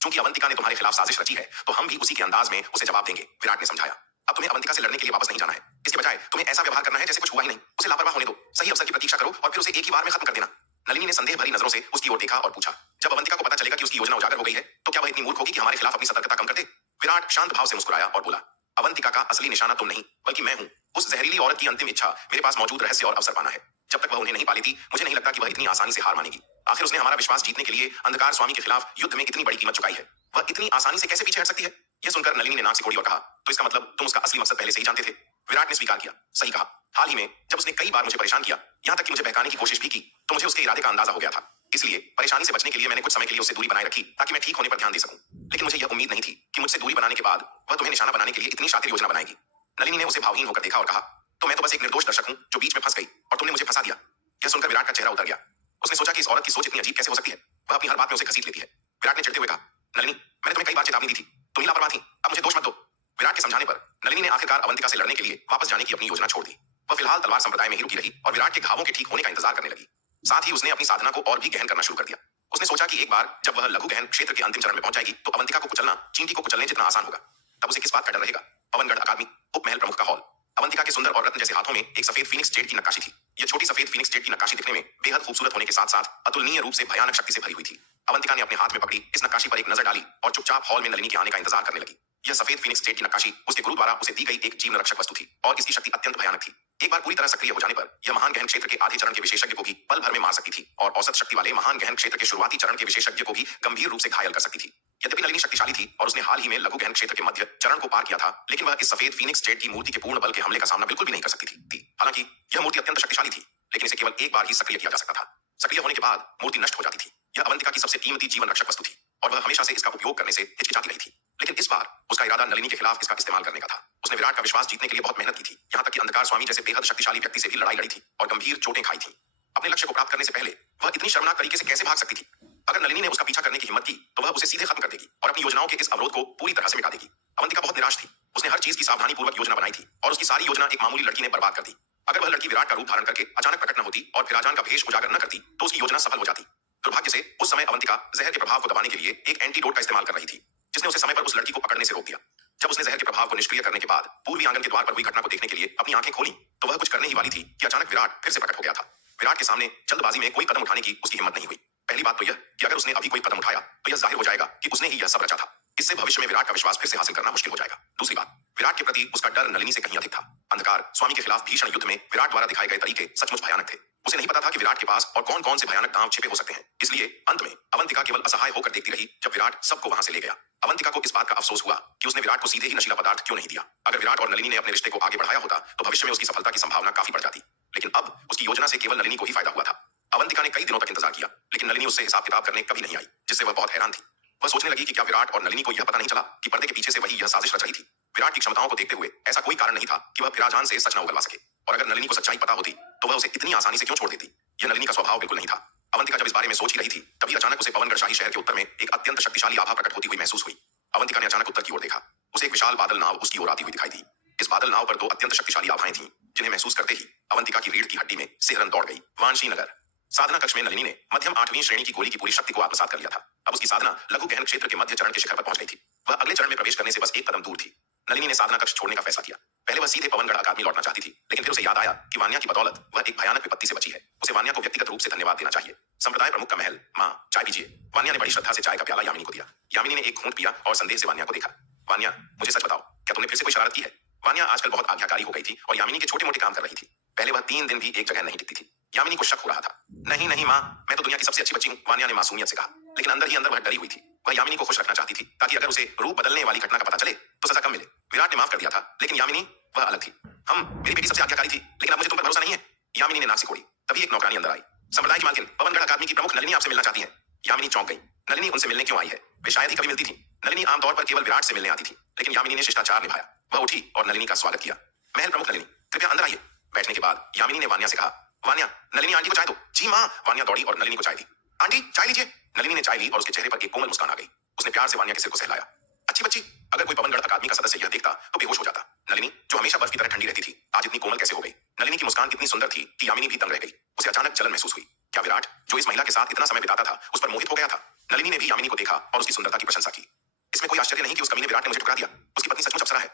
चूंकि अवंतिका ने तुम्हारे खिलाफ साजिश रची है तो हम भी उसी के अंदाज में उसे जवाब देंगे, विराट ने समझाया। अब तुम्हें अवंतिका से लड़ने के लिए वापस नहीं जाना है। इसके बजाय तुम्हें ऐसा व्यवहार करना है जैसे कुछ हुआ ही नहीं। उसे लापरवाह होने दो, सही अवसर की प्रतीक्षा करो और फिर उसे एक ही बार में खत्म कर देना। नलिनी ने संदेह भरी नजरों से उसकी ओर देखा और पूछा, जब अवंतिका को पता चलेगा कि उसकी योजना उजागर हो गई है तो क्या वह इतनी मूर्ख होगी कि हमारे खिलाफ अपनी सतर्कता कम कर दे? विराट शांत भाव से मुस्कुराया और बोला, अवंतिका का असली निशाना तुम नहीं बल्कि मैं हूं। उस जहरीली औरत की अंतिम इच्छा मेरे पास मौजूद रहस्य और अवसर पाना है। जब तक वह उन्हें नहीं पा लेती मुझे नहीं लगता कि वह इतनी आसानी से हार मानेगी। आखिर उसने हमारा विश्वास जीतने के लिए अंधकार स्वामी के खिलाफ युद्ध में इतनी बड़ी कीमत चुकाई है। वह इतनी आसानी से कैसे पीछे हट सकती है? यह सुनकर नलिनी ने नाक सिकोड़ी और कहा, तो इसका मतलब तुम उसका असली मकसद पहले से ही जानते थे? विराट ने स्वीकार किया, सही कहा। हाल ही में जब उसने कई बार मुझे परेशान किया, यहां तक कि मुझे बहकाने की कोशिश भी की, तो मुझे उसके इरादे का अंदाजा हो गया था। इसलिए परेशानी से बचने के लिए मैंने कुछ समय के लिए उससे दूरी बनाए रखी ताकि मैं ठीक होने पर ध्यान दे सकूं। लेकिन मुझे यह उम्मीद नहीं थी कि मुझसे दूरी बनाने के बाद वह तुम्हें निशाना बनाने के लिए इतनी शातिर योजना बनाएगी। नलिनी ने उसे भावहीन होकर देखा और कहा, तो मैं तो बस एक निर्दोष दर्शक हूं जो बीच में फंस गई और तुमने मुझे फंसा दिया। यह सुनकर विराट का चेहरा उतर गया। उसने सोचा कि इस औरत की सोच इतनी अजीब कैसे हो सकती है। वह अपनी हर बात में उसे घसीट लेती है। विराट ने चिढ़ते हुए कहा, नलिनी, मैंने तुम्हें कई बार चेतावनी दी थी, तुम ही लापरवाह थी, अब मुझे दोष मत दो। विराट के समझाने पर नलिनी ने आखिरकार अवंतिका से लड़ने के लिए वापस जाने की अपनी योजना छोड़ दी। वह फिलहाल तलवार संप्रदाय में ही रुकी रही और विराट के घावों के ठीक होने का इंतजार करने लगी। साथ ही उसने अपनी साधना को और भी गहन करना शुरू कर दिया। उसने सोचा कि एक बार जब वह लघु गहन क्षेत्र के अंतिम चरण में पहुंच जाएगी तो अवंतिका को कुचलना चींटी को कुचलने जितना आसान होगा। तब उसे किस बात का डर रहेगा? पवनगढ़ अकादमी, उपमहल प्रमुख का हॉल। अवंतिका के सुंदर और रत्न जैसे हाथों में एक सफेद फीनिक्स जेड की नक्काशी थी। यह छोटी सफेद फीनिक्स जेड की नक्काशी दिखने में बेहद खूबसूरत होने के साथ साथ अतुलनीय रूप से भयानक शक्ति से भरी हुई थी। अवंतिका ने अपने हाथ में पकड़ी इस नक्काशी पर एक नजर डाली और चुपचाप हॉल में नलिनी के आने का इंतजार करने लगी। यह सफेद फीनिक्स जेड की नक्काशी उसके गुरु द्वारा उसे दी गई एक जीवन रक्षक वस्तु थी और इसकी शक्ति अत्यंत भयानक थी। एक बार पूरी तरह सक्रिय हो जाने पर यह महान गहन क्षेत्र के आधे चरण के विशेषज्ञ को भी पल भर में मार सकती थी और औसत शक्ति वाले महान गहन क्षेत्र के शुरुआती चरण के विशेषज्ञ को भी गंभीर रूप से घायल कर सकती थी। यद्यपि नलिनी शक्तिशाली थी और उसने हाल ही में लघु गहन क्षेत्र के मध्य चरण को पार किया था, लेकिन वह इस सफेद फीनिक्स जेड की मूर्ति के पूर्ण बल के हमले का सामना बिल्कुल भी नहीं कर सकती थी। हालांकि यह मूर्ति अत्यंत शक्तिशाली थी, लेकिन इसे केवल एक बार ही सक्रिय किया जा सकता था। सक्रिय होने के बाद मूर्ति नष्ट हो जाती थी। यह अवंतिका की सबसे कीमती जीवन रक्षक वस्तु थी और वह हमेशा से इसका उपयोग करने से हिचकिचाती रही थी। लेकिन इस बार उसका इरादा नलिनी के खिलाफ इसका इस्तेमाल करने का था। उसने विराट का विश्वास जीतने के लिए बहुत मेहनत की थी, यहाँ तक कि अंधकार स्वामी जैसे बेहद शक्तिशाली व्यक्ति से भी लड़ाई लड़ी थी और गंभीर चोटें खाई थी। अपने लक्ष्य को प्राप्त करने से पहले वह इतनी शर्मनाक तरीके से कैसे भाग सकती थी? अगर नलिनी ने उसका पीछा करने की हिम्मत की तो वह उसे सीधे खत्म कर देगी और अपनी योजनाओं के इस अवरोध को पूरी तरह से मिटा देगी। अवंतिका बहुत निराश थी। उसने हर चीज की सावधानी पूर्वक योजना बनाई थी और उसकी सारी योजना एक मामूली लड़की ने बर्बाद कर दी। अगर वह लड़की विराट का रूप धारण करके अचानक प्रकट न होती और फिर आजान का भेष उजागर न करती तो उसकी योजना सफल हो जाती। दुर्भाग्य से उस समय अवंतिका जहर के प्रभाव को दबाने के लिए एक एंटीडोट का इस्तेमाल कर रही थी, जिसने उसे समय पर उस लड़की को पकड़ने से रोक दिया। जब उसने जहर के प्रभाव को निष्क्रिय करने के बाद पूर्वी आंगन के द्वार पर हुई घटना को देखने के लिए अपनी आंखें खोली तो वह कुछ करने ही वाली थी कि अचानक विराट फिर से प्रकट हो गया था। विराट के सामने जल्दबाजी में कोई कदम उठाने की उसकी हिम्मत नहीं हुई। पहली बात तो यह कि अगर उसने अभी कोई कदम उठाया तो यह जाहिर हो जाएगा कि उसने ही यह सब रचा था। इससे भविष्य में विराट का विश्वास फिर से हासिल करना मुश्किल हो जाएगा। दूसरी बात, विराट के प्रति उसका डर नलिनी से कहीं अधिक था। अंधकार स्वामी के खिलाफ भीषण युद्ध में विराट द्वारा दिखाए गए तरीके सचमुच भयानक थे। उसे नहीं पता था कि विराट के पास और कौन कौन से भयानक दांव छिपे हो सकते हैं। इसलिए अंत में अवंतिका केवल असहाय होकर देखती रही जब विराट सबको वहां से ले गया। अवंतिका को इस बात का अफसोस हुआ कि उसने विराट को सीधे ही नशीला पदार्थ क्यों नहीं दिया। अगर विराट और नलिनी ने अपने रिश्ते को आगे बढ़ाया होता तो भविष्य में उसकी सफलता की संभावना काफी बढ़ जाती। लेकिन अब उसकी योजना से केवल नलिनी को ही फायदा हुआ था। अवंतिका ने कई दिनों तक इंतजार किया, लेकिन नलिनी उससे हिसाब किताब करने कभी नहीं आई, जिससे वह बहुत हैरान थी। वह सोचने लगी कि क्या विराट और नलिनी को यह पता नहीं चला कि पर्दे के पीछे से वही यह साजिश रच रही थी। विराट की क्षमताओं को देखते हुए ऐसा कोई कारण नहीं था कि वह फिर आजान से सच न उगलवा सके। और अगर नलिनी को सच्चाई पता होती तो वह उसे इतनी आसानी से क्यों छोड़ देती? यह नलिनी का स्वभाव बिल्कुल नहीं था। अवंतिका जब इस बारे में सोच ही रही थी तभी अचानक उसे पवनगढ़ शाही शहर के उत्तर में एक अत्यंत शक्तिशाली आभा प्रकट होती हुई महसूस हुई। अवंतिका ने अचानक उत्तर की ओर देखा। उसे एक विशाल बादल नाव उसकी ओर आती हुई दिखाई दी। इस बादल नाव पर दो अत्यंत शक्तिशाली आभाएं थीं, जिन्हें महसूस करते ही अवंतिका की रीढ़ की हड्डी में सिहरन दौड़ गई। वानशी नगर साधना कक्ष में नलिनी ने मध्यम 8वीं श्रेणी की गोली की पूरी शक्ति को आत्मसात कर लिया था। अब उसकी साधना लघु गहन क्षेत्र के मध्य चरण के शिखर पर पहुंच गई थी। वह अगले चरण में प्रवेश करने से बस एक कदम दूर थी। नलिनी ने साधना कक्ष छोड़ने का फैसला किया। पहले वह सीधे पवनगढ़ अकादमी लौटना चाहती थी, लेकिन फिर उसे याद आया कि वान्या की बदौलत वह एक भयानक विपत्ति से बची है। उसे वान्या को व्यक्तिगत रूप से धन्यवाद देना चाहिए। संप्रदाय प्रमुख का महल, माँ चाय पीजिए। वान्या ने बड़ी श्रद्धा से चाय का प्याला यामिनी को दिया। यामिनी ने एक घूंट पिया और संदेह से वान्या को देखा। वान्या, मुझे सच बताओ, क्या तुमने फिर से कोई शरारत की है? वान्या आजकल बहुत आज्ञाकारी हो गई थी और यामिनी के छोटे मोटे काम कर रही थी। पहले वह 3 दिन भी एक जगह नहीं टिकती थी। यामिनी को शक हो रहा था। नहीं माँ, मैं तो दुनिया की सबसे अच्छी बच्ची हूँ, वान्या ने मासूमियत से कहा। लेकिन अंदर ही अंदर वह डरी हुई थी। वह यामिनी को खुश रखना चाहती थी ताकि अगर उसे रूप बदलने वाली घटना का पता चले तो सजा कम मिले। विराट ने माफ कर दिया था, लेकिन यामिनी वह अलग थी। मेरी बेटी सबसे आज्ञाकारी थी, लेकिन अब मुझे तुम पर भरोसा नहीं है। यामिनी ने नाक सिकोड़ी। तभी एक नौकरानी अंदर आई। संप्रदाय की मालकिन, पवनगढ़ अकादमी की प्रमुख नलिनी आपसे मिलना चाहती है। यामिनी चौंक गई। नलिनी उनसे मिलने क्यों आई है? वे शायद ही कभी मिलती थी। नलिनी आमतौर पर केवल विराट से मिलने आती थी, लेकिन यामिनी ने शिष्टाचार निभाया। वह उठी और नलिनी का स्वागत किया। महल प्रमुख नलिनी, कृपया अंदर आइए। बैठने के बाद यामिनी ने वान्या से कहा, वान्या, नलिनी आंटी को चाय दो। जी माँ। वान्या दौड़ी और नलिनी को चाय दी। आंटी चाय लीजिए। नलिनी ने चाय ली और उसके चेहरे पर एक कोमल मुस्कान आ गई। उसने प्यार से वान्या के सिर को सहलाया। अच्छी बच्ची। अगर कोई पवनगढ़ अकादमी का सदस्य यह देखता तो बेहोश हो जाता। नलिनी, जो हमेशा बर्फ की तरह ठंडी रहती थी, आज इतनी कोमल कैसे हो गई? नलिनी की मुस्कान इतनी सुंदर थी कि यामिनी भी दंग रह गई। उसे अचानक जलन महसूस हुई। क्या विराट, जो इस महिला के साथ इतना समय बिताता था, उस पर मोहित हो गया था? नलिनी ने भी यामिनी को देखा और उसकी सुंदरता की प्रशंसा की। इसमें कोई आश्चर्य नहीं कि उस कमीने विराट ने मुझे ठुकरा दिया। उसकी पत्नी सचमुच अप्सरा है।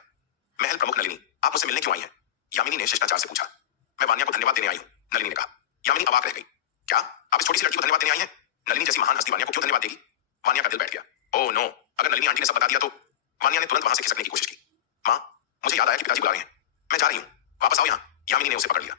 महल प्रमुख नलिनी, आप मुझसे मिलने क्यों आई हैं? यामिनी ने शिष्टाचार से पूछा। मैं वान्या को धन्यवाद देने आई हूँ, नलिनी ने कहा। यामिनी अवाक रह गई। क्या आप इस छोटी सी लड़की को धन्यवाद देने आई हैं? नलिनी जैसी महान हस्ती वान्या को क्यों धन्यवाद देगी? वान्या का दिल बैठ गया। ओह नो, अगर नलिनी आंटी ने सब बता दिया तो? वान्या ने तुरंत वहां से खिसकने की कोशिश की। माँ, मुझे याद आया कि पिताजी बुला रहे हैं, मैं जा रही हूँ, वापस आओ यहाँ। यामिनी ने उसे पकड़ लिया।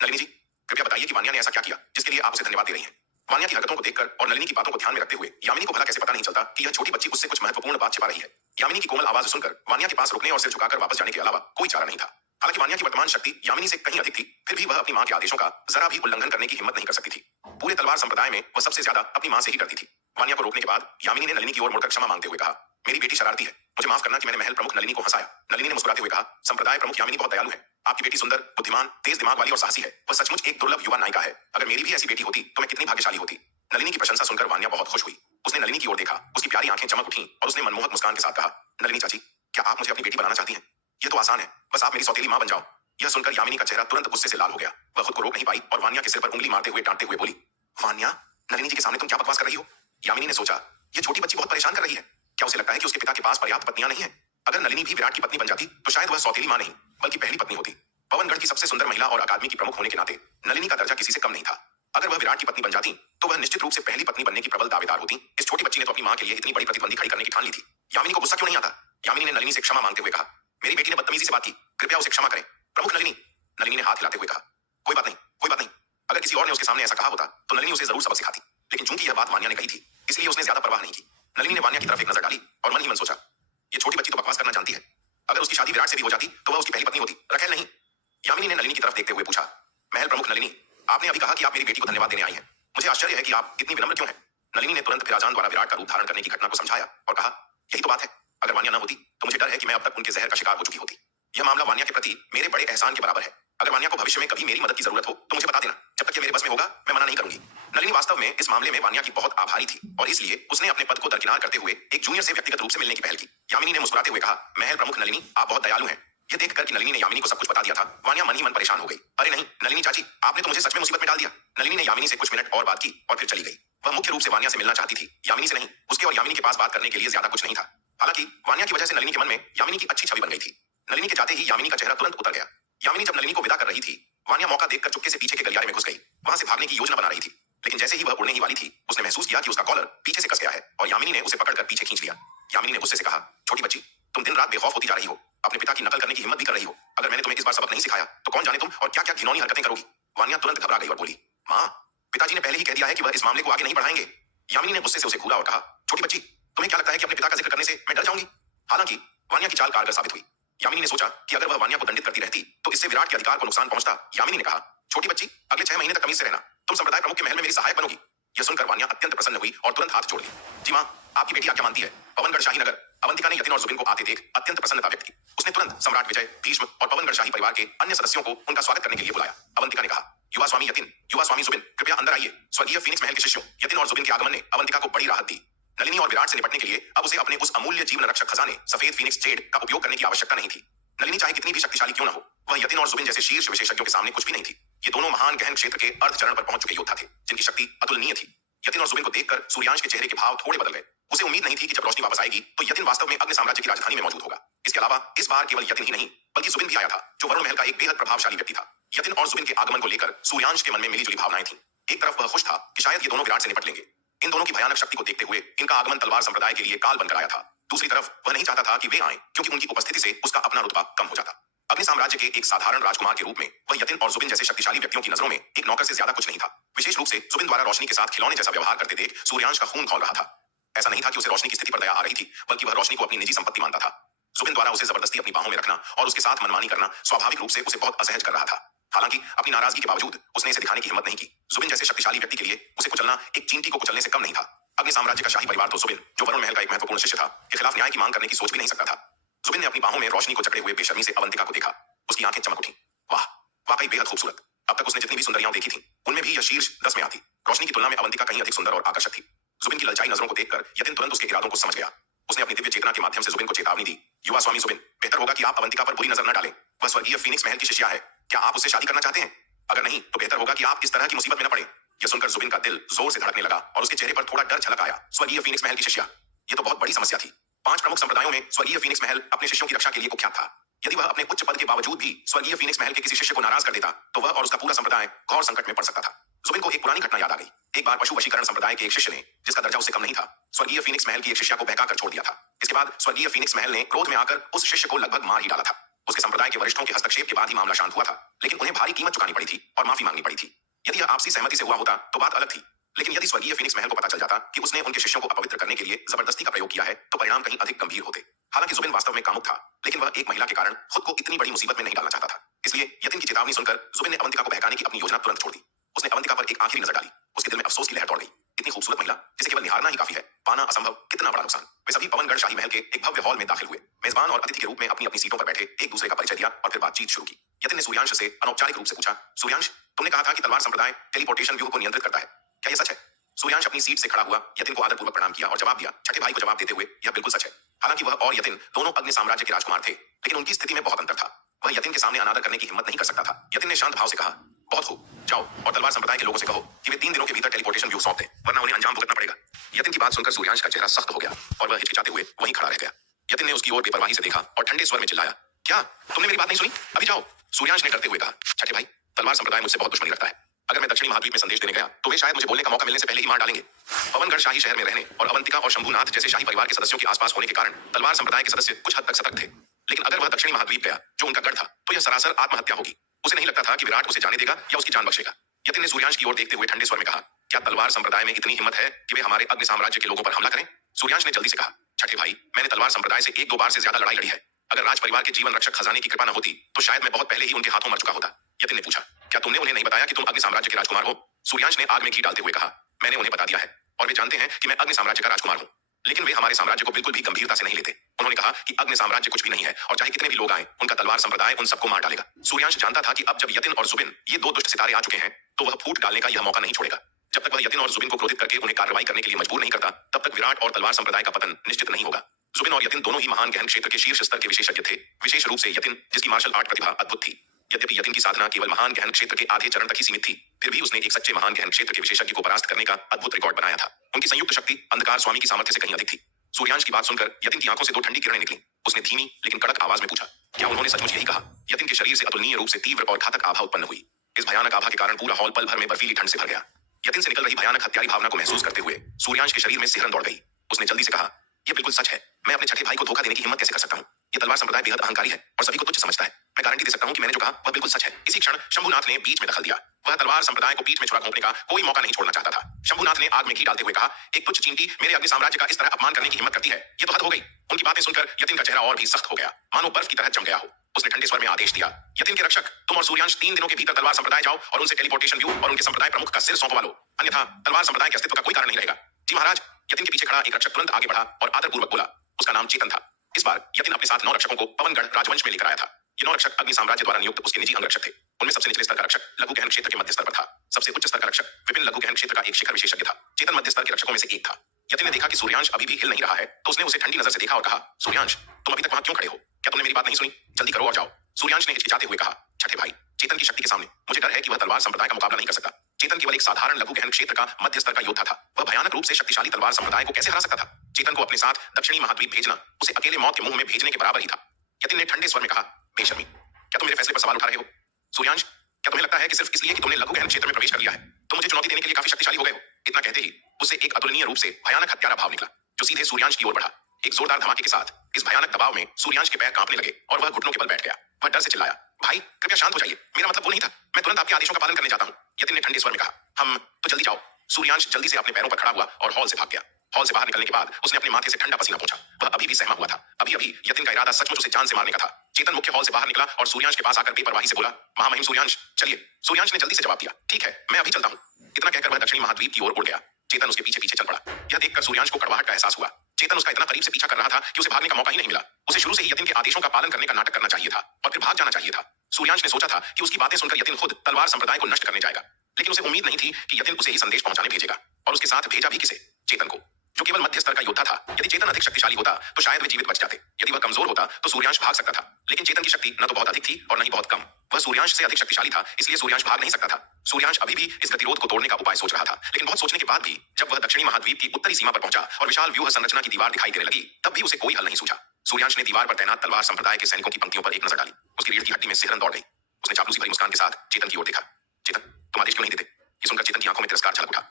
नलिनी जी, कृपया बताइए कि वान्या ने ऐसा क्या किया जिसके लिए आप उसे धन्यवाद दे रही हैं? वान्या की हरकतों को देखकर और नलिनी की बातों को ध्यान में रखते हुए यामिनी को भला कैसे पता नहीं चलता कि यह छोटी बच्ची उससे कुछ महत्वपूर्ण बात छिपा रही है। यामिनी की कोमल आवाज सुनकर वान्या के पास रुकने और सिर झुकाकर वापस जाने के अलावा कोई चारा नहीं था। हालांकि वान्या की वर्तमान शक्ति यामिनी से कहीं अधिक थी, फिर भी वह अपनी मां के आदेशों का जरा भी उल्लंघन करने की हिम्मत नहीं कर सकती थी। पूरे तलवार संप्रदाय में वह सबसे ज्यादा अपनी मां से ही डरती थी। वान्या को रोकने के बाद यामिनी ने नलिनी की ओर मुड़कर क्षमा मांगते हुए कहा, मेरी बेटी शरारती है, मुझे माफ करना कि मैंने महल प्रमुख नलिनी को हंसाया। नलिनी ने मुस्कुराते हुए कहा, संप्रदाय प्रमुख यामिनी बहुत दयालु है। आपकी बेटी सुंदर, बुद्धिमान, तेज दिमाग वाली और साहसी है। वह सचमुच एक दुर्लभ युवा नायिका है। अगर मेरी भी ऐसी बेटी होती तो मैं कितनी भाग्यशाली होती। नलिनी की प्रशंसा सुनकर वान्या बहुत खुश हुई। उसने नलिनी की ओर देखा, उसकी प्यारी आंखें चमक उठीं और उसने मनमोहक मुस्कान के साथ कहा, नलिनी चाची, क्या आप मुझे अपनी बेटी बनाना चाहती हैं? यह तो आसान है, बस आप मेरी सौतेली मां बन जाओ। यह सुनकर यामिनी का चेहरा तुरंत गुस्से से लाल हो गया। वह खुद को रोक नहीं पाई और वान्या के सिर पर उंगली मारते हुए डांटते हुए बोली, वान्या, नलिनी जी के सामने तुम क्या बकवास कर रही हो? यामिनी ने सोचा, यह छोटी बच्ची बहुत परेशान कर रही है। क्या उसे लगता है कि उसके पिता के पास पर्याप्त पत्नियां नहीं है? अगर नलिनी भी विराट की पत्नी बन जाती तो शायद वह सौतेली मां नहीं बल्कि पहली पत्नी होती। पवनगढ़ की सबसे सुंदर महिला और अकादमी की प्रमुख होने के नाते नलिनी का दर्जा किसी से कम नहीं था। अगर वह विराट की पत्नी बन जाती तो वह निश्चित रूप से पहली पत्नी बनने की प्रबल दावेदार होती। इस छोटी बच्ची ने तो अपनी मां के लिए इतनी बड़ी प्रतिबंधी खड़ी करने की ठान ली थी। यामिनी को गुस्सा क्यों नहीं आता? यामिनी ने नलिनी से क्षमा मांगते हुए कहा, मेरी बेटी ने बदतमीजी से बात की, कृपया उसे क्षमा करें प्रमुख नलिनी। नलिनी ने हाथ हिलाते हुए कहा, कोई बात नहीं, कोई बात नहीं। अगर किसी और ने उसके सामने ऐसा कहा होता तो नलिनी उसे जरूर सबक सिखाती, लेकिन चूंकि यह बात वान्या ने कही थी इसलिए उसने ज्यादा परवाह नहीं की। नलिनी ने वान्या की तरफ एक नजर डाली और मन ही मन सोचा, ये छोटी बच्ची तो बकवास करना जानती है। अगर उसकी शादी विराट से भी हो जाती तो वह उसकी पहली पत्नी होती, रखेल नहीं। यामिनी ने नलिनी की तरफ देखते हुए पूछा, महल प्रमुख नलिनी, आपने अभी कहा कि आप मेरी बेटी को धन्यवाद देने आई हैं। मुझे आश्चर्य है कि आप इतनी विनम्र क्यों हैं? नलिनी ने तुरंत फिराजान द्वारा विराट का रूप धारण करने की घटना को समझाया और कहा, यही तो बात है। अगर वान्या न होती तो मुझे डर है कि मैं अब तक उनके जहर का शिकार हो चुकी होती। यह मामला वान्या के प्रति मेरे बड़े एहसान के बराबर है। अगर वान्या को भविष्य में कभी मेरी मदद की जरूरत हो तो मुझे बता देना। जब तक ये मेरे बस में होगा मैं मना नहीं करूंगी। नलिनी वास्तव में इस मामले में वान्या की बहुत आभारी थी और इसलिए उसने अपने पद को दरकिनार करते हुए एक जूनियर से व्यक्तिगत रूप से मिलने की पहल की। यामिनी ने मुस्कुराते हुए कहा, महल प्रमुख नलिनी, आप बहुत दयालु हैं। यह देखकर कि नलिनी ने यामिनी को सब कुछ बता दिया था, वान्या मन ही मन परेशान हो गई। अरे नहीं नलिनी चाची, आपने तो मुझे सच में मुसीबत में डाल दिया। नलिनी ने यामिनी से कुछ मिनट और बात की और फिर चली गई। वह मुख्य रूप से वान्या से मिलना चाहती थी, यामिनी से नहीं। उसके और यामिनी के पास बात करने के लिए ज्यादा कुछ नहीं था। हालांकि वान्या की वजह से नलिनी के मन में यामिनी की अच्छी छवि बन गई थी। नलिनी के जाते ही यामिनी का चेहरा तुरंत उतर गया। यामिनी जब नलिनी को विदा कर रही थी, वान्या मौका देखकर चुपके से पीछे के गलियारे में घुस गई। वहां से भागने की योजना बना रही थी, लेकिन जैसे ही वह उड़ने ही वाली थी उसने महसूस किया कि उसका कॉलर पीछे से कस गया है और यामिनी ने उसे पकड़कर पीछे खींच लिया। यामिनी ने गुस्से से कहा, छोटी बच्ची, तुम दिन रात बेखौफ होती जा रही हो, अपने पिता की नकल करने की हिम्मत भी कर रही हो। अगर मैंने तुम्हें इस बार सबक नहीं सिखाया तो कौन जाने तुम और क्या क्या घिनौनी हरकतें करोगी। वान्या तुरंत घबरा गई और बोली, माँ, पिताजी ने पहले ही कह दिया है कि वह इस मामले को आगे नहीं बढ़ाएंगे। यामिनी ने गुस्से से उसे घूरा और कहा, छोटी बच्ची, तुम्हें क्या लगता है कि अपने पिता का जिक्र करने से मैं डर जाऊंगी? हालांकि वान्या की चाल कारगर साबित हुई। यामिनी ने सोचा कि अगर वह वान्या को दंडित करती रहती तो इससे विराट के अधिकार को नुकसान पहुंचता। यामिनी ने कहा, छोटी बच्ची, अगले 6 महीने तक तमीज से रहना, तुम संप्रदाय प्रमुख के महल में मेरी सहायक बनोगी। यह सुनकर वान्या अत्यंत प्रसन्न हुई और तुरंत हाथ जोड़ ली। जी माँ, आपकी बेटी आज्ञा मानती है। पवनगढ़ शाही नगर। अवंतिका ने यतिन और जुबिन को आते देख अत्यंत प्रसन्नता व्यक्त की। उसने तुरंत सम्राट विजय, भीष्म और पवनगढ़ शाही परिवार के अन्य सदस्यों को उनका स्वागत करने के लिए बुलाया। अवंतिका ने कहा, युवा स्वामी यतिन, युवा स्वामी जुबिन, कृपया अंदर आइए। स्वर्गीय फीनिक्स महल के शिष्यों यतिन और जुबिन के आगमन ने अवंतिका को बड़ी राहत दी। नलिनी और विराट से निपटने के लिए अब उसे अपने उस अमूल्य जीवन रक्षक खजाने सफेद फीनिक्स जेड का उपयोग करने की आवश्यकता नहीं थी। नलिनी चाहे कितनी भी शक्तिशाली क्यों न हो, वह यतिन और जुबिन जैसे शीर्ष विशेषज्ञों के सामने कुछ भी नहीं थी। ये दोनों महान गहन क्षेत्र के अर्ध चरण पर पहुंच चुके योद्धा थे जिनकी शक्ति अतुलनीय थी। यतिन और जुबिन को देखकर सूर्यांश के चेहरे के भाव थोड़े बदल गए। उसे उम्मीद नहीं थी कि जब रोशनी वापस आएगी तो यतिन वास्तव में अग्नि साम्राज्य की राजधानी में मौजूद होगा। इसके अलावा इस बार केवल यतिन ही नहीं बल्कि जुबिन भी आया था, जो वरुण महल का एक बेहद प्रभावशाली व्यक्ति था। यतिन और जुबिन के आगमन को लेकर सूर्यांश के मन में मिलीजुली भावनाएं थीं। एक तरफ वह खुश था कि शायद ये दोनों विराट से निपट लेंगे। इन दोनों की भयानक शक्ति को देखते हुए इनका आगमन तलवार संप्रदाय के लिए काल बनकर आया था। दूसरी तरफ वह नहीं चाहता था कि वे आए, क्योंकि उनकी उपस्थिति से उसका अपना रुतबा कम हो जाता। अग्नि साम्राज्य के एक साधारण राजकुमार के रूप में वह यतिन और जुबिन जैसे शक्तिशाली व्यक्तियों की नजरों में एक नौकर से ज्यादा कुछ नहीं था। विशेष रूप से जुबिन द्वारा रोशनी के साथ खिलौने जैसा व्यवहार करते देख सूर्यांश का खून खौल रहा था। ऐसा नहीं था कि उसे रोशनी की स्थिति पर दया आ रही थी, बल्कि वह रोशनी को अपनी निजी संपत्ति मानता था। जुबिन द्वारा उसे जबरदस्ती अपनी बाहों में रखना और उसके साथ मनमानी करना स्वाभाविक रूप से उसे बहुत असहज कर रहा था। हालांकि अपनी नाराजगी के बावजूद उसने इसे दिखाने की हिम्मत नहीं की। जुबिन जैसे शक्तिशाली व्यक्ति के लिए उसे कुचलना एक चींटी को कुचलने से कम नहीं था। अग्नि साम्राज्य का शाही परिवार तो जुबिन, जो वरुण महल का एक महत्वपूर्ण शिष्य था, के खिलाफ न्याय की मांग करने की सोच भी नहीं सकता था। जुबिन ने अपनी बाहों में रोशनी को जकड़े हुए बेशर्मी से अवंतिका को देखा। उसकी आंखें चमक उठी। वाह, वाकई बेहद खूबसूरत। अब तक उसने जितनी भी सुंदरियां देखी थी उनमें भी यह शीर्ष 10 में आती। रोशनी की तुलना में अवंतिका कहीं अधिक सुंदर और आकर्षक थी। जुबिन की ललचाई नजरों को देखकर यतिन तुरंत उसके इरादों को समझ गया। उसने अपनी दिव्य चेतना के माध्यम से जुबिन को चेतावनी दी। युवा स्वामी जुबिन, बेहतर होगा कि आप अवंतिका पर बुरी नजर न डालें। वह स्वर्गीय फीनिक्स महल की शिष्या है। क्या आप उससे शादी करना चाहते हैं? अगर नहीं तो बेहतर होगा कि आप इस तरह की मुसीबत में न पड़े। यह सुनकर जुबिन का दिल जोर से धड़कने लगा और उसके चेहरे पर थोड़ा डर झलक आया। स्वर्गीय फीनिक्स महल की शिष्या, यह तो बहुत बड़ी समस्या थी। 5 प्रमुख संप्रदायों में स्वर्गीय फीनिक्स महल अपने शिष्यों की रक्षा के लिए कुख्यात था। यदि वह अपने उच्च पद के बावजूद भी स्वर्गीय फीनिक्स महल के किसी शिष्य को नाराज कर देता तो वह और उसका पूरा संप्रदाय घोर संकट में पड़ सकता था। जुबिन को एक पुरानी घटना याद आ गई। एक बार पशु वशीकरण संप्रदाय के एक शिष्य ने, जिसका दर्जा उससे कम नहीं था, स्वर्गीय फीनिक्स महल की एक शिष्या को बहकाकर छोड़ दिया था। इसके बाद स्वर्गीय फीनिक्स महल ने क्रोध में आकर उस शिष्य को लगभग मार ही डाला था। उसके संप्रदाय के वरिष्ठों के हस्तक्षेप के बाद ही मामला शांत हुआ था, लेकिन उन्हें भारी कीमत चुकानी पड़ी थी और माफी मांगनी पड़ी थी। यदि यह आपसी सहमति से हुआ होता तो बात अलग थी, लेकिन यदि स्वर्गीय फीनिक्स महल को पता चल जाता कि उसने उनके शिष्यों को अपवित्र करने के लिए जबरदस्ती का प्रयोग किया है तो परिणाम कहीं अधिक गंभीर होते। हालांकि जुबिन वास्तव में कामुक था, लेकिन वह एक महिला के कारण खुद को इतनी बड़ी मुसीबत में नहीं डालना चाहता था। इसलिए यतिन की चेतावनी सुनकर जुबिन ने अवंतिका को बहकाने की अपनी योजना तुरंत छोड़ दी। उसने अवंतिका पर एक आखिरी नजर डाली। उसके दिल में अफसोस की लहर दौड़ गई। इतनी खूबसूरत महिला जिसे केवल निहारना ही काफी है, पाना असंभव, कितना बड़ा नुकसान। वे सभी पवनगढ़ शाही महल के एक भव्य हॉल में दाखिल हुए। मेजबान और अतिथि के रूप में अपनी अपनी सीटों पर बैठे एक दूसरे का परिचय दिया और फिर बातचीत शुरू की। यतिन ने सूर्यांश से अनौपचारिक रूप से पूछा, सूर्यांश, तुमने कहा था कि तलवार संप्रदाय टेलीपोर्टेशन व्यूह को नियंत्रित करता है, क्या यह सच है? सूर्यांश अपनी सीट से खड़ा हुआ, यतिन को आदरपूर्वक प्रणाम किया और जवाब दिया, छठे भाई को जवाब देते हुए, यह बिल्कुल सच है। हालांकि वह और यतिन दोनों अग्नि साम्राज्य के राजकुमार थे, लेकिन उनकी स्थिति में बहुत अंतर था। वह यतिन के सामने अनादर करने की हिम्मत नहीं कर सकता था। यतिन ने शांत भाव से कहा, बहुत खूब, जाओ और तलवार संप्रदाय के लोगों से कहो कि वे 3 दिनों के भीतर टेलीपोर्टेशन व्यूह सौंप दें, वरना उन्हें अंजाम भुगतना पड़ेगा। यतिन की बात सुनकर सूर्यांश का चेहरा सख्त हो गया और वह हिचकिचाते हुए वहीं खड़ा रह गया। यतिन ने उसकी ओर बेपरवाही से देखा और ठंडे स्वर में चिल्लाया, क्या तुमने मेरी बात नहीं सुनी? अभी जाओ। सूर्यांश ने डरते हुए कहा, छठे भाई, तलवार संप्रदाय मुझसे बहुत दुश्मनी रखता है। अगर मैं दक्षिणी महाद्वीप में संदेश देने गया तो वे शायद मुझे बोलने का मौका मिलने से पहले ही मार डालेंगे। पवनगढ़ शाही शहर में रहने और अवंतिका और शंभुनाथ जैसे शाही परिवार के सदस्यों के आसपास होने के कारण तलवार संप्रदाय के सदस्य कुछ हद तक सतर्क थे। लेकिन अगर वह दक्षिणी महाद्वीप गया, जो उनका गढ़ था, तो यह सरासर आत्महत्या होगी। उसे नहीं लगता था कि विराट उसे जाने देगा या उसकी जान बख्शेगा। यतिन ने सूर्यांश की ओर देखते हुए ठंडे स्वर में कहा, क्या तलवार संप्रदाय में इतनी हिम्मत है कि वे हमारे अग्नि साम्राज्य के लोगों पर हमला करें? सूर्यांश ने जल्दी से कहा, छठे भाई, मैंने तलवार संप्रदाय से 1-2 बार से ज्यादा लड़ाई लड़ी है। अगर राज परिवार के जीवन रक्षक खजाने की कृपा न होती तो शायद मैं बहुत पहले ही उनके हाथों मर चुका होता। यतिन ने पूछा, क्या तुमने उन्हें नहीं बताया कि तुम अग्नि साम्राज्य के राजकुमार हो? सूर्यांश ने आग में घी डालते हुए कहा, मैंने उन्हें बता दिया है और वे जानते हैं कि मैं अग्नि साम्राज्य का राजकुमार हूं, लेकिन वे हमारे साम्राज्य को बिल्कुल भी गंभीरता से नहीं लेते। उन्होंने कहा कि अग्नि साम्राज्य कुछ भी नहीं है और चाहे कितने भी लोग आए, उनका तलवार संप्रदाय उन सबको मार डालेगा। सूर्यांश जानता था कि अब जब यतिन और जुबिन, ये 2 दुष्ट सितारे आ चुके हैं, तो वह फूट डालने का यह मौका नहीं छोड़ेगा। जब तक वह यतिन और जुबिन को क्रोधित करके उन्हें कार्रवाई करने के लिए मजबूर नहीं करता, तब तक विराट और तलवार संप्रदाय का पतन निश्चित नहीं होगा। जुबिन और यतिन दोनों ही महान गहन क्षेत्र के शीर्ष स्तर के विशेषज्ञ थे, विशेष रूप से यतिन, जिसकी मार्शल आर्ट प्रतिभा अद्भुत थी। यद्यपि यतिन की साधना केवल महान गहन क्षेत्र के आधे चरण तक ही सीमित थी, फिर भी उसने एक सच्चे महान गहन क्षेत्र के विशेषज्ञ को परास्त करने का अद्भुत रिकॉर्ड बनाया था। उनकी संयुक्त शक्ति अंधकार स्वामी की सामर्थ्य से कहीं अधिक थी। सूर्यांश की बात सुनकर यतिन की आंखों से 2 ठंडी किरणें निकली। उसने धीमी लेकिन कड़क आवाज में पूछा, क्या उन्होंने सचमुच यही कहा? यतिन के शरीर से अतुलनीय रूप से तीव्र और घातक आभा उत्पन्न हुई। इस भयानक आभा के कारण पूरा हॉल पल भर में बर्फीली ठंड से भर गया। यतिन से निकल रही भयानक हत्यारी भावना को महसूस करते हुए सूर्यांश के शरीर में सिहरन दौड़ गई। उसने जल्दी से कहा, यह बिल्कुल सच है। मैं अपने छठे भाई को धोखा देने की हिम्मत कैसे कर सकता हूँ? यह तलवार संप्रदाय बेहद अहंकारी है और सभी को तुच्छ समझता है। मैं गारंटी दे सकता हूँ कि मैंने जो कहा वह बिल्कुल सच है। इसी क्षण शंभुनाथ ने बीच में दखल दिया। वह तलवार संप्रदाय को पीठ में छुरा घोंपने का कोई मौका नहीं छोड़ना चाहता था। शंभुनाथ ने आग में घी डालते हुए कहा, एक तुच्छ चींटी मेरे अग्नि साम्राज्य का इस तरह अपमान करने की हिम्मत करती है, यह तो हद हो गई। उनकी बातें सुनकर यतिन का चेहरा और भी सख्त हो गया, मानो बर्फ की तरह जम गया हो। उसने ठंडे स्वर में आदेश दिया, यतिन के रक्षक, तुम और सूर्यांश 3 दिनों के भीतर तलवार संप्रदाय जाओ और उनसे टेलीपोर्टेशन व्यूह और उनके संप्रदाय प्रमुख का सिर सौंपवा लो, अन्यथा तलवार संप्रदाय के अस्तित्व का कोई कारण नहीं रहेगा। जी महाराज। यतिन के पीछे खड़ा एक रक्षक तुरंत आगे बढ़ा और आदरपूर्वक बोला। उसका नाम चेतन था। इस बार यतिन अपने साथ 9 रक्षकों को पवनगढ़ राजवंश में लेकर आया था। ये 9 रक्षक अग्नि साम्राज्य द्वारा नियुक्त उसके निजी अंगरक्षक थे। उनमें सबसे निचले स्तर का रक्षक लघु गहन क्षेत्र के मध्य स्तर पर था। सबसे उच्च स्तर का रक्षक विभिन्न लघु गहन क्षेत्र का एक शिखर विशेषज्ञ था। चेतन मध्य स्तर के रक्षकों में से एक था। यतिन ने देखा कि सूर्यांश अभी भी हिल नहीं रहा है, तो उसने उसे ठंडी नजर से देखा और कहा, सूर्यांश, तुम अभी तक वहां क्यों खड़े हो? क्या तुमने मेरी बात नहीं सुनी? जल्दी करो और जाओ। सूर्यांश ने हिचकिचाते हुए कहा, छठे भाई, चेतन की शक्ति के सामने मुझे डर है कि वह तलवार संप्रदाय का मुकाबला नहीं कर सकता। चेतन केवल एक साधारण लघु गहन क्षेत्र का मध्य स्तर का योद्धा था। वह भयानक रूप से शक्तिशाली तलवार संप्रदाय को कैसे हरा सकता था? चेतन को अपने साथ दक्षिणी महाद्वीप भेजना उसे अकेले मौत के मुंह में भेजने के बराबर ही था। यतिन ने ठंडे स्वर में कहा, बेशर्मी, क्या तुम मेरे फैसले पर सवाल उठा रहे हो? सूर्यांश, क्या तुम्हें लगता है कि सिर्फ इसलिए कि तुमने लघु गहन क्षेत्र में प्रवेश कर लिया है तो मुझे चुनौती देने के लिए काफी शक्तिशाली हो गए हो? इतना कहते ही उससे एक अतुलनीय रूप से भयानक हत्यारा भाव निकला, जो सीधे सूर्यांश की ओर बढ़ा। एक जोरदार धमाके के साथ इस भयानक दबाव में सूर्यांश के पैर कांपने लगे और वह घुटनों के बल बैठ गया। वह डर से चिल्लाया, भाई कृपया शांत हो जाइए, मेरा मतलब वो नहीं था, मैं तुरंत आपके आदेशों का पालन करने जाता हूँ। यतिन ने ठंडे स्वर में कहा, हम तो जल्दी जाओ। सूर्यांश जल्दी से अपने पैरों पर खड़ा हुआ और हॉल से भाग गया। हॉल से बाहर निकलने के बाद उसने अपने माथे से ठंडा पसीना पोंछा। वह अभी भी सहमा हुआ था। अभी अभी यतिन का इरादा सचमुच उसे जान से मारने का था। चेतन मुख्य हॉल से बाहर निकला और सूर्यांश के पास आकर बेपरवाही से बोला, महामहिम सूर्यांश, चलिए। सूर्यांश ने जल्दी से जवाब दिया, ठीक है, मैं अभी चलता हूँ। इतना कहकर वह दक्षिणी महाद्वीप की ओर उड़ गया। चेतन उसके पीछे पीछे चल पड़ा। यह देखकर सूर्यांश को कड़वाहट का एहसास हुआ। चेतन उसका इतना करीब से पीछा कर रहा था कि उसे भागने का मौका ही नहीं मिला। उसे शुरू से ही यतिन के आदेशों का पालन करने का नाटक करना चाहिए था और फिर भाग जाना चाहिए था। सूर्यांश ने सोचा था कि उसकी बातें सुनकर यतिन खुद तलवार संप्रदाय को नष्ट करने जाएगा, लेकिन उसे उम्मीद नहीं थी कि यतिन उसे ही संदेश पहुंचाने भेजेगा, और उसके साथ भेजा भी किसे? चेतन को, जो केवल मध्य स्तर का योद्धा था। यदि चेतन अधिक शक्तिशाली होता तो शायद वे जीवित बच जाते। यदि वह कमजोर होता तो सूर्यांश भाग सकता था, लेकिन चेतन की शक्ति न तो बहुत अधिक थी और न ही बहुत कम। वह सूर्यांश से अधिक शक्तिशाली था, इसलिए सूर्यांश भाग नहीं सकता था। सूर्यांश अभी भी इस गतिरोध को तोड़ने का उपाय सोच रहा था, लेकिन बहुत सोचने के बाद भी जब वह दक्षिणी महाद्वीप की उत्तरी सीमा पर पहुंचा और विशाल व्यूह संरचना की दीवार दिखाई देने लगी, तब भी उसे कोई हल नहीं सूझा। सूर्यांश ने दीवार पर तैनात तलवार संप्रदाय के सैनिकों की पंक्तियों पर एक नजर डाली। उसकी रीढ़ की हड्डी में सिहरन दौड़ गई। उसने चापलूसी भरी मुस्कान के साथ चेतन की ओर देखा। चेतन, तुम आदेश क्यों नहीं देते? ये सुनकर चेतन की आंखों में तिरस्कार झलक उठा।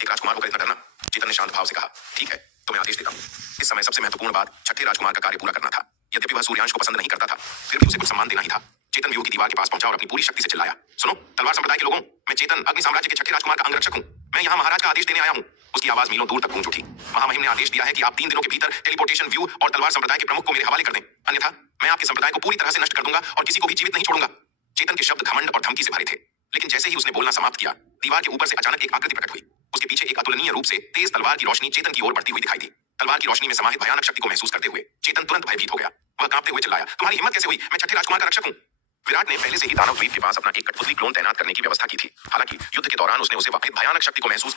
एक राजकुमार होकर इतना डरना? चेतन ने शांत भाव से कहा, ठीक है, तो मैं आदेश देता हूँ। इस समय सबसे महत्वपूर्ण बात छठे राजकुमार का कार्य पूरा करना था। यद्यपि वह सूर्यांश को पसंद नहीं करता था, फिर भी उसे कुछ सम्मान देना ही था। चेतन व्यूह की दीवार के पास पहुंचा और अपनी पूरी शक्ति से चिल्लाया, सुनो तलवार संप्रदाय के लोगों, मैं चेतन अग्नि साम्राज्य के छठे राजकुमार का अंगरक्षक हूँ। मैं यहाँ महाराज का आदेश देने आया हूँ। उसकी आवाज मीलों दूर तक गूंज उठी। महामहिम ने आदेश दिया है कि आप 3 दिनों के भीतर टेलीपोर्टेशन व्यू और तलवार संप्रदाय के प्रमुख को मेरे हवाले कर दें, अन्यथा मैं आपके संप्रदाय को पूरी तरह से नष्ट कर दूंगा और किसी को भी जीवित नहीं छोड़ूंगा। चेतन के शब्द घमंड और धमकी से भरे थे, लेकिन जैसे ही उसने बोलना समाप्त किया, दीवार के ऊपर से अचानक एक आकृति प्रकट हुई। उसके पीछे एक अतुलनीय रूप से तेज तलवार की रोशनी चेतन की ओर बढ़ती हुई दिखाई दी। तलवार की रोशनी में समाहित भयानक शक्ति को महसूस करते हुए चेतन तुरंत भयभीत हो गया। वह कांपते हुए चिल्लाया, तुम्हारी हिम्मत कैसे हुई? मैं छठे राजकुमार का रक्षक हूँ। विराट ने पहले से ही दानव द्वीप के पास अपना एक कठपुतली क्लोन तैनात करने की व्यवस्था की थी। हालांकि युद्ध के दौरान उसने उसे वापिस भयानक शक्ति को महसूस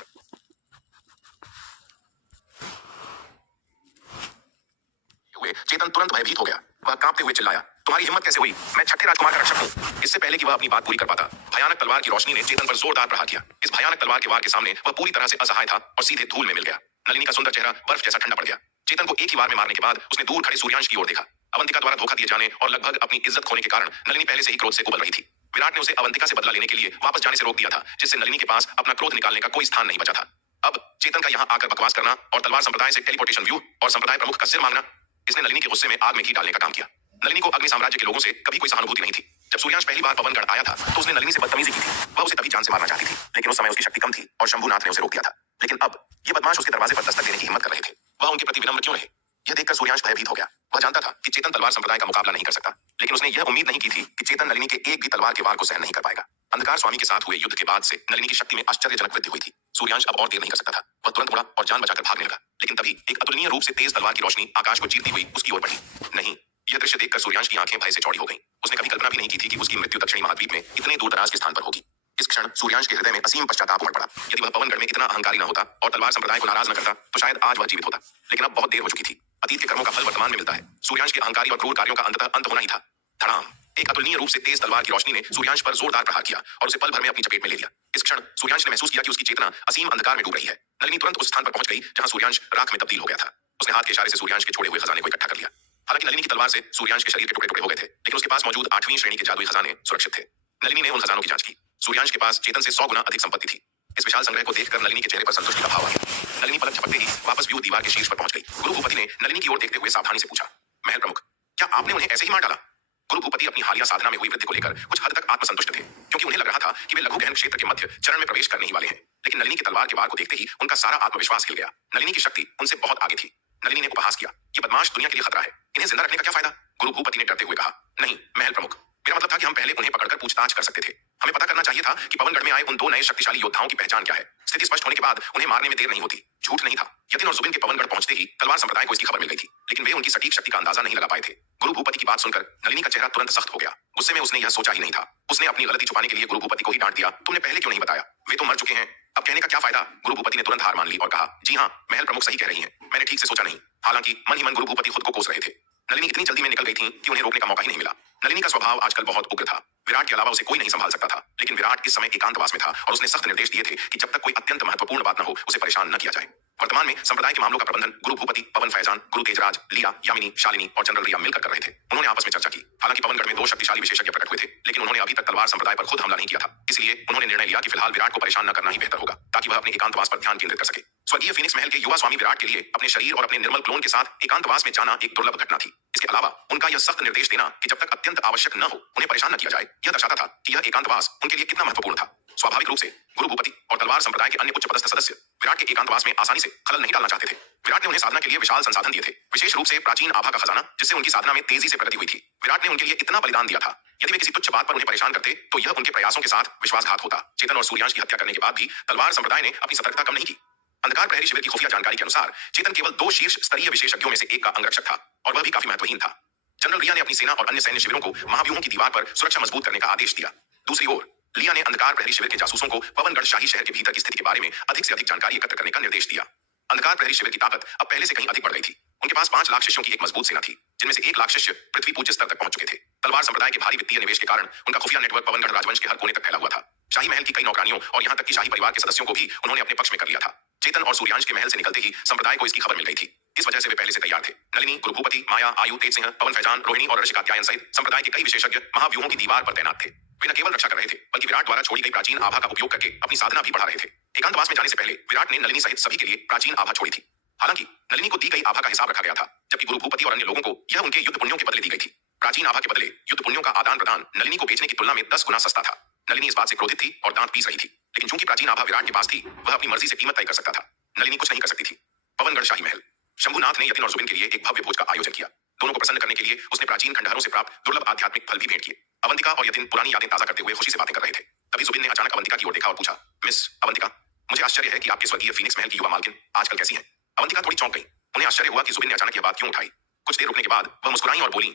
हुए चेतन तुरंत भयभीत हो गया। वह कांपते हुए चिल्लाया, तुम्हारी हिम्मत कैसे हुई? मैं छठे राजकुमार का रक्षक हूँ। इससे पहले कि वह अपनी बात पूरी कर पाता, भयानक तलवार की रोशनी ने चेतन पर जोरदार प्रहार किया। इस भयानक तलवार के वार के सामने वह पूरी तरह से असहाय था और सीधे धूल में मिल गया। नलिनी का सुंदर चेहरा बर्फ जैसा ठंडा पड़ गया। चेतन को एक ही वार में मारने के बाद उसने दूर खड़े सूर्यांश की ओर देखा। अवंतिका द्वारा धोखा दिए जाने और लगभग अपनी इज्जत खोने के कारण नलिनी पहले से ही क्रोध से उबल रही थी। विराट ने उसे अवंतिका से बदला लेने के लिए वापस जाने से रोक दिया था, जिससे नलिनी के पास अपना क्रोध निकालने का कोई स्थान नहीं बचा था। अब चेतन का यहाँ आकर बकवास करना और तलवार संप्रदाय से टेलीपोर्टेशन व्यू और संप्रदाय प्रमुख का सिर मांगना, इसने नलिनी के गुस्से में आग में घी डालने का काम किया। नलिनी को अग्नि साम्राज्य के लोगों से कभी कोई सहानुभूति नहीं थी। जब सूर्यांश पहली बार पवनगढ़ आया था तो उसने नलिनी से बदतमीजी की थी। वह उसे तभी जान से मारना चाहती थी, लेकिन उस समय उसकी शक्ति कम थी और शंभुनाथ ने उसे रोक दिया था। लेकिन अब ये बदमाश उसके दरवाजे पर दस्तक देने की हिम्मत कर रहे थे। वह उनके प्रति विनम्र क्यों रहे? यह देखकर सूर्यांश भयभीत हो गया। वह जानता था कि चेतन तलवार संप्रदाय का मुकाबला नहीं कर सकता, लेकिन उसने यह उम्मीद नहीं की थी कि चेतन नलिनी के एक भी तलवार के वार को सहन नहीं कर पाएगा। अंधकार स्वामी के साथ हुए युद्ध के बाद से नलिनी की शक्ति में आश्चर्यजनक वृद्धि हुई थी। सूर्यांश अब और देर नहीं कर सकता था। वह तुरंत उड़ा और जान बचाकर भागने लगा, लेकिन तभी एक अतुलनीय रूप से तेज तलवार की रोशनी आकाश को चीरती हुई उसकी ओर बढ़ी। नहीं, यह दृश्य देखकर सूर्यांश की आंखें भय से चौड़ी हो गईं। उसने कभी कल्पना भी नहीं की थी कि उसकी मृत्यु दक्षिणी महाद्वीप में इतने दूर दराज के स्थान पर होगी। इस क्षण सूर्यांश के हृदय में असीम पश्चाताप उमड़ पड़ा। यदि वह पवनगढ़ में इतना अहंकारी न होता और तलवार संप्रदाय को नाराज न करता तो शायद आज वह जीवित होता, लेकिन अब बहुत देर हो चुकी थी। अतीत के कर्मों का फल वर्तमान में मिलता है। सूर्यांश के अहंकारी और क्रूर कार्यों का अंततः अंत होना ही था। धड़ाम! एक अतुलनीय रूप से तेज तलवार की रोशनी ने सूर्यांश पर जोरदार प्रहार किया और उसे पल भर में अपनी चपेट में ले लिया। इस क्षण सूर्यांश ने महसूस किया कि उसकी चेतना असीम अंधकार में डूब रही है। नलिनी तुरंत उस स्थान पर पहुंच गई जहां सूर्यांश राख में तब्दील हो गया था। उसने हाथ के इशारे से सूर्यांश के छोड़े हुए खजाने को इकट्ठा कर लिया। हालांकि नलिनी की तलवार से सूर्यांश के शरीर के टुकड़े टुकड़े हो गए थे, लेकिन उसके पास मौजूद 8वीं श्रेणी के जादुई खजाने सुरक्षित थे। नलिनी ने उन खजानों की जांच की। सूर्यांश के पास चेतन से 100 गुना अधिक संपत्ति थी। इस विशाल संग्रह को देखकर नलिनी के चेहरे पर संतुष्टि का भाव आ गया। नलिनी पलक झपकते ही वापस व्यू दीवार के शीर्ष पर पहुंच गई। गुरु भूपति ने नलिनी की ओर देखते हुए सावधानी से पूछा, महल प्रमुख, क्या आपने उन्हें ऐसे ही मार डाला? गुरु भूपति अपनी हालिया साधना में हुई वृद्धि को लेकर कुछ हद तक आत्मसंतुष्ट थे, क्योंकि उन्हें लग रहा था कि वे लघु गहन क्षेत्र के मध्य चरण में प्रवेश करने ही वाले हैं। लेकिन नलिनी की तलवार के वार को देखते ही उनका सारा आत्मविश्वास हिल गया। नलिनी की शक्ति उनसे बहुत आगे थी। नलिनी ने उपहास किया, ये बदमाश दुनिया के लिए खतरा है, इन्हें जिंदा रखने का क्या फायदा? गुरु भूपति ने डरते हुए कहा, नहीं महल प्रमुख, मेरा मतलब था कि हम पहले उन्हें पकड़कर पूछताछ कर सकते थे। हमें पता करना चाहिए था कि पवनगढ़ में आए उन 2 नए शक्तिशाली योद्धाओं की पहचान क्या है। स्थिति स्पष्ट होने के बाद उन्हें मारने में देर नहीं होती। झूठ नहीं था। यतिन और जुबिन के पवनगढ़ पहुंचते ही तलवार संप्रदाय को इसकी खबर मिल गई थी, लेकिन वे उनकी सटीक शक्ति का अंदाजा नहीं लगा पाए थे। गुरु भूपति की बात सुनकर नलिनी का चेहरा तुरंत सख्त हो गया। गुस्से में उसने यह सोचा ही नहीं था। उसने अपनी गलती छुपाने के लिए गुरु भूपति को ही डांट दिया, तुमने पहले क्यों नहीं बताया? वे तो मर चुके हैं, अब कहने का क्या फायदा? गुरु भूपति ने तुरंत हार मान ली और कहा, जी हाँ, महल प्रमुख सही कह रही हैं, मैंने ठीक से सोचा नहीं। हालांकि मन ही मन गुरु भूपति खुद को कोस रहे थे। नलिनी इतनी जल्दी में निकल गई थी कि उन्हें रोकने का मौका ही नहीं मिला। नलिनी का स्वभाव आजकल बहुत उग्र था। विराट के अलावा उसे कोई नहीं संभाल सकता था, लेकिन विराट इस समय एकांतवास में था और उसने सख्त निर्देश दिए थे कि जब तक कोई अत्यंत महत्वपूर्ण बात न हो उसे परेशान न किया जाए। वर्तमान में संप्रदाय के मामलों का प्रबंधन गुरु भूपति, पवन फैजान, गुरु तेजराज, लिया, यामिनी, शालिनी और जनरल रिया मिलकर कर रहे थे। उन्होंने आपस में चर्चा की। हालांकि पवनगढ़ में 2 शक्तिशाली विशेषज्ञ प्रकट हुए थे, लेकिन उन्होंने अभी तक तलवार संप्रदाय पर खुद हमला नहीं किया था। इसलिए उन्होंने निर्णय लिया कि फिलहाल विराट को परेशान न करना ही बेहतर होगा, ताकि वह अपने एकांतवास पर ध्यान केंद्रित कर सके। स्वर्गीय फिनिक्स महल के युवा स्वामी विराट के लिए अपने शरीर और अपने निर्मल क्लोन के साथ एकांतवास में जाना एक दुर्लभ घटना थी। इसके अलावा उनका यह सख्त निर्देश देना कि जब तक अत्यंत आवश्यक न हो उन्हें परेशान न किया जाए, यह दर्शाता था कि यह एकांतवास उनके लिए कितना महत्वपूर्ण था। स्वाभाविक रूप से गुरु भूपति और तलवार संप्रदाय के अन्य उच्च पदस्थ सदस्य विराट के एकांतवास में आसानी से खलल नहीं डालना चाहते थे। विराट ने उन्हें साधना के लिए विशाल संसाधन दिए थे, विशेष रूप से प्राचीन आभा का खजाना, जिससे उनकी साधना में तेजी से प्रगति हुई थी। विराट ने उनके लिए इतना बलिदान दिया था। यदि वे किसी तुच्छ बात पर उन्हें परेशान करते तो यह उनके प्रयासों के साथ विश्वासघात होता। चेतन और सूर्यांश की हत्या करने के बाद भी तलवार संप्रदाय ने अपनी सतर्कता कम नहीं की। अंधकार प्रहरी शिविर की खुफिया जानकारी के अनुसार चेतन केवल 2 शीर्ष स्तरीय विशेषज्ञों में से एक का अंगरक्षक था, और वह भी काफी महत्वहीन था। जनरल रिया ने अपनी सेना और अन्य सैन्य शिविरों को महाव्यूहों की दीवार पर सुरक्षा मजबूत करने का आदेश दिया। दूसरी ओर लिया ने अंधकार प्रहरी शिविर के जासूसों को पवनगढ़ शाही शहर के भीतर की स्थिति के बारे में अधिक से अधिक जानकारी एकत्र करने का निर्देश दिया। अंधकार प्रहरी शिविर की ताकत अब पहले से कहीं अधिक बढ़ गई थी। उनके पास 5 लाख शिष्यों की एक मजबूत सेना थी, जिनमें से 1 लाख शिष्य पृथ्वी पूज्य स्तर तक पहुंच चुके थे। तलवार संप्रदाय के भारी वित्तीय निवेश के कारण उनका खुफिया नेटवर्क पवनगढ़ राजवंश के हर कोने तक फैला हुआ था। शाही महल की कई नौकरानियों और यहाँ तक कि शाही परिवार के सदस्यों को भी उन्होंने अपने पक्ष में कर लिया था। चेतन और सूर्यांश के महल से निकलते ही संप्रदाय को इसकी खबर मिल गई थी। इस वजह से वे पहले से तैयार थे। नलिनी, गुरु भूपति, माया, आयु, तेज सिंह, पवन फैजान, रोहिणी और ऋषि कात्यायन सहित संप्रदाय के कई विशेषज्ञ महाव्यूहों की दीवार पर तैनात थे। वे न केवल रक्षा कर रहे थे, बल्कि विराट द्वारा छोड़ी गई प्राचीन आभा का उपयोग करके अपनी साधना भी बढ़ा रहे थे। एकांतवास में जाने से पहले विराट ने नलिनी सहित सभी के लिए प्राचीन आभा छोड़ी थी। हालांकि नलिनी को दी गई आभा का हिसाब रखा गया था, जबकि गुरु भूपति और अन्य लोगों को यह उनके युद्ध पुण्यों के बदले दी गई थी। प्राचीन आभा के बदले युद्ध पुण्यों का आदान प्रदान नलिनी को बेचने की तुलना में 10 गुना सस्ता था। नलिनी इस बात से क्रोधित थी और दांत पीस रही थी, लेकिन चूंकि प्राचीन आभा विराट के पास थी, वह अपनी मर्जी से कीमत तय कर सकता था। नलिनी कुछ नहीं कर सकती थी। पवनगढ़ शाही महल। शंभुनाथ ने यतिन और जुबिन के लिए एक भव्य भोज का आयोजन किया। दोनों को प्रसन्न करने के लिए उसने प्राचीन खंडहरों से प्राप्त दुर्लभ आध्यात्मिक फल भी भेंट किए। अवंतिका और यतिन पुरानी यादें ताजा करते हुए खुशी से बातें कर रहे थे। तभी जुबिन ने अचानक अवंतिका की ओर देखा और पूछा, मिस अवंतिका, मुझे आश्चर्य है कि आपके स्वर्गीय फीनिक्स महल की युवा मालकिन आजकल कैसी हैं? अवंतिका थोड़ी चौंक गई। उन्हें आश्चर्य हुआ कि जुबिन ने अचानक यह बात क्यों उठाई। कुछ देर रुकने के बाद वह मुस्कुराई और बोली,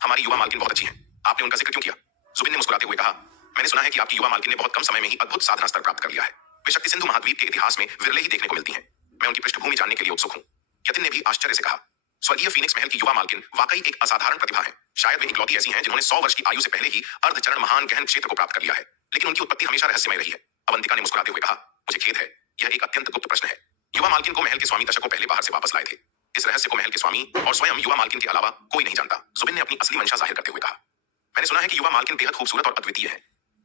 हमारी युवा मालकिन बहुत अच्छी है। आपने उनका जिक्र क्यों किया? जुबिन ने मुस्कुराते हुए कहा, मैंने सुना है कि आपकी युवा मालकिन ने बहुत कम समय में ही अद्भुत साधना स्तर प्राप्त कर लिया है। वे शक्ति सिंधु महाद्वीप के इतिहास में विरले ही देखने को मिलती हैं। मैं उनकी पृष्ठभूमि जानने के लिए उत्सुक हूं। यतिन ने भी आश्चर्य से कहा, स्वर्गीय फीनिक्स महल की युवा मालकिन वाकई एक असाधारण प्रतिभा है। शायद वे इकलौती ऐसी हैं जिन्होंने 100 वर्ष की आयु से पहले ही अर्धचरण महान गहन क्षेत्र को प्राप्त कर लिया है, लेकिन उनकी उत्पत्ति हमेशा रहस्यमय रही है। अवंतिका ने मुस्कुराते हुए कहा, मुझे खेद है, यह एक अत्यंत गुप्त प्रश्न है। युवा मालकिन को महल के स्वामी दशकों पहले बाहर से वापस लाए थे। इस रहस्य को महल के स्वामी और स्वयं युवा मालकिन के अलावा कोई नहीं जानता। जुबिन ने अपनी असली मंशा जाहिर करते हुए कहा, मैंने सुना है कि युवा मालकिन बेहद खूबसूरत और अद्वितीय है।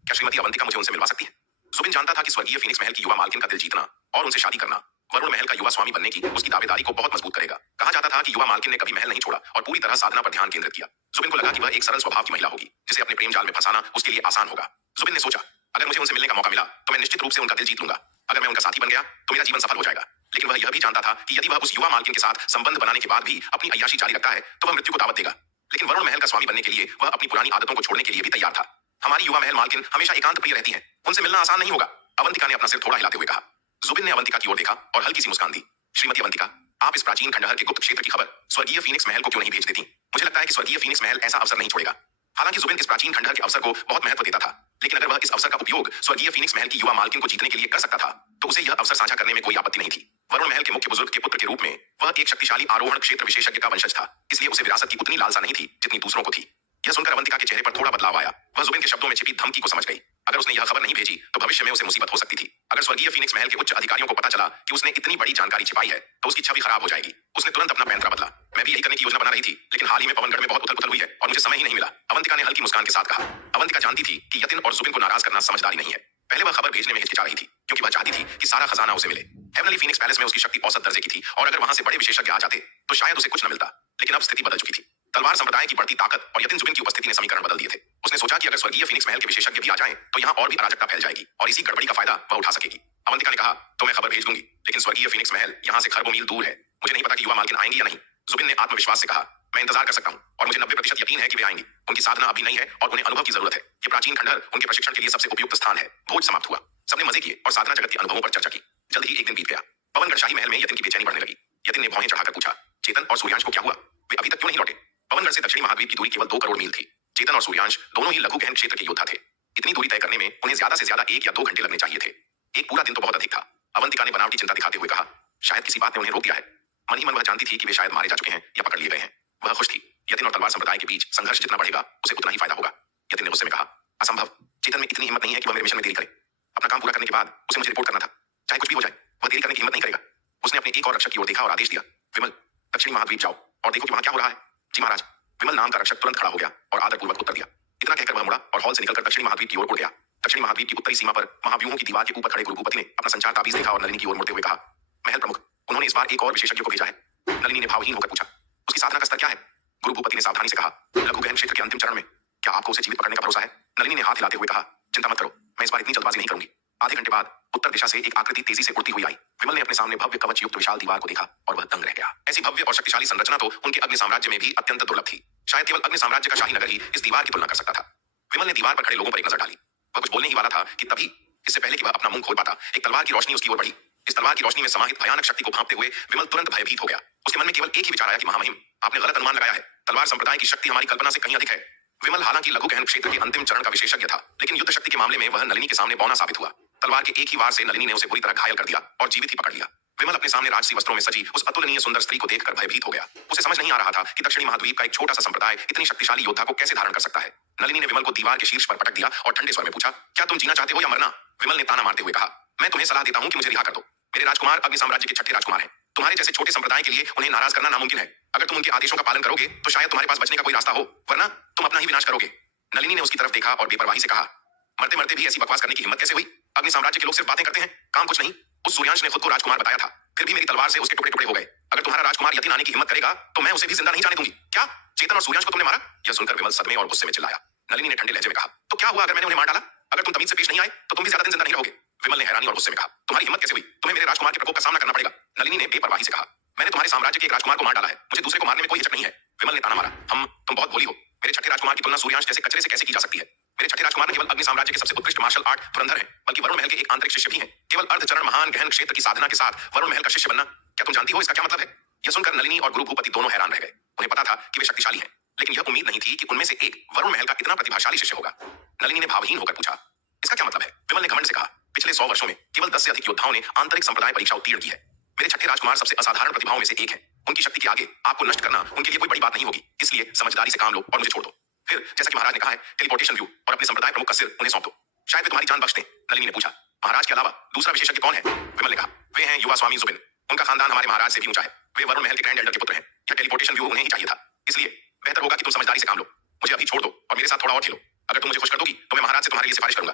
क्या श्रीमती अवंतिका मुझे उनसे मिलवा सकती है? जुबिन जानता था कि स्वर्गीय फीनिक्स महल की युवा मालकिन का दिल जीतना और उनसे शादी करना वरुण महल का युवा स्वामी बनने की उसकी दावेदारी को बहुत मजबूत करेगा। कहा जाता था कि युवा मालकिन ने कभी महल नहीं छोड़ा और पूरी तरह साधना पर ध्यान केंद्रित किया। जुबिन को लगा कि वह एक सरल स्वभाव की महिला होगी, जिसे अपने प्रेम जाल में फंसाना उसके लिए आसान होगा। जुबिन ने सोचा, अगर मुझे उनसे मिलने का मौका मिला तो मैं निश्चित रूप से उनका दिल जीत लूंगा। अगर मैं उनका साथी बन गया तो मेरा जीवन सफल हो जाएगा। लेकिन वह यह भी जानता था कि यदि वह उस युवा मालकिन के साथ संबंध बनाने के बाद भी अपनी अय्याशी जारी रखता है तो वह मृत्यु को दावत देगा। लेकिन वरुण महल का स्वामी बनने के लिए वह अपनी पुरानी आदतों को छोड़ने के लिए भी तैयार था। हमारी युवा महल मालकिन हमेशा एकांत प्रिय रहती है, उनसे मिलना आसान नहीं होगा। अवंतिका ने अपना सिर थोड़ा हिलाते हुए कहा। जुबिन ने अवंतिका की ओर देखा और हल्की सी मुस्कान दी। श्रीमती अवंतिका, आप इस प्राचीन खंडहर के गुप्त क्षेत्र की खबर स्वर्गीय फीनिक्स महल को क्यों नहीं भेज देती? मुझे लगता है कि स्वर्गीय फीनिक्स महल ऐसा अवसर नहीं छोड़ेगा। हालांकि जुबिन इस प्राचीन खंडहर के अवसर को बहुत महत्व देता था, लेकिन अगर वह इस अवसर का उपयोग स्वर्गीय फीनिक्स महल की युवा मालकिन को जीतने के लिए कर सकता था तो उसे यह अवसर साझा करने में कोई आपत्ति नहीं थी। वरुण महल के मुख्य बुजुर्ग के पुत्र के रूप में वह एक शक्तिशाली आरोहण क्षेत्र विशेषज्ञ का वंशज था, इसलिए उसे विरासत की उतनी लालसा नहीं थी जितनी दूसरों को थी। यह सुनकर अवंतिका के चेहरे पर थोड़ा बदलाव आया। वह जुबिन के शब्दों में छिपी धमकी को समझ गई। अगर उसने यह खबर नहीं भेजी तो भविष्य में उसे मुसीबत हो सकती थी। अगर स्वर्गीय फीनिक्स महल के उच्च अधिकारियों को पता चला कि उसने इतनी बड़ी जानकारी छिपाई है तो उसकी छवि खराब हो जाएगी। उसने तुरंत अपना पैंतरा बदला। मैं भी यही करने की योजना बना रही थी, लेकिन हाल ही में पवनगढ़ में बहुत उथल-पुथल हुई है और मुझे समय ही नहीं मिला। अवंतिका ने हल्की मुस्कान के साथ कहा। अवंतिका जानती थी कि यतिन और जुबिन को नाराज करना समझदारी नहीं है। पहले वह खबर भेजने में हिचकिचा रही थी, क्योंकि वह चाहती थी कि सारा खजाना उसे मिले। हेवनली फीनिक्स पैलेस में उसकी शक्ति औसत दर्जे की थी और अगर वहां से बड़े विशेषज्ञ आ जाते तो शायद उसे कुछ न मिलता। लेकिन अब स्थिति बदल चुकी थी। तलवार संप्रदाय की बढ़ती ताकत और यतिन जुबिन की उपस्थिति ने समीकरण बदल दिए थे। उसने सोचा कि अगर स्वर्गीय फीनिक्स महल के विशेषज्ञ भी आ जाएं तो यहाँ और भी अराजकता फैल जाएगी और इसी गड़बड़ी का फायदा वह उठा सकेगी। अवंतिका ने कहा, तो मैं खबर भेज दूंगी, लेकिन स्वर्गीय फीनिक्स महल यहाँ से खरबों मील दूर है। मुझे नहीं पता कि युवा मालकिन आएंगी या नहीं। जुबिन ने आत्मविश्वास से कहा, मैं इंतजार कर सकता हूँ और मुझे 90% यकीन है कि वे आएंगी। उनकी साधना अभी नहीं है और उन्हें अनुभव की जरूरत है। ये प्राचीन खंडहर उनके प्रशिक्षण के लिए सबसे उपयुक्त स्थान है। भोज समाप्त हुआ। सबने मजे किए और साधना जगत के अनुभवों पर चर्चा की। जल्द ही एक दिन बीत गया। पवनगढ़ शाही महल में यतिन की बेचैनी बढ़ने लगी। यतिन ने भौहें चढ़ाकर पूछा, चेतन और सूर्यांश को क्या हुआ? वे अभी तक क्यों नहीं लौटे? पवनगढ़ से दक्षिणी महाद्वीप की दूरी केवल 2 करोड़ मील थी। चेतन और सूर्यांश दोनों ही लघु गहन क्षेत्र के योद्धा थे। इतनी दूरी तय करने में उन्हें ज्यादा से ज्यादा 1 या 2 घंटे लगने चाहिए थे। एक पूरा दिन तो बहुत अधिक था। अवंतिका ने बनावटी चिंता दिखाते हुए कहा, शायद किसी बात ने उन्हें रोक दिया है। मन ही मन वह जानती थी कि वे शायद मारे जा चुके हैं या पकड़ लिए गए हैं। वह खुश थी। यतिन और तलवार संप्रदाय के बीच संघर्ष जितना बढ़ेगा उसे उतना ही फायदा होगा। यतिन ने गुस्से में कहा, असंभव। चेतन में इतनी हिम्मत नहीं है कि वह मेरे मिशन में देरी करे। अपना काम पूरा करने के बाद उसे मुझे रिपोर्ट करना था, चाहे कुछ भी हो जाए। वह देरी करने की हिम्मत नहीं करेगा। उसने अपने एक और रक्षक की ओर देखा और आदेश दिया, विमल, दक्षिणी महाद्वीप जाओ और देखो कि वहां क्या हो रहा है। जी महाराज। विमल नाम का रक्षक तुरंत खड़ा हो गया और आदरपूर्वक उत्तर दिया। इतना कहकर वह मुड़ा और हॉल से निकलकर दक्षिणी महाद्वीप की ओर उड़ गया। दक्षिणी महाद्वीप की उत्तरी सीमा पर महाव्यूहों की दीवार के ऊपर खड़े गुरु भूपति ने अपना संचार ताबीज देखा और नलिनी की ओर मुड़ते हुए कहा, महल प्रमुख, उन्होंने इस बार एक और विशेषज्ञ को भेजा है। नलिनी ने भावहीन होकर पूछा, उसकी साधना का स्तर क्या है? गुरु भूपति ने सावधानी से कहा, लघु गहन क्षेत्र के अंतिम चरण में। क्या आपको उसे जीवित पकड़ने का भरोसा है? नलिनी ने हाथ हिलाते हुए कहा, चिंता मत करो, मैं इस बार इतनी जल्दबाजी नहीं करूंगी। आधे घंटे बाद उत्तर दिशा से एक आकृति तेजी से उड़ती हुई आई। विमल ने अपने सामने भव्य कवच युक्त विशाल दीवार को देखा और वह दंग रह गया। ऐसी भव्य और शक्तिशाली संरचना तो उनके अग्नि साम्राज्य में भी अत्यंत दुर्लभ थी। शायद केवल अग्नि साम्राज्य का शाही नगर ही इस दीवार की तुलना कर सकता था। विमल ने दीवार पर खड़े लोगों पर एक नजर डाली। वह कुछ बोलने ही वाला था कि तभी, इससे पहले कि वह अपना मुंह खोल पाता, एक तलवार की रोशनी उसकी ओर बढ़ी। इस तलवार की रोशनी में समाहित भयानक शक्ति को भांपते हुए विमल तुरंत भयभीत हो गया। उसके मन में केवल एक ही विचार आया कि महामहिम, आपने गलत अनुमान लगाया है। तलवार संप्रदाय की शक्ति हमारी कल्पना से कहीं अधिक है। विमल हालांकि लघु गहन क्षेत्र के अंतिम चरण का विशेषज्ञ था, लेकिन युद्ध शक्ति के मामले में वह नलिनी के सामने बौना साबित हुआ। तलवार के एक ही वार से नलिनी ने उसे बुरी तरह घायल कर दिया और जीवित ही पकड़ लिया। विमल अपने सामने राजसी वस्त्रों में सजी उस अतुलनीय सुंदर स्त्री को देखकर भयभीत हो गया। उसे समझ नहीं आ रहा था कि दक्षिणी महाद्वीप का एक छोटा सा संप्रदाय इतनी शक्तिशाली योद्धा को कैसे धारण कर सकता है। नलिनी ने विमल को दीवार के शीर्ष पर पटक दिया और ठंडे स्वर में पूछा, क्या तुम जीना चाहते हो या मरना? विमल ने ताना मारते हुए कहा, मैं तुम्हें सलाह देता हूं कि मुझे रिहा कर दो। मेरे राजकुमार अग्नि साम्राज्य के छठे राजकुमार हैं। तुम्हारे जैसे छोटे संप्रदाय के लिए उन्हें नाराज करना नामुमकिन है। अगर तुम उनके आदेशों का पालन करोगे तो शायद तुम्हारे पास बचने का कोई रास्ता हो, वरना तुम अपना ही विनाश करोगे। नलिनी ने उसकी तरफ देखा और बेपरवाही से कहा, मरते मरते भी ऐसी बकवास करने की हिम्मत कैसे हुई? अग्नि साम्राज्य के लोग सिर्फ बातें करते हैं, काम कुछ नहीं। उस सूर्यांश ने खुद को राजकुमार बताया था, फिर भी मेरी तलवार से उसके टुकड़े टुकड़े हो गए। अगर तुम्हारा राजकुमार यतिन आने की हिम्मत करेगा तो मैं उसे भी जिंदा नहीं जाने दूंगी। क्या चेतन और सूर्यांश को तुमने मारा? यह सुनकर विमल सदमे और गुस्से में चिल्लाया। नलिनी ने ठंडे लहजे में कहा, तो क्या हुआ अगर मैंने उन्हें मार डाला? अगर तुम तमीज से पेश नहीं आए तो तुम भी ज्यादा दिन जिंदा नहीं रहोगे। विमल ने हैरानी और गुस्से में कहा, तुम्हारी हिम्मत कैसे हुई? तुम्हें मेरे राजकुमार के प्रकोप का सामना करना पड़ेगा। नलिनी ने बेपरवाही से कहा, मैंने तुम्हारे साम्राज्य के एक राजकुमार को मार डाला है, मुझे दूसरे को मारने में कोई हिचक नहीं है। विमल ने ताना मारा, तुम बहुत भोली हो। मेरे छठे राजकुमार की तुलना सूर्यांश जैसे कचरे से कैसे की जा सकती है? मेरे छठे राजकुमार न केवल अग्नि साम्राज्य के सबसे उत्कृष्ट मार्शल आर्ट धुरंधर हैं, बल्कि वरुण महल के एक आंतरिक शिष्य भी हैं। केवल अर्धचरण महान गहन क्षेत्र की साधना के साथ वरुण महल का शिष्य बनना, क्या तुम जानती हो इसका क्या मतलब है? यह सुनकर नलिनी और गुरु भूपति दोनों हैरान रह गए। उन्हें पता था कि वे शक्तिशाली हैं, लेकिन यह उम्मीद नहीं थी कि उनमें से एक वरुण महल का इतना प्रतिभाशाली शिष्य होगा। नलिनी ने भावहीन होकर पूछा, इसका क्या मतलब है? विमल ने घमंड से कहा, पिछले 100 वर्षों में केवल 10 से अधिक योद्धाओं ने आंतरिक संप्रदाय परीक्षा उत्तीर्ण की है। मेरे छठे राजकुमार सबसे असाधारण प्रतिभाओं में से एक है। उनकी शक्ति के आगे आपको नष्ट करना उनके लिए कोई बड़ी बात नहीं होगी, इसलिए समझदारी से काम लो और मुझे छोड़ दो। फिर जैसा कि महाराज ने कहा है, टेलीपोर्टेशन व्यू और अपने संप्रदाय प्रमुख का सिर उन्हें सौंप दो, शायद वे तुम्हारी जान बख्श दें। नलिनी ने पूछा, महाराज के अलावा दूसरा विशेषज्ञ कौन है? विमल ने कहा, वे हैं युवा स्वामी जुबिन। उनका खानदान हमारे महाराज से भी ऊंचा है। वे वरुण महल के ग्रैंड एल्डर के पुत्र हैं। यह टेलीपोर्टेशन व्यू उन्हें ही चाहिए था, इसलिए बेहतर होगा कि तुम समझदारी से काम लो। मुझे अभी छोड़ दो और मेरे साथ थोड़ा और खेलो। अगर तुम मुझे खुश कर दोगी तो मैं महाराज से तुम्हारे लिए सिफारिश करूंगा।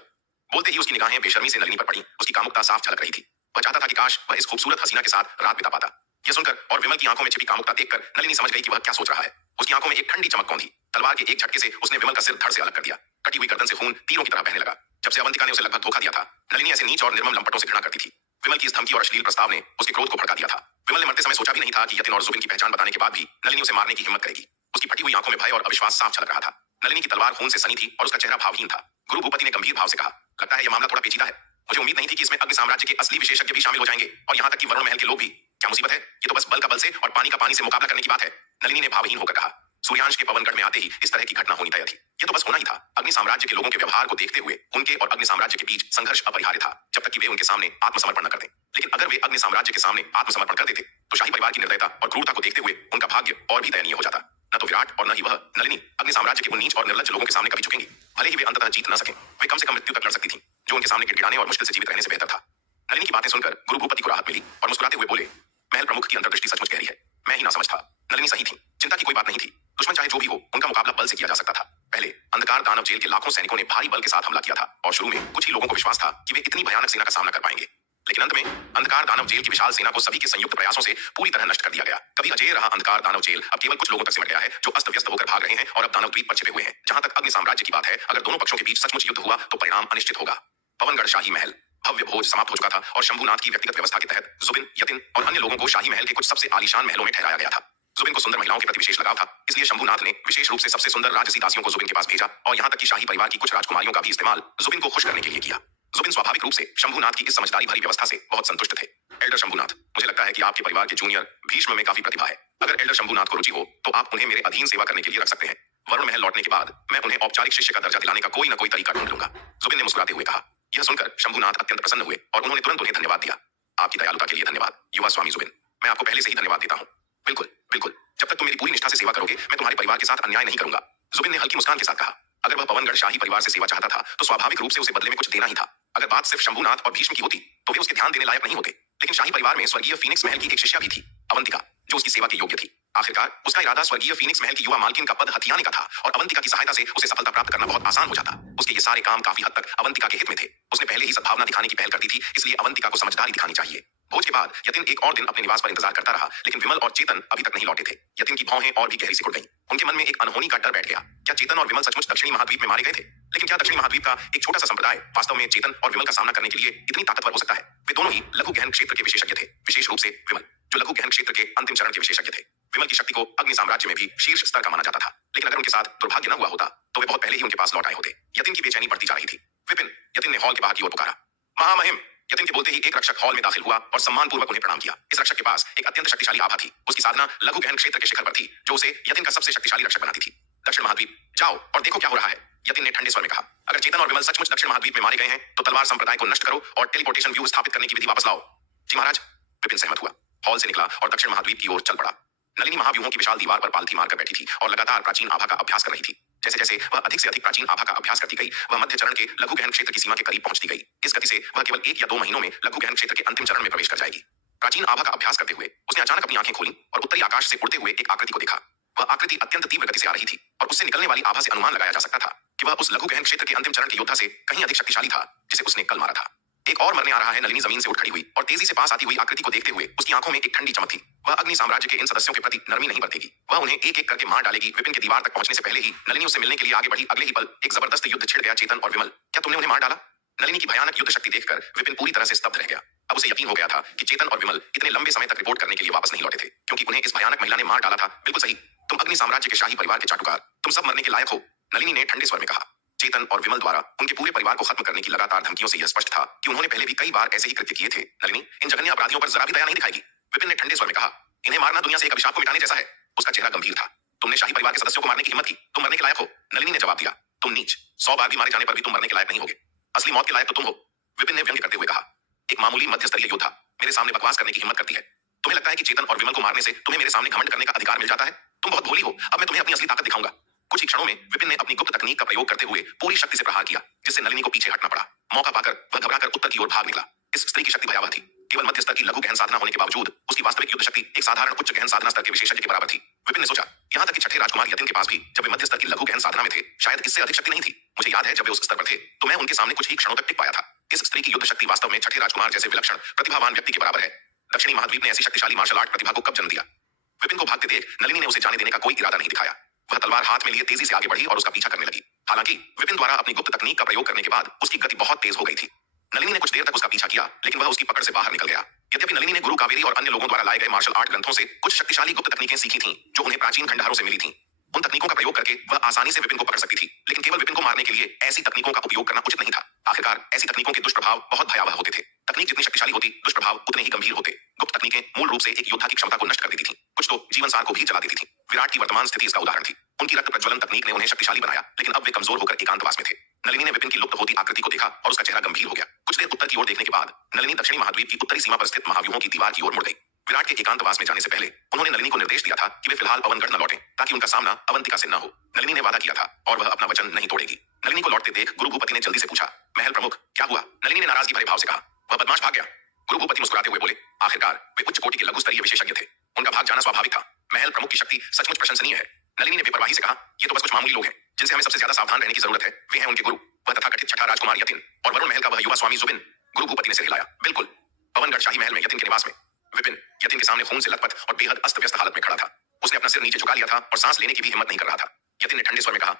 बोलते ही उसकी निगाहें बेशर्मी से नलिनी पर पड़ी। उसकी कामुकता साफ झलक रही थी। वह चाहता था कि काश वह इस खूबसूरत हसीना के साथ रात बिता पाता। यह सुनकर और विमल की आंखों में छिपी कामुकता देखकर नलिनी समझ गई कि वह क्या सोच रहा है। उसकी आंखों में एक ठंडी चमक कौन थी। तलवार के एक झटके से उसने विमल का सिर धड़ से अलग कर दिया। कटी हुई गर्दन से खून तीरों की तरह बहने लगा। जब से अवंतिका ने उसे लगभग धोखा दिया था, नलिनी ऐसे नीच और निर्मम लंपटों से घृणा करती थी। विमल की इस धमकी और अश्लील प्रस्ताव ने उसके क्रोध को भड़का दिया था। विमल ने मरते समय सोचा भी नहीं था कि यतिन और जुबिन की पहचान बताने के बाद भी नलिनी उसे मारने की हिम्मत करेगी। उसकी फटी हुई आंखों में भय और अविश्वास साफ झलक रहा था। नलिनी की तलवार खून से सनी थी और उसका चेहरा भावहीन था। गुरु भूपति ने गंभीर भाव से कहा, लगता है यह मामला थोड़ा पेचीदा है। मुझे उम्मीद नहीं थी कि इसमें अग्नि साम्राज्य के असली विशेषज्ञ भी शामिल हो जाएंगे और यहाँ तक कि वरुण महल के लोग भी। क्या मुसीबत है? ये तो बस बल का बल से और पानी का पानी से मुकाबला करने की बात है। नलिनी ने भावहीन होकर कहा, सूर्यांश के पवनगढ़ में आते ही इस तरह की घटना होनी तय थी। ये तो बस होना ही था। अग्नि साम्राज्य के लोगों के व्यवहार को देखते हुए उनके और अग्नि साम्राज्य के बीच संघर्ष अपरिहार्य था, जब तक कि वे उनके सामने आत्मसमर्पण न कर दें। लेकिन अगर वे अग्नि साम्राज्य के सामने आत्मसमर्पण कर देते तो शाही परिवार की निर्दयता और क्रूरता को देखते हुए उनका भाग्य और भी दयनीय हो जाता। न तो विराट और न ही वह नलिनी अग्नि साम्राज्य के उन नीच और निर्लज्ज लोगों के सामने कभी झुकेंगी। भले ही वे अंततः जीत न सके, वे कम से कम मृत्यु तक लड़ सकती थीं, जो उनके सामने गिड़गिड़ाने और मुश्किल से जीवित रहने से बेहतर था। नलिनी की बातें सुनकर गुरु भूपति को राहत मिली और मुस्कुराते हुए बोले, महल प्रमुख की अंतर्दृष्टि सचमुच गहरी है। मैं ही ना समझ था। नलिनी सही थी, चिंता की कोई बात नहीं थी। दुश्मन चाहे जो भी हो, उनका मुकाबला बल से किया जा सकता था। पहले अंधकार दानव जेल के लाखों सैनिकों ने भारी बल के साथ हमला किया था और शुरू में कुछ ही लोगों को विश्वास था कि वे इतनी भयानक सेना का सामना कर पाएंगे। लेकिन अंत में अंधकार दानव जेल की विशाल सेना को सभी के संयुक्त प्रयासों से पूरी तरह नष्ट कर दिया गया। कभी अजय रहा अंधकार दानव जेल अब केवल कुछ लोगों तक सिमट गया है, जो अस्त व्यस्त होकर भाग रहे हैं और अब दानव द्वीप पर छिपे हुए हैं। जहां तक अग्नि साम्राज्य की बात है, अगर दोनों पक्षों के बीच सचमुच युद्ध हुआ तो परिणाम अनिश्चित होगा। पवनगढ़ शाही महल भव्य भोज समाप्त हो चुका था और शंभुनाथ की व्यक्तिगत व्यवस्था के तहत जुबिन, यतिन और अन्य लोगों को शाही महल के कुछ सबसे आलीशान महलों में ठहराया गया था। जुबिन को सुंदर महिलाओं के प्रति विशेष लगाव था, इसलिए शंभुनाथ ने विशेष रूप से सबसे सुंदर राजसी दासियों को जुबिन के पास भेजा और यहाँ तक कि शाही परिवार की कुछ राजकुमारियों का भी इस्तेमाल जुबिन को खुश करने के लिए किया। जुबिन स्वाभाविक रूप से शंभुनाथ की इस समझदारी भरी व्यवस्था से बहुत संतुष्ट थे। एल्डर शंभुनाथ, मुझे लगता है कि आपके परिवार के जूनियर भीष्म में काफी प्रतिभा है। अगर एल्डर शंभुनाथ को रुचि हो तो आप उन्हें मेरे अधीन सेवा करने के लिए रख सकते हैं। वरुण महल लौटने के बाद मैं उन्हें औपचारिक शिष्य का दर्जा दिलाने का कोई न कोई तरीका ढूंढ लूंगा। जुबिन ने मुस्कुराते हुए कहा। यह सुनकर शंभुनाथ अत्यंत प्रसन्न हुए और उन्होंने तुरंत उन्हें धन्यवाद दिया। आपकी दयालुता के लिए धन्यवाद युवा स्वामी जुबिन, मैं आपको पहले से ही धन्यवाद देता हूँ। बिल्कुल बिल्कुल, जब तक तुम मेरी पूरी निष्ठा से सेवा करोगे मैं तुम्हारे परिवार के साथ अन्याय नहीं करूंगा। जुबिन ने हल्की मुस्कान के साथ कहा। अगर वह पवनगढ़ शाही परिवार से सेवा चाहता था तो स्वाभाविक रूप से उसे बदले में कुछ देना ही था। अगर बात सिर्फ शंभुनाथ और भीष्म की होती तो वे उसके ध्यान देने लायक नहीं होते। लेकिन शाही परिवार में स्वर्गीय फीनिक्स महल की एक शिष्या भी थी, अवंतिका, जो उसकी सेवा के योग्य थी। आखिरकार उसका इरादा स्वर्गीय फीनिक्स महल की युवा मालकिन का पद हथियाने का था और अवंतिका की सहायता से उसे सफलता प्राप्त करना बहुत आसान हो जाता। उसके ये सारे काम काफी हद तक अवंतिका के हित में थे। उसने पहले ही सद्भावना दिखाने की पहल कर दी थी, इसलिए अवंतिका को समझदारी दिखानी चाहिए। भोज के बाद यतिन एक और दिन अपने निवास पर इंतजार करता रहा, लेकिन विमल और चेतन अभी तक नहीं लौटे थे। यतिन की भौहें और भी गहरी सिकुड़ गईं। उनके मन में एक अनहोनी का डर बैठ गया। क्या चेतन और विमल सचमुच दक्षिणी महाद्वीप में मारे गए थे? लेकिन क्या दक्षिणी महाद्वीप का एक छोटा सा संप्रदाय वास्तव में चेतन और विमल का सामना करने के लिए इतनी ताकतवर हो सकता है? वे दोनों ही लघु गहन क्षेत्र के विशेषज्ञ थे, विशेष रूप से विमल, जो लघु गहन क्षेत्र के अंतिम चरण के विशेषज्ञ थे। विमल की शक्ति को अग्नि साम्राज्य में भी शीर्ष स्तर का माना जाता था, लेकिन अगर उनके साथ दुर्भाग्य न हुआ होता तो वे बहुत पहले ही उनके पास लौट आए होते। यतिन की बेचैनी बढ़ती जा रही थी। विपिन, यतिन ने हॉल के बाहर की ओर पुकारा। महामहिम, यतिन के बोलते ही एक रक्षक हॉल में दाखिल हुआ और सम्मानपूर्वक उन्हें प्रणाम किया। इस रक्षक के पास एक अत्यंत शक्तिशाली आभा थी। उसकी साधना लघु गहन क्षेत्र के शिखर पर थी, जो उसे यतिन का सबसे शक्तिशाली रक्षक बनाती थी। दक्षिण महाद्वीप जाओ और देखो क्या हो रहा है, यतिन ने ठंडे स्वर में कहा। अगर चेतन और विमल सचमुच दक्षिण महाद्वीप में मारे गए हैं तो तलवार संप्रदाय को नष्ट करो और टेलीपोर्टेशन व्यू स्थापित करने की विधि वापस लाओ। जी महाराज। विपिन सहमत हुआ, हॉल से निकला और दक्षिण महाद्वीप की ओर चल पड़ा। नलिनी महाव्यूहों की विशाल दीवार पर पालथी मारकर बैठी थी और लगातार प्राचीन आभा का अभ्यास कर रही थी। जैसे जैसे वह अधिक से अधिक प्राचीन आभा का अभ्यास करती गई, वह मध्य चरण के लघु गहन क्षेत्र की सीमा के करीब पहुंचती गई। इस गति से वह केवल 1 या 2 महीनों में लघु गहन क्षेत्र के अंतिम चरण में प्रवेश कर जाएगी। प्राचीन आभा का अभ्यास करते हुए उसने अचानक अपनी आंखें खोली और उत्तरी आकाश से उड़ते हुए एक आकृति को देखा। वह आकृति अत्यंत तीव्र गति से आ रही थी और उससे निकलने वाली आभा से अनुमान लगाया जा सकता था कि वह उस लघु गहन क्षेत्र के अंतिम चरण के योद्धा से कहीं अधिक शक्तिशाली था जिसे उसने कल मारा था। एक और मरने आ रहा है। नलिनी जमीन से उठ खड़ी हुई और तेजी से पास आती हुई आकृति को देखते हुए उसकी आंखों में एक ठंडी चमक थी। वह अग्नि साम्राज्य के इन सदस्यों के प्रति नरमी नहीं बरतेगी, वह उन्हें एक एक करके मार डालेगी। विपिन के दीवार तक पहुंचने से पहले ही नलिनी उससे मिलने के लिए आगे बढ़ी। अगले ही पल एक जबरदस्त युद्ध छिड़ गया। चेतन और विमल, क्या तुमने उन्हें मार डाला? नलिनी की भयानक युद्ध शक्ति देखकर विपिन पूरी तरह से स्तब्ध रह गया। अब उसे यकीन हो गया था कि चेतन और विमल इतने लंबे समय तक रिपोर्ट करने के लिए वापस नहीं लौटे थे, क्योंकि उन्हें इस भयानक महिला ने मार डाला था। बिल्कुल सही, तुम अग्नि साम्राज्य के शाही परिवार के चाटुकार, तुम सब मरने के लायक हो, नलिनी ने ठंडे स्वर में कहा। चेतन और विमल द्वारा उनके पूरे परिवार को खत्म करने की लगातार धमकियों से यह स्पष्ट था कि उन्होंने पहले भी कई बार ऐसे ही कृत्य किए थे। नलिनी इन जघन्य अपराधियों पर जरा भी दया नहीं दिखाएगी, विपिन ने ठंडे स्वर में कहा। इन्हें मारना दुनिया से एक अभिशाप को मिटाने जैसा है। उसका चेहरा गंभीर था। तुमने शाही परिवार के सदस्यों को मारने की हिम्मत की, तुम मरने के लायक हो, नलिनी ने जवाब दिया। तुम नीच, 100 बार भी मारे जाने पर भी तुम मरने के लायक नहीं होगे, असली मौत के लायक तो तुम हो, विपिन ने व्यंग्य करते हुए कहा। एक मामूली मध्य स्तरीय योद्धा मेरे सामने बकवास करने की हिम्मत करती है। तुम्हें लगता है कि चेतन और विमल को मारने से तुम्हें मेरे सामने घमंड करने का अधिकार मिल जाता है? तुम बहुत भोली हो। अब मैं तुम्हें अपनी असली ताकत दिखाऊंगा। कुछ ही क्षणों में विपिन ने अपनी गुप्त तकनीक का प्रयोग करते हुए पूरी शक्ति से प्रहार किया, जिससे नलिनी को पीछे हटना पड़ा। मौका पाकर वह घबराकर उत्तर की ओर भाग निकला। इस स्त्री की शक्ति भयावह थी। केवल मध्य स्तर की लघु गहन साधना होने के बावजूद उसकी वास्तविक युद्ध शक्ति एक साधारण उच्च गहन साधना स्तर के विशेषज्ञ के बराबर थी। विपिन ने सोचा, यहाँ तक कि छठे राजकुमार यतिन के पास भी जब वे मध्य स्तर की लघु गहन साधना में थे, शायद इससे अधिक शक्ति नहीं थी। मुझे याद है जब वे उस स्तर पर थे तो मैं उनके सामने कुछ ही क्षणों तक टिक पाया था। इस स्त्री की युद्ध शक्ति वास्तव में छठे राजकुमार जैसे विलक्षण प्रतिभावान व्यक्ति के बराबर है। दक्षिणी महाद्वीप ने ऐसी शक्तिशाली मार्शल आर्ट प्रतिभा को कब जन्म दिया? विपिन को भागते देख नलिनी ने उसे जाने देने का कोई इरादा नहीं दिखाया। वह तलवार हाथ में लिए तेजी से आगे बढ़ी और उसका पीछा करने लगी। हालांकि विपिन द्वारा अपनी गुप्त तकनीक का प्रयोग करने के बाद उसकी गति बहुत तेज हो गई थी। नलिनी ने कुछ देर तक उसका पीछा किया, लेकिन वह उसकी पकड़ से बाहर निकल गया। यद्यपि नलिनी ने गुरु कावेरी और अन्य लोगों द्वारा लाए गए मार्शल आर्ट ग्रंथों से कुछ शक्तिशाली गुप्त तकनीकें सीखी थीं, जो उन्हें प्राचीन खंडहरों से मिली थीं। उन तकनीकों का प्रयोग करके वह आसानी से विपिन को पकड़ सकती थी, लेकिन केवल विपिन को मारने के लिए ऐसी तकनीकों का उपयोग करना उचित नहीं था। आखिरकार ऐसी तकनीकों के दुष्प्रभाव बहुत भयावह होते थे। तकनीक जितनी शक्तिशाली होती, दुष्प्रभाव उतने ही गंभीर होते। गुप्त तकनीकें मूल रूप से एक योद्धा की क्षमता को नष्ट कर देती थीं, कुछ तो जीवन सार को भी जला देती थीं। विराट की वर्तमान स्थिति इसका उदाहरण थी। उनकी रक्त प्रज्वलन तकनीक ने उन्हें शक्तिशाली बनाया, लेकिन अब वे कमजोर होकर एकांतवास में थे। नलिनी ने विपिन की लुप्त होती आकृति को देखा और उसका चेहरा गंभीर हो गया। कुछ देर उत्तर की ओर देखने के बाद नलिनी दक्षिणी महाद्वीप की उत्तरी सीमा पर स्थित महाव्यूहों की दीवार की ओर मुड़ गई। विराट के एकांतवास में जाने से पहले उन्होंने नलिनी को निर्देश दिया था कि वे फिलहाल अवनगढ़ न लौटें, ताकि उनका सामना अवंतिका से न हो। नलिनी ने वादा किया था और वह अपना वचन नहीं तोड़ेगी। नलिनी को लौटते देख गुरु भूपति ने जल्दी से पूछा, महल प्रमुख क्या हुआ? नलिनी ने नाराजगी भरे भाव से कहा, वह बदमाश भाग गया। गुरु भूपति मुस्कुराते हुए बोले, आखिरकार वे उच्च कोटि के लघु स्तरीय विशेषज्ञ थे, उनका भाग जाना स्वाभाविक था। महल प्रमुख की शक्ति सचमुच प्रशंसनीय है। नलिनी ने बेपरवाही से कहा, ये तो बस कुछ मामूली लोग हैं जिनसे हमें सबसे ज्यादा सावधान रहने की जरूरत है। वे हैं उनके गुरु, वह तथाकथित छठा राजकुमार यतिन और वरुण महल का वह युवा स्वामी जुबिन। गुरु भूपति ने सिर हिलाया, बिल्कुल, पवनगढ़ शाही महल में यतिन के निवास में। विपिन यतिन के सामने खून से लथपथ और बेहद अस्त व्यस्त हालत में खड़ा था। उसने अपना सिर नीचे झुका लिया था और सांस लेने की भी हिम्मत नहीं कर रहा था। यतिन ने ठंडे स्वर में कहा,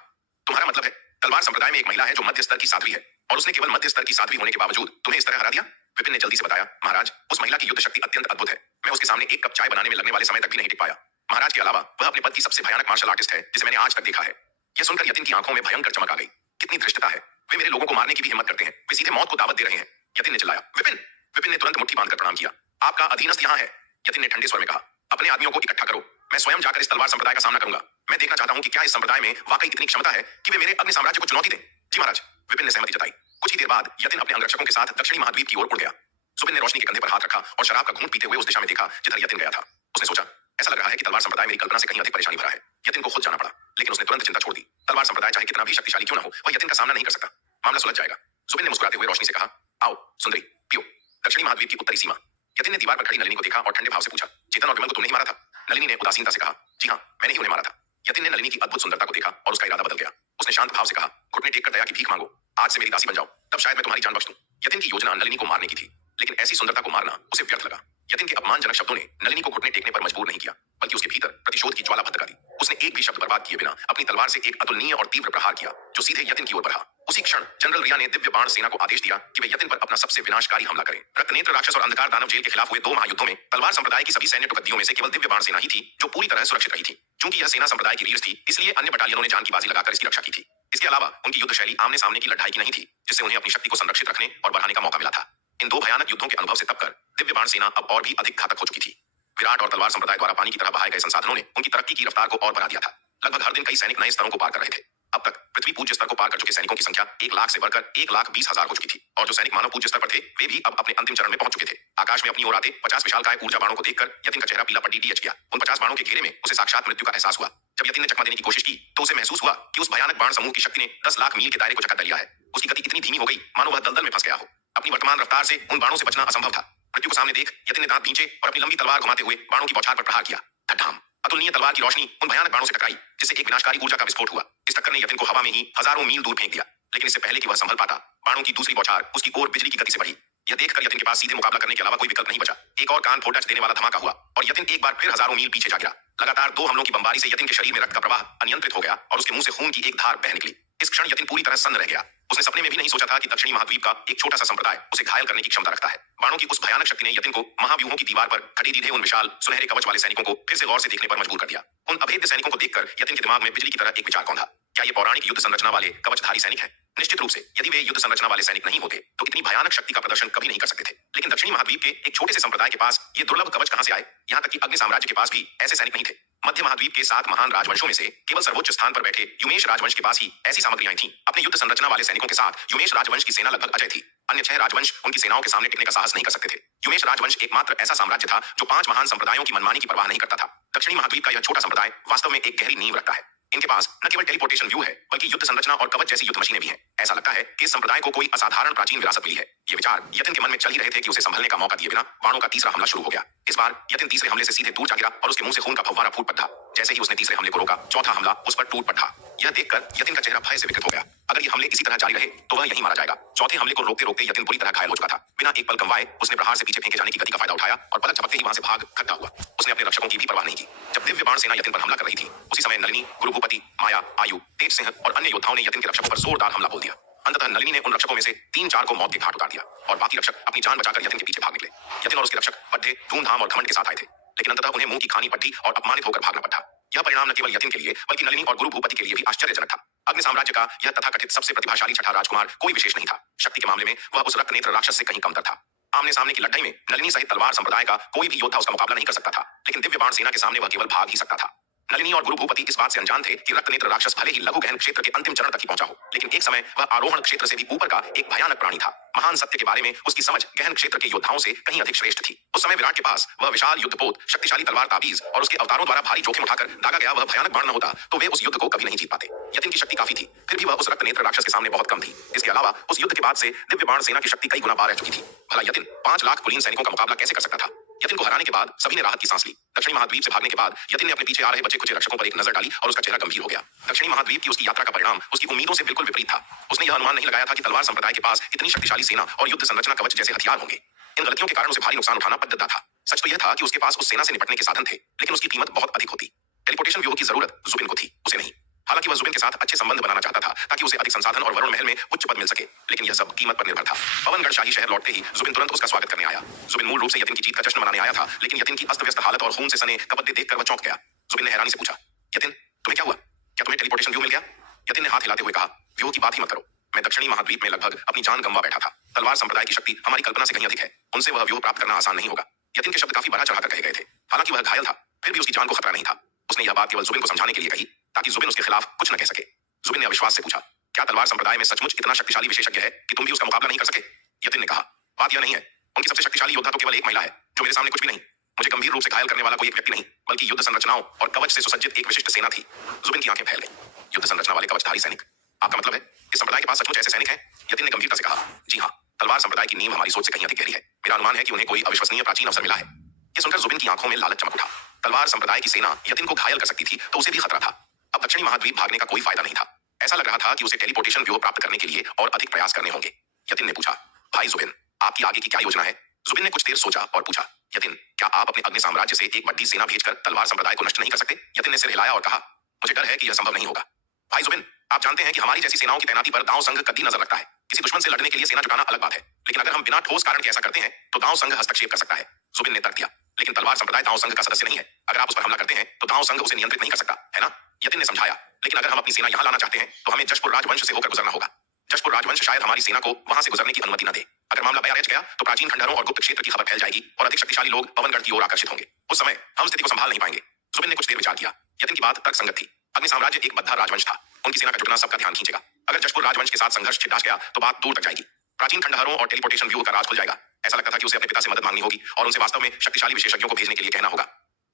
तुम्हारा मतलब है तलवार संप्रदाय में एक महिला है जो मध्य स्तर की साध्वी है, और उसने केवल मध्य स्तर की साध्वी होने के बावजूद तुम्हें इस तरह हरा दिया? विपिन ने जल्दी से बताया, महाराज, उस महिला की युद्ध शक्ति अत्यंत अद्भुत है। मैं उसके सामने एक कप चाय बनाने में लगने वाले समय तक भी नहीं टिक पाया। महाराज के अलावा वह अपने पद की सबसे भयानक मार्शल आर्टिस्ट है जिसे मैंने आज तक देखा है। यह सुनकर यतिन की आंखों में भयंकर चमक आ गई। कितनी धृष्टता है, वे मेरे लोगों को मारने की भी हिम्मत करते हैं, वे सीधे मौत को दावत दे रहे हैं। यतिन ने चिल्लाया, विपिन। विपिन ने तुरंत मुट्ठी बांधकर प्रणाम किया, आपका अधीनस्थ यहाँ है। यतिन ने ठंडे स्वर में कहा, अपने आदमियों को इकट्ठा करो, मैं स्वयं जाकर इस तलवार संप्रदाय का सामना करूंगा। मैं देखना चाहता हूं कि क्या इस संप्रदाय में वाकई इतनी क्षमता है कि वे मेरे अग्नि साम्राज्य को चुनौती दें। जी महाराज, विपिन ने सहमति जताई। कुछ ही देर बाद यतिन अपने अंगरक्षकों के साथ दक्षिणी महाद्वीप की ओर उड़ गया। जुबिन ने रोशनी के कंधे पर हाथ रखा और शराब का घूंट पीते हुए उस दिशा में देखा जिधर यतिन गया था। उसने सोचा, ऐसा लग रहा है कि तलवार संप्रदाय मेरी कल्पना से कहीं अधिक परेशानी भरा है। यतिन को खुद जाना पड़ा, लेकिन उसने तुरंत चिंता छोड़ दी। तलवार संप्रदाय चाहे कितना भी शक्तिशाली क्यों न हो, वह यतिन का सामना नहीं कर सकता। मामला सुलझ जाएगा। जुबिन ने मुस्कुराते हुए रोशनी से कहा, आओ सुंदरी, पियो। दक्षिणी महाद्वीप की उत्तरी सीमा। यतिन ने दीवार पर खड़ी नलिनी को देखा और ठंडे भाव से पूछा, चेतन और विमल को तुमने ही मारा था? नलिनी ने उदासीनता से कहा, जी हाँ, मैंने ही उन्हें मारा था। यतिन ने नलिनी की अद्भुत सुंदरता को देखा और उसका इरादा बदल गया। उसने शांत भाव से कहा, घुटने टेक कर दया की भीख मांगो, आज से मेरी दासी बन जाओ, तब शायद मैं तुम्हारी जान बख्श दूं। यतिन की योजना नलिनी को मारने की थी, लेकिन ऐसी सुंदरता को मारना उसे व्यर्थ लगा। यतिन के अपमानजनक शब्दों ने नलिनी को घुटने टेकने पर मजबूर नहीं किया, बल्कि उसके भीतर प्रतिशोध की ज्वाला भड़का दी। उसने एक भी शब्द बर्बाद किए बिना अपनी तलवार से एक अतुलनीय और तीव्र प्रहार किया, जो सीधे यतिन की ओर बढ़ा। उसी क्षण जनरल रिया ने दिव्य बाण सेना को आदेश दिया कि वे यतिन पर अपना सबसे विनाशकारी हमला करें। रक्तनेत्र राक्षस और अंधकार दानव जेल के खिलाफ हुए 2 महायुद्धों में तलवार संप्रदाय की सभी सैन्य टुकड़ियों में से केवल दिव्य बाण सेना ही थी जो पूरी तरह सुरक्षित रही थी। चूंकि यह सेना संप्रदाय की रीढ़ थी, इसलिए अन्य बटालियनों ने जान की बाजी लगाकर इसकी रक्षा की थी। इसके अलावा उनकी युद्ध शैली आमने सामने की लड़ाई की नहीं थी, जिससे उन्हें अपनी शक्ति को संरक्षित रखने और बढ़ाने का मौका मिला था। इन दो भयानक युद्धों के अनुभव से तब कर दिव्य बाण सेना अब और भी अधिक घातक हो चुकी थी। विराट और तलवार संप्रदाय द्वारा पानी की तरह बहाए गए संसाधनों ने उनकी तरक्की की रफ्तार को और बढ़ा दिया था। लगभग हर दिन कई सैनिक नए स्तरों को पार कर रहे थे। अब तक पृथ्वी पूज्य स्तर को पार कर चुके सैनिकों की संख्या 1 लाख से बढ़कर 1,20,000 हो चुकी थी और जो सैनिक मानव पूज्य स्तर पर थे वे भी अब अपने अंतिम चरण में पहुंच चुके थे। आकाश में अपनी ओर आते 50 विशालकाय ऊर्जा बाणों को देखकर यतिन का चेहरा पीला पट्टी डीएच गया। उन 50 बाणों के घेरे में उसे साक्षात मृत्यु का एहसास हुआ। जब यतिन ने चकमा देने की कोशिश की तो उसे महसूस हुआ कि उस भयानक बाण समूह की शक्ति ने 10 लाख मील के दायरे को चकमा लिया है। उसकी गति इतनी धीमी हो गई मानो वह दलदल में फंस गया हो। अपनी वर्तमान रफ्तार से उन बाणों से बचना असंभव था। मृत्यु को सामने देख यतिन ने दांत भींचे और अपनी लंबी तलवार घुमाते हुए बाणों की बौछार पर प्रहार किया। धड़ाम! अतुलनीय तलवार की रोशनी उन भयानक बाणों से टकराई जिससे एक विनाशकारी ऊर्जा का विस्फोट हुआ। इस टक्कर ने यतिन को हवा में ही हजारों मील दूर फेंक दिया, लेकिन इससे पहले कि वह संभल पाता बाणों की दूसरी बौछार उसकी ओर बिजली की गति से बढ़ी। यह देखकर यतिन के पास सीधे मुकाबला करने के अलावा कोई विकल्प नहीं बचा। एक और कान फोड़ देने वाला धमाका हुआ और यतिन एक बार फिर हजारों मील पीछे जा गिरा। लगातार 2 हमलों की बमबारी से यतिन के शरीर में रक्त का प्रवाह अनियंत्रित हो गया और उसके मुंह से खून की एक धार बह निकली। इस क्षण यतिन पूरी तरह सन्न रह गया। उसने सपने में भी नहीं सोचा था कि दक्षिणी महाद्वीप का एक छोटा सा संप्रदाय उसे घायल करने की क्षमता रखता है। बाणों की उस भयानक शक्ति ने यतिन को महाव्यूहों की दीवार पर खड़े दीधे उन विशाल सुनहरे कवच वाले सैनिकों को फिर से गौर से देखने पर मजबूर कर दिया। उन अभेद्य सैनिकों को देखकर यतिन के दिमाग में बिजली की तरह एक विचार कौंधा। क्या ये पौराणिक युद्ध संरचना वाले कवचधारी सैनिक हैं? निश्चित रूप से यदि वे युद्ध संरचना वाले सैनिक नहीं होते तो इतनी भयानक शक्ति का प्रदर्शन कभी नहीं कर सकते थे। लेकिन दक्षिणी महाद्वीप के एक छोटे से संप्रदाय के पास ये दुर्लभ कवच कहां से आए? यहाँ तक कि अग्नि साम्राज्य के पास भी ऐसे सैनिक नहीं थे। मध्य महाद्वीप के 7 महान राजवंशों में से केवल सर्वोच्च स्थान पर बैठे युमेश राजवंश के पास ही ऐसी सामग्रियां थीं। अपने युद्ध संरचना वाले सैनिकों के साथ युमेश राजवंश की सेना लगभग अजय थी। अन्य 6 राजवंश उनकी सेनाओं के सामने टिकने का साहस नहीं कर सकते थे। युमेश राजवंश एकमात्र ऐसा साम्राज्य था जो 5 महान संप्रदायों की मनमानी की परवाह नहीं करता था। दक्षिणी महाद्वीप का यह छोटा संप्रदाय वास्तव में एक गहरी नींव रखता है। इनके पास न केवल टेलीपोर्टेशन व्यू है बल्कि युद्ध संरचना और कवच जैसी युद्ध मशीनें भी हैं। ऐसा लगता है कि इस संप्रदाय को कोई असाधारण प्राचीन विरासत मिली है। ये विचार यतिन के मन में चल ही रहे थे कि उसे संभलने का मौका दिए बिना बाणों का तीसरा हमला शुरू हो गया। इस बार यतिन तीसरे हमले से सीधे दूर जा गिरा और उसके मुंह से खून का फव्वारा फूट पड़ा। जैसे ही उसने तीसरे हमले को रोका चौथा हमला उस पर टूट पड़ा। यह देखकर यतिन का चेहरा भय से विकृत हो गया। अगर ये हमले इसी तरह जारी रहे तो वह यहीं मारा जाएगा। चौथे हमले को रोकते रोकते यतिन पूरी तरह घायल हो चुका था। बिना एक पल गंवाए उसने प्रहार से पीछे फेंके जाने की गति का फायदा उठाया और पलक झपकते ही वहां से भाग खड़ा हुआ। उसने अपने रक्षकों की भी परवाह नहीं की। जब दिव्य बाण सेना यतिन पर हमला कर रही थी उसी समय नलिनी, गुरु भूपति, माया, आयु, तेज सिंह और अन्य योद्धाओं ने यतिन के रक्षकों पर जोरदार हमला बोल दिया। अंततः नलिनी ने उन रक्षकों में से 3-4 को मौत के घाट उतार दिया और बाकी रक्षक अपनी जान बचाकर यतिन के पीछे भाग निकले। यतिन और उसके रक्षक बड़े धूमधाम और घमंड के साथ आए थे, लेकिन अंततः उन्हें मुंह की खानी पड़ी और अपमानित होकर भागना पड़ा। यह परिणाम न केवल यतिन के लिए बल्कि नलिनी और गुरु भूपति के लिए भी आश्चर्यजनक था। अग्नि साम्राज्य का यह तथाकथित सबसे प्रतिभाशाली छठा राजकुमार कोई विशेष नहीं था। शक्ति के मामले में वह उस रक्तनेत्र राक्षस से कहीं कमतर था। आमने सामने की लड़ाई में नलिनी सहित तलवार संप्रदाय का कोई भी योद्धा उसका मुकाबला नहीं कर सकता था, लेकिन दिव्य बाण सेना के सामने वह केवल भाग ही सकता था। नलिनी और गुरु भूपति इस बात से अनजान थे कि रक्तनेत्र राक्षस भले ही लघु गहन क्षेत्र के अंतिम चरण तक ही पहुंचा हो, लेकिन एक समय वह आरोहण क्षेत्र से भी ऊपर का एक भयानक प्राणी था। महान सत्य के बारे में उसकी समझ गहन क्षेत्र के योद्धाओं से कहीं अधिक श्रेष्ठ थी। उस समय विराट के पास वह विशाल युद्धपोत, शक्तिशाली तलवार ताबीज और उसके अवतारों द्वारा भारी जोखिम उठाकर दागा गया वह भयानक बाण न होता तो वे उस युद्ध को कभी नहीं जीत पाते। यतिन की शक्ति काफी थी, फिर भी वह उस रक्तनेत्र राक्षस के सामने बहुत कम थी। इसके अलावा उस युद्ध के बाद से दिव्य बाण सेना की शक्ति कई गुना पार रह चुकी थी। भला यतिन 5 लाख कुलीन सैनिकों का मुकाबला कैसे कर सकता था? यतिन को हराने के बाद सभी ने राहत की सांस ली। दक्षिणी महाद्वीप से भागने के बाद यतिन ने अपने पीछे आ रहे बचे कुछ रक्षकों पर एक नजर डाली और उसका चेहरा गंभीर हो गया। दक्षिणी महाद्वीप की उसकी यात्रा का परिणाम उसकी उम्मीदों से बिल्कुल विपरीत था। उसने यह अनुमान नहीं लगाया था कि तलवार संप्रदाय के पास इतनी शक्तिशाली सेना और युद्ध संरचना कवच जैसे हथियार होंगे। इन गलतियों के कारण उसे भारी नुकसान उठाना पड़ता था। सच तो यह था कि उसके पास उस सेना से निपटने के साधन थे, लेकिन उसकी कीमत बहुत अधिक होती। टेलीपोर्टेशन व्यूह की जरूरत जुबिन को थी, उसे नहीं। हालांकि वह जुबिन के साथ अच्छे संबंध बनाना चाहता था ताकि उसे अधिक संसाधन और वरुण महल में उच्च पद मिल सके, लेकिन यह सब कीमत पर निर्भर था। पवनगढ़ शाही शहर लौटते ही जुबिन तुरंत उसका स्वागत करने आया। जुबिन मूल रूप से यतिन की जीत का जश्न मनाने आया था, लेकिन यतिन की अस्त व्यस्त हालत और खून से सने कपड़े देखकर वह चौंक गया। जुबिन ने हैरानी से पूछा, यतिन तुम्हें क्या हुआ? क्या तुम्हें टेलीपोर्टेशन व्यू मिल गया? यतिन ने हाथ हिलाते हुए कहा, व्यू की बात ही मत करो। मैं दक्षिणी महाद्वीप में लगभग अपनी जान गंवा बैठा था। तलवार संप्रदाय की शक्ति हमारी कल्पना से कहीं अधिक है। उनसे वह व्यू प्राप्त करना आसान नहीं होगा। यतिन के शब्द काफी बढ़ा चढ़ाकर कहे गए थे। हालांकि वह घायल था, फिर भी उसकी जान को खतरा नहीं था। उसने यह बात केवल जुबिन को समझाने के लिए कही ताकि जुबिन उसके खिलाफ कुछ न कह सके। जुबिन ने अविश्वास से पूछा, क्या तलवार संप्रदाय में सचमुच इतना शक्तिशाली विशेषज्ञ है कि तुम भी उसका मुकाबला नहीं कर सके? यतिन ने कहा, बात यह नहीं है। उनकी सबसे शक्तिशाली योद्धा तो केवल एक महिला है जो मेरे सामने कुछ भी नहीं। मुझे गंभीर रूप से घायल करने वाला कोई एक व्यक्ति नहीं, बल्कि युद्ध संरचनाओं और कवच से सुसज्जित एक विशिष्ट सेना थी। जुबिन की आंखें फैल गईं। युद्ध संरचना वाले कवचधारी सैनिक? आपका मतलब है इस संप्रदाय के पास सचमुच ऐसे सैनिक हैं? यतिन ने गंभीरता से कहा, जी हाँ। तलवार संप्रदाय की नींव हमारी सोच से कहीं अधिक गहरी है। मेरा अनुमान है कि उन्हें कोई अविश्वसनीय प्राचीन अवसर मिला है। यह सुनकर जुबिन की आंखों में लालच चमक उठा। तलवार संप्रदाय की सेना यतिन को घायल कर सकती थी तो उसे भी खतरा था। अब दक्षिणी महाद्वीप भागने का कोई फायदा नहीं था। ऐसा लग रहा था कि उसे टेलीपोर्टेशन व्यूह प्राप्त करने के लिए और अधिक प्रयास करने होंगे। यतिन ने पूछा, भाई जुबिन, आपकी आगे की क्या योजना है? जुबिन ने कुछ देर सोचा और पूछा, यतिन, क्या आप अपने अग्नि साम्राज्य से एक बड़ी सेना भेजकर तलवार संप्रदाय को नष्ट नहीं कर सकते? यतिन ने सिर हिलाया और कहा, मुझे डर है कि यह संभव नहीं होगा। भाई जुबिन, आप जानते हैं कि हमारी जैसी सेनाओं की तैनाती पर दांव संघ कभी नजर रखता है। किसी दुश्मन से लड़ने के लिए सेना जुटाना अलग बात है, लेकिन अगर हम बिना ठोस कारण के ऐसा करते हैं तो दांव संघ हस्तक्षेप कर सकता है। जुबिन ने तर्क दिया, लेकिन तलवार संप्रदाय दांव संघ का सदस्य नहीं है। अगर आप उस पर हमला करते हैं तो दांव संघ उसे नियंत्रित नहीं कर सकता, है ना? यतिन ने समझाया, लेकिन अगर हम अपनी सेना यहां लाना चाहते हैं तो हमें जशपुर राजवंश से होकर गुजरना होगा। जशपुर राजवंश शायद हमारी सेना को वहां से गुजरने की अनुमति न दे। अगर मामला बयारच गया तो प्राचीन खंडहरों और गुप्त क्षेत्र की खबर फैल जाएगी और अधिक शक्तिशाली लोग पवनगढ़ की ओर आकर्षित होंगे। उस समय हम स्थिति को संभाल नहीं पाएंगे। जुबिन ने कुछ देर विचार किया। यतिन की बात तर्कसंगत थी। अग्नि साम्राज्य एक बद्धा राजवंश था। उनकी सेना का जुटना सबका ध्यान खींचेगा। अगर जशपुर राजवंश के साथ संघर्ष छिड़ गया तो बात दूर तक जाएगी। प्राचीन खंडहरों और टेलीपोर्टेशन व्यू का राज खुल जाएगा। ऐसा लगता था कि उसे अपने पिता से मदद मांगनी होगी और उनसे वास्तव में शक्तिशाली विशेषज्ञों को भेजने के लिए कहना होगा।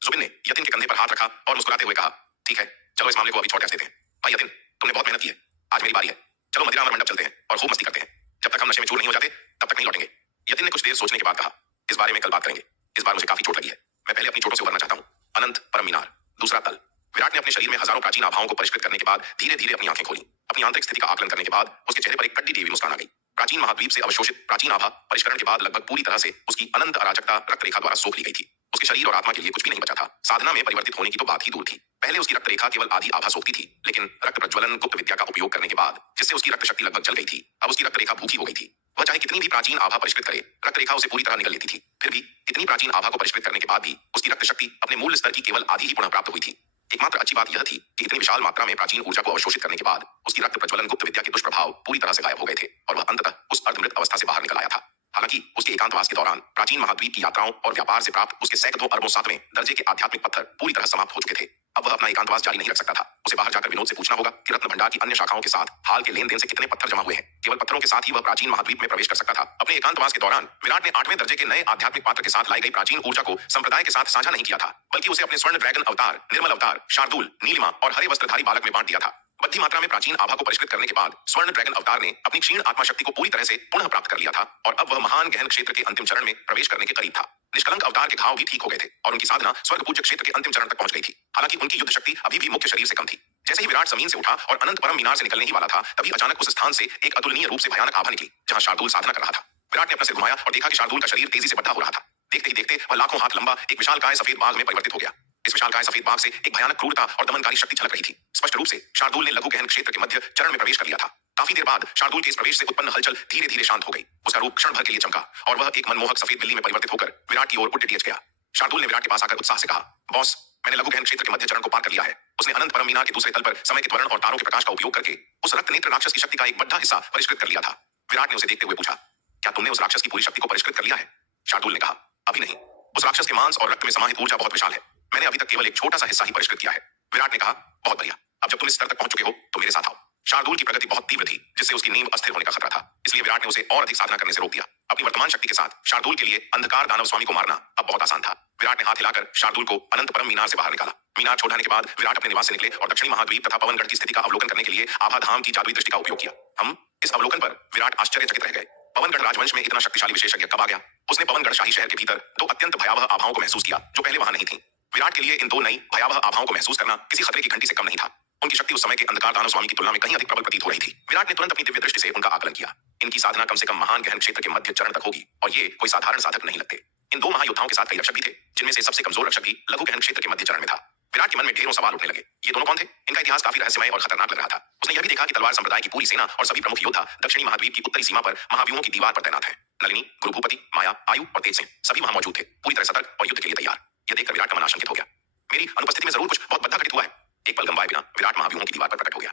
जुबिन ने यतिन के कंधे पर हाथ रखा और मुस्कुराते हुए कहा, ठीक है, चलो इस मामले को अभी छोड़ देते हैं। भाई यतिन, तुमने बहुत मेहनत की है। आज मेरी बारी है। चलो मदिरा अमर मंडप चलते हैं और खूब मस्ती करते हैं। जब तक हम नशे में चूर नहीं हो जाते तब तक नहीं लौटेंगे। यतिन ने कुछ देर सोचने के बाद कहा, इस बारे में कल बात करेंगे। इस बार मुझे काफी चोट लगी है। मैं पहले अपनी चोटों से उबरना चाहता हूँ। अनंत परम मीनार, दूसरा तल। विराट ने अपने शरीर में हजारों प्राचीन आभाओं को परिष्कृत करने के बाद धीरे धीरे अपनी आंखें खोली। अपनी आंतरिक स्थिति का आकलन करने के बाद उसके चेहरे पर एक कड्डी टीवी मुस्कान आ गई। प्राचीन महाद्वीप से अवशोषित प्राचीन आभा परिष्करण के बाद लगभग पूरी तरह से उसकी अनंत अराजकता रक्त रेखा द्वारा सोख ली गई थी। उसके शरीर और आत्मा के लिए कुछ भी नहीं बचा था। साधना में परिवर्तित होने की तो बात ही दूर थी। पहले उसकी रक्त रेखा केवल आधी आभा सोखती थी, लेकिन रक्त प्रज्वलन गुप्त विद्या का उपयोग करने के बाद जिससे उसकी रक्त शक्ति लगभग जल गई थी, अब उसकी रक्त रेखा भूखी हो गई थी। वह चाहे कितनी भी प्राचीन आभा परिष्कृत करे, रक्त रेखा उसे पूरी तरह निगल लेती थी। फिर भी इतनी प्राचीन आभा को परिष्कृत करने के बाद भी उसकी रक्त शक्ति अपने मूल स्तर की केवल आधी ही पुनः प्राप्त हुई थी। एकमात्र अच्छी बात यह थी कि इतनी विशाल मात्रा में प्राचीन ऊर्जा को अवशोषित करने के बाद उसकी रक्त प्रज्वलन गुप्त विद्या के दुष्प्रभाव पूरी तरह से गायब हो गए थे और वह अंततः उस अर्धमृत अवस्था से बाहर निकल आया था। हालांकि उसके एकांतवास के दौरान प्राचीन महाद्वीप की यात्राओं और व्यापार से प्राप्त उसके सैकड़ों अरबों सातवें दर्जे के आध्यात्मिक पत्थर पूरी तरह समाप्त हो चुके थे। अब वह अपना एकांतवास जारी नहीं रख सकता था। उसे बाहर जाकर विनोद से पूछना होगा कि रत्न भंडार की अन्य शाखाओं के साथ हाल के लेन देन से कितने पत्थर जमा हुए हैं। केवल पत्थरों के साथ ही वह प्राचीन महाद्वीप में प्रवेश कर सकता था। अपने एकांतवास के दौरान विराट ने 8वें दर्जे के नए आध्यात्मिक पात्र के साथ लाई गई प्राचीन ऊर्जा को संप्रदाय के साथ साझा नहीं किया था, बल्कि उसे अपने स्वर्ण ड्रैगन अवतार, निर्मल अवतार, शार्दुल, नीलिमा और हरे वस्त्रधारी बालक में बांट दिया था। बद्धी मात्रा में प्राचीन आभा को परिष्कृत करने के बाद स्वर्ण ड्रैगन अवतार ने अपनी क्षीण आत्मा शक्ति को पूरी तरह से पुनः प्राप्त कर लिया था और अब वह महान गहन क्षेत्र के अंतिम चरण में प्रवेश करने के करीब था। निष्कलंक अवतार के घाव भी ठीक हो गए थे और उनकी साधना स्वर्ग पूज्य क्षेत्र के अंतिम चरण तक पहुंच गई थी। हालांकि उनकी युद्ध शक्ति अभी भी मुख्य शरीर से कम थी। जैसे ही विराट जमीन से उठा और अनंत परम मीनार से निकलने ही वाला था, तभी अचानक उस स्थान से एक अतुलनीय रूप से भयानक आभा निकली जहां शार्दुल साधना कर रहा था। विराट ने अपना सिर घुमाया और देखा कि शार्दुल का शरीर तेजी से बढ़ा हो रहा था। देखते ही देखते वह लाखों हाथ लंबा एक विशालकाय सफेद बाघ में परिवर्तित हो गया। इस विशालकाय सफेद बाघ से एक भयानक क्रूरता और दमनकारी शक्ति झलक रही थी। स्पष्ट रूप से शार्दुल ने लघु गहन क्षेत्र के मध्य चरण में प्रवेश कर लिया था। काफी देर बाद शार्दुल के इस प्रवेश से उत्पन्न हलचल धीरे धीरे शांत हो गई। उसका रूप क्षण भर के लिए चमका और वह एक मनमोहक सफेद बिल्ली में परिवर्तित होकर विराट की ओर उड़ गया। शार्दुल ने विराट के पास आकर उत्साह से कहा, बॉस, मैंने लघु गहन क्षेत्र के मध्य चरण को पार कर लिया है। उसने अनंत परम मीनार के दूसरे तल पर समय के त्वरण और तारों के प्रकाश का उपयोग करके उस रक्त नेत्र राक्षस की शक्ति का एक बड़ा हिस्सा परिष्कृत कर लिया था। विराट ने उसे देखते हुए पूछा, क्या तुमने उस राक्षस की पूरी शक्ति को परिष्कृत कर लिया है? शार्दुल ने कहा, अभी नहीं। उस राक्षस के मांस और रक्त में समाहित ऊर्जा बहुत विशाल है। मैंने अभी तक केवल एक छोटा सा हिस्सा ही परिष्कृत किया है। विराट ने कहा, बहुत बढ़िया। अब जब तुम इस स्तर तक पहुंच चुके हो तो मेरे साथ आओ। शार्दुल की प्रगति बहुत तीव्र थी, जिससे उसकी नींव अस्थिर होने का खतरा था। इसलिए विराट ने उसे और अधिक साधना करने से रोक दिया। अपनी वर्तमान शक्ति के साथ शार्दुल के लिए अंधकार दानव स्वामी को मारना अब बहुत आसान था। विराट ने हाथ हिलाकर शार्दुल को अनंत परम मीनार से बाहर निकाला। मीनार छोड़ने के बाद विराट अपने निवास से निकले और दक्षिणी महाद्वीप तथा पवनगढ़ की स्थिति का अवलोकन करने के लिए आभा धाम की जादुई दृष्टि का उपयोग किया। हम इस अवलोकन पर विराट आश्चर्यचकित रह गए। पवनगढ़ राजवंश में इतना शक्तिशाली विशेषज्ञ कब आ गया? उसने पवनगढ़ शाही शहर के भीतर दो अत्यंत भयावह आभाओं को महसूस किया जो पहले वहां नहीं थी। विराट के लिए इन दो नई भयावह आभाओं को महसूस करना किसी खतरे की घंटी से कम नहीं था। उनकी शक्ति उस समय के अंधकार दानव स्वामी की तुलना में कहीं अधिक प्रबल प्रतीत हो रही थी। विराट ने तुरंत अपनी दिव्य दृष्टि से उनका आकलन किया। इनकी साधना कम से कम महान गहन क्षेत्र के मध्य चरण तक होगी और ये कोई साधारण साधक नहीं लगते। इन दो महायोद्धाओं के साथ कई रक्षक भी थे, जिनमें से सबसे कमजोर रक्षक भी लघु गहन क्षेत्र के मध्य चरण में था। विराट के मन में ढेरों सवाल उठने लगे। ये दोनों कौन थे? इनका इतिहास काफी रहस्यमय और खतरनाक लग रहा था। उसने यह भी देखा कि तलवार संप्रदाय की पूरी सेना और सभी प्रमुख योद्धा दक्षिणी महाद्वीप की उत्तरी सीमा पर महाव्यूहों की दीवार पर तैनात है। नलिनी, गुरु भूपति, माया, आयु और तेज सिंह सभी वहां मौजूद थे, पूरी तरह सतर्क और युद्ध के लिए तैयार। यह देखकर विराट का मन आशंकित हो गया। मेरी अनुपस्थिति में जरूर कुछ बहुत बड़ा घटित हुआ है। एक पल गंवाए बिना विराट महाव्यूहों की दीवार पर प्रकट हो गया।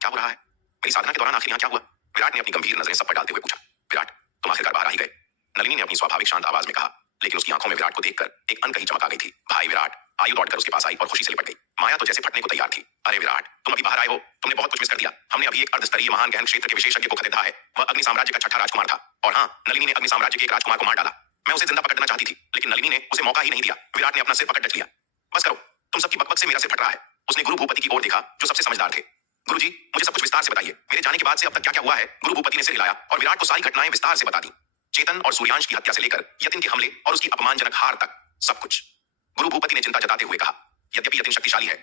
क्या हो रहा है? मेरी साधना के दौरान आखिर यहाँ क्या हुआ? विराट ने अपनी गंभीर नजरें सब पर डालते हुए पूछा। विराट, तुम आखिरकार बाहर आ ही गए। नलिनी ने अपनी स्वाभाविक शांत आवाज में कहा, लेकिन उसकी आंखों में विराट को देखकर एक अनकही चमक आ गई थी। भाई विराट! आयु दौड़कर उसके पास आई और खुशी से लिपट गई। माया तो जैसे फटने को तैयार थी। अरे विराट, तुम अभी बाहर आए हो? तुमने बहुत कुछ मिस कर दिया। हमने अभी एक अर्धस्तरीय महान गहन क्षेत्र के विशेषज्ञ को खदेड़ा है। वह अग्नि साम्राज्य का छठा राजकुमार था। और हाँ, नलिनी ने अग्नि साम्राज्य के एक राजकुमार को मार डाला। मैं उसे जिंदा पकड़ना चाहती थी, लेकिन नलिनी ने उसे मौका ही नहीं दिया। विराट ने अपना सिर पकड़ लिया। बस करो, तुम सबकी बकबक से मेरा सिर फट रहा है। उसने गुरु भूपति की ओर देखा, जो सबसे समझदार थे। गुरुजी, मुझे सब कुछ विस्तार से बताइए। मेरे जाने के बाद से अब तक क्या क्या हुआ है? गुरु भूपति ने सिर हिलाया और विराट को सारी घटनाएं विस्तार से बता दी। चेतन और सूर्यांश की हत्या से लेकर यतिन के हमले और उसकी अपमानजनक हार तक सब कुछ। गुरु भूपति ने चिंता जताते हुए कहा, यद्यपि यतिन शक्तिशाली है,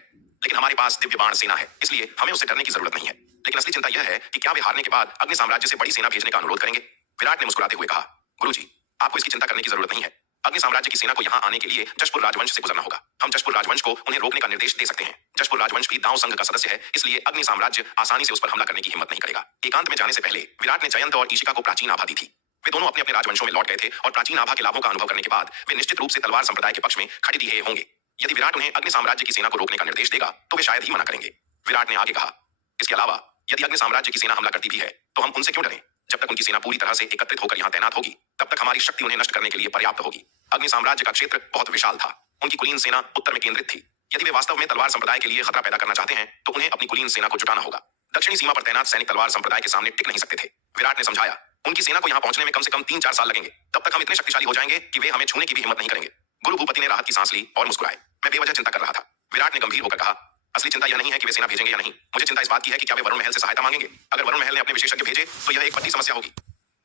लेकिन हमारे पास दिव्य बाण सेना है, इसलिए हमें उससे डरने की जरूरत नहीं है। लेकिन असली चिंता यह है कि क्या वे हारने के बाद अग्नि साम्राज्य से बड़ी सेना भेजने का अनुरोध करेंगे? विराट ने मुस्कुराते हुए कहा, गुरुजी, आपको इसकी चिंता करने की जरूरत नहीं है। अग्नि साम्राज्य की सेना को यहाँ आने के लिए जशपुर राजवंश से गुजरना होगा। हम जशपुर राजवंश को उन्हें रोकने का निर्देश दे सकते हैं। जशपुर राजवंश भी दांव संघ का सदस्य है, इसलिए अग्नि साम्राज्य आसानी से उस पर हमला करने की हिम्मत नहीं करेगा। एकांत में जाने से पहले विराट ने जयंत और ईशिका को प्राचीन आभा दी थी। वे दोनों अपने अपने राजवंशों में लौट गए थे और प्राचीन आभा के लाभों का अनुभव करने के बाद वे निश्चित रूप से तलवार संप्रदाय के पक्ष में खड़े दिए होंगे। यदि विराट उन्हें अग्नि साम्राज्य की सेना को रोकने का निर्देश देगा तो वे शायद ही मना करेंगे। विराट ने आगे कहा, इसके अलावा यदि अग्नि साम्राज्य की सेना हमला करती भी है तो हम उनसे क्यों डरें? जब तक उनकी सेना पूरी तरह से एकत्रित होकर यहाँ तैनात होगी तब तक हमारी शक्ति उन्हें नष्ट करने के लिए पर्याप्त होगी। अग्नि साम्राज्य का क्षेत्र बहुत विशाल था। उनकी कुलीन सेना उत्तर में केंद्रित थी। यदि वे वास्तव में तलवार संप्रदाय के लिए खतरा पैदा करना चाहते हैं तो उन्हें अपनी कुलीन सेना को जुटाना होगा। दक्षिणी सीमा पर तैनात सैनिक तलवार संप्रदाय के सामने टिक नहीं सकते थे। विराट ने समझाया, उनकी सेना को यहाँ पहुंचने में कम से कम 3-4 साल लगेंगे। तब तक हम इतने शक्तिशाली हो जाएंगे कि वे हमें छूने की भी हिम्मत नहीं करेंगे। गुरु भूपति ने राहत की सांस ली और मुस्कुराए। मैं बेवजह चिंता कर रहा था। विराट ने गंभीर होकर कहा, असली चिंता यह नहीं है कि वे सेना भेजेंगे या नहीं। मुझे चिंता इस बात की है कि क्या वे वरुण महल से सहायता मांगेंगे। अगर वरुण महल ने अपने विशेषज्ञ भेजे तो यह एक बड़ी समस्या होगी।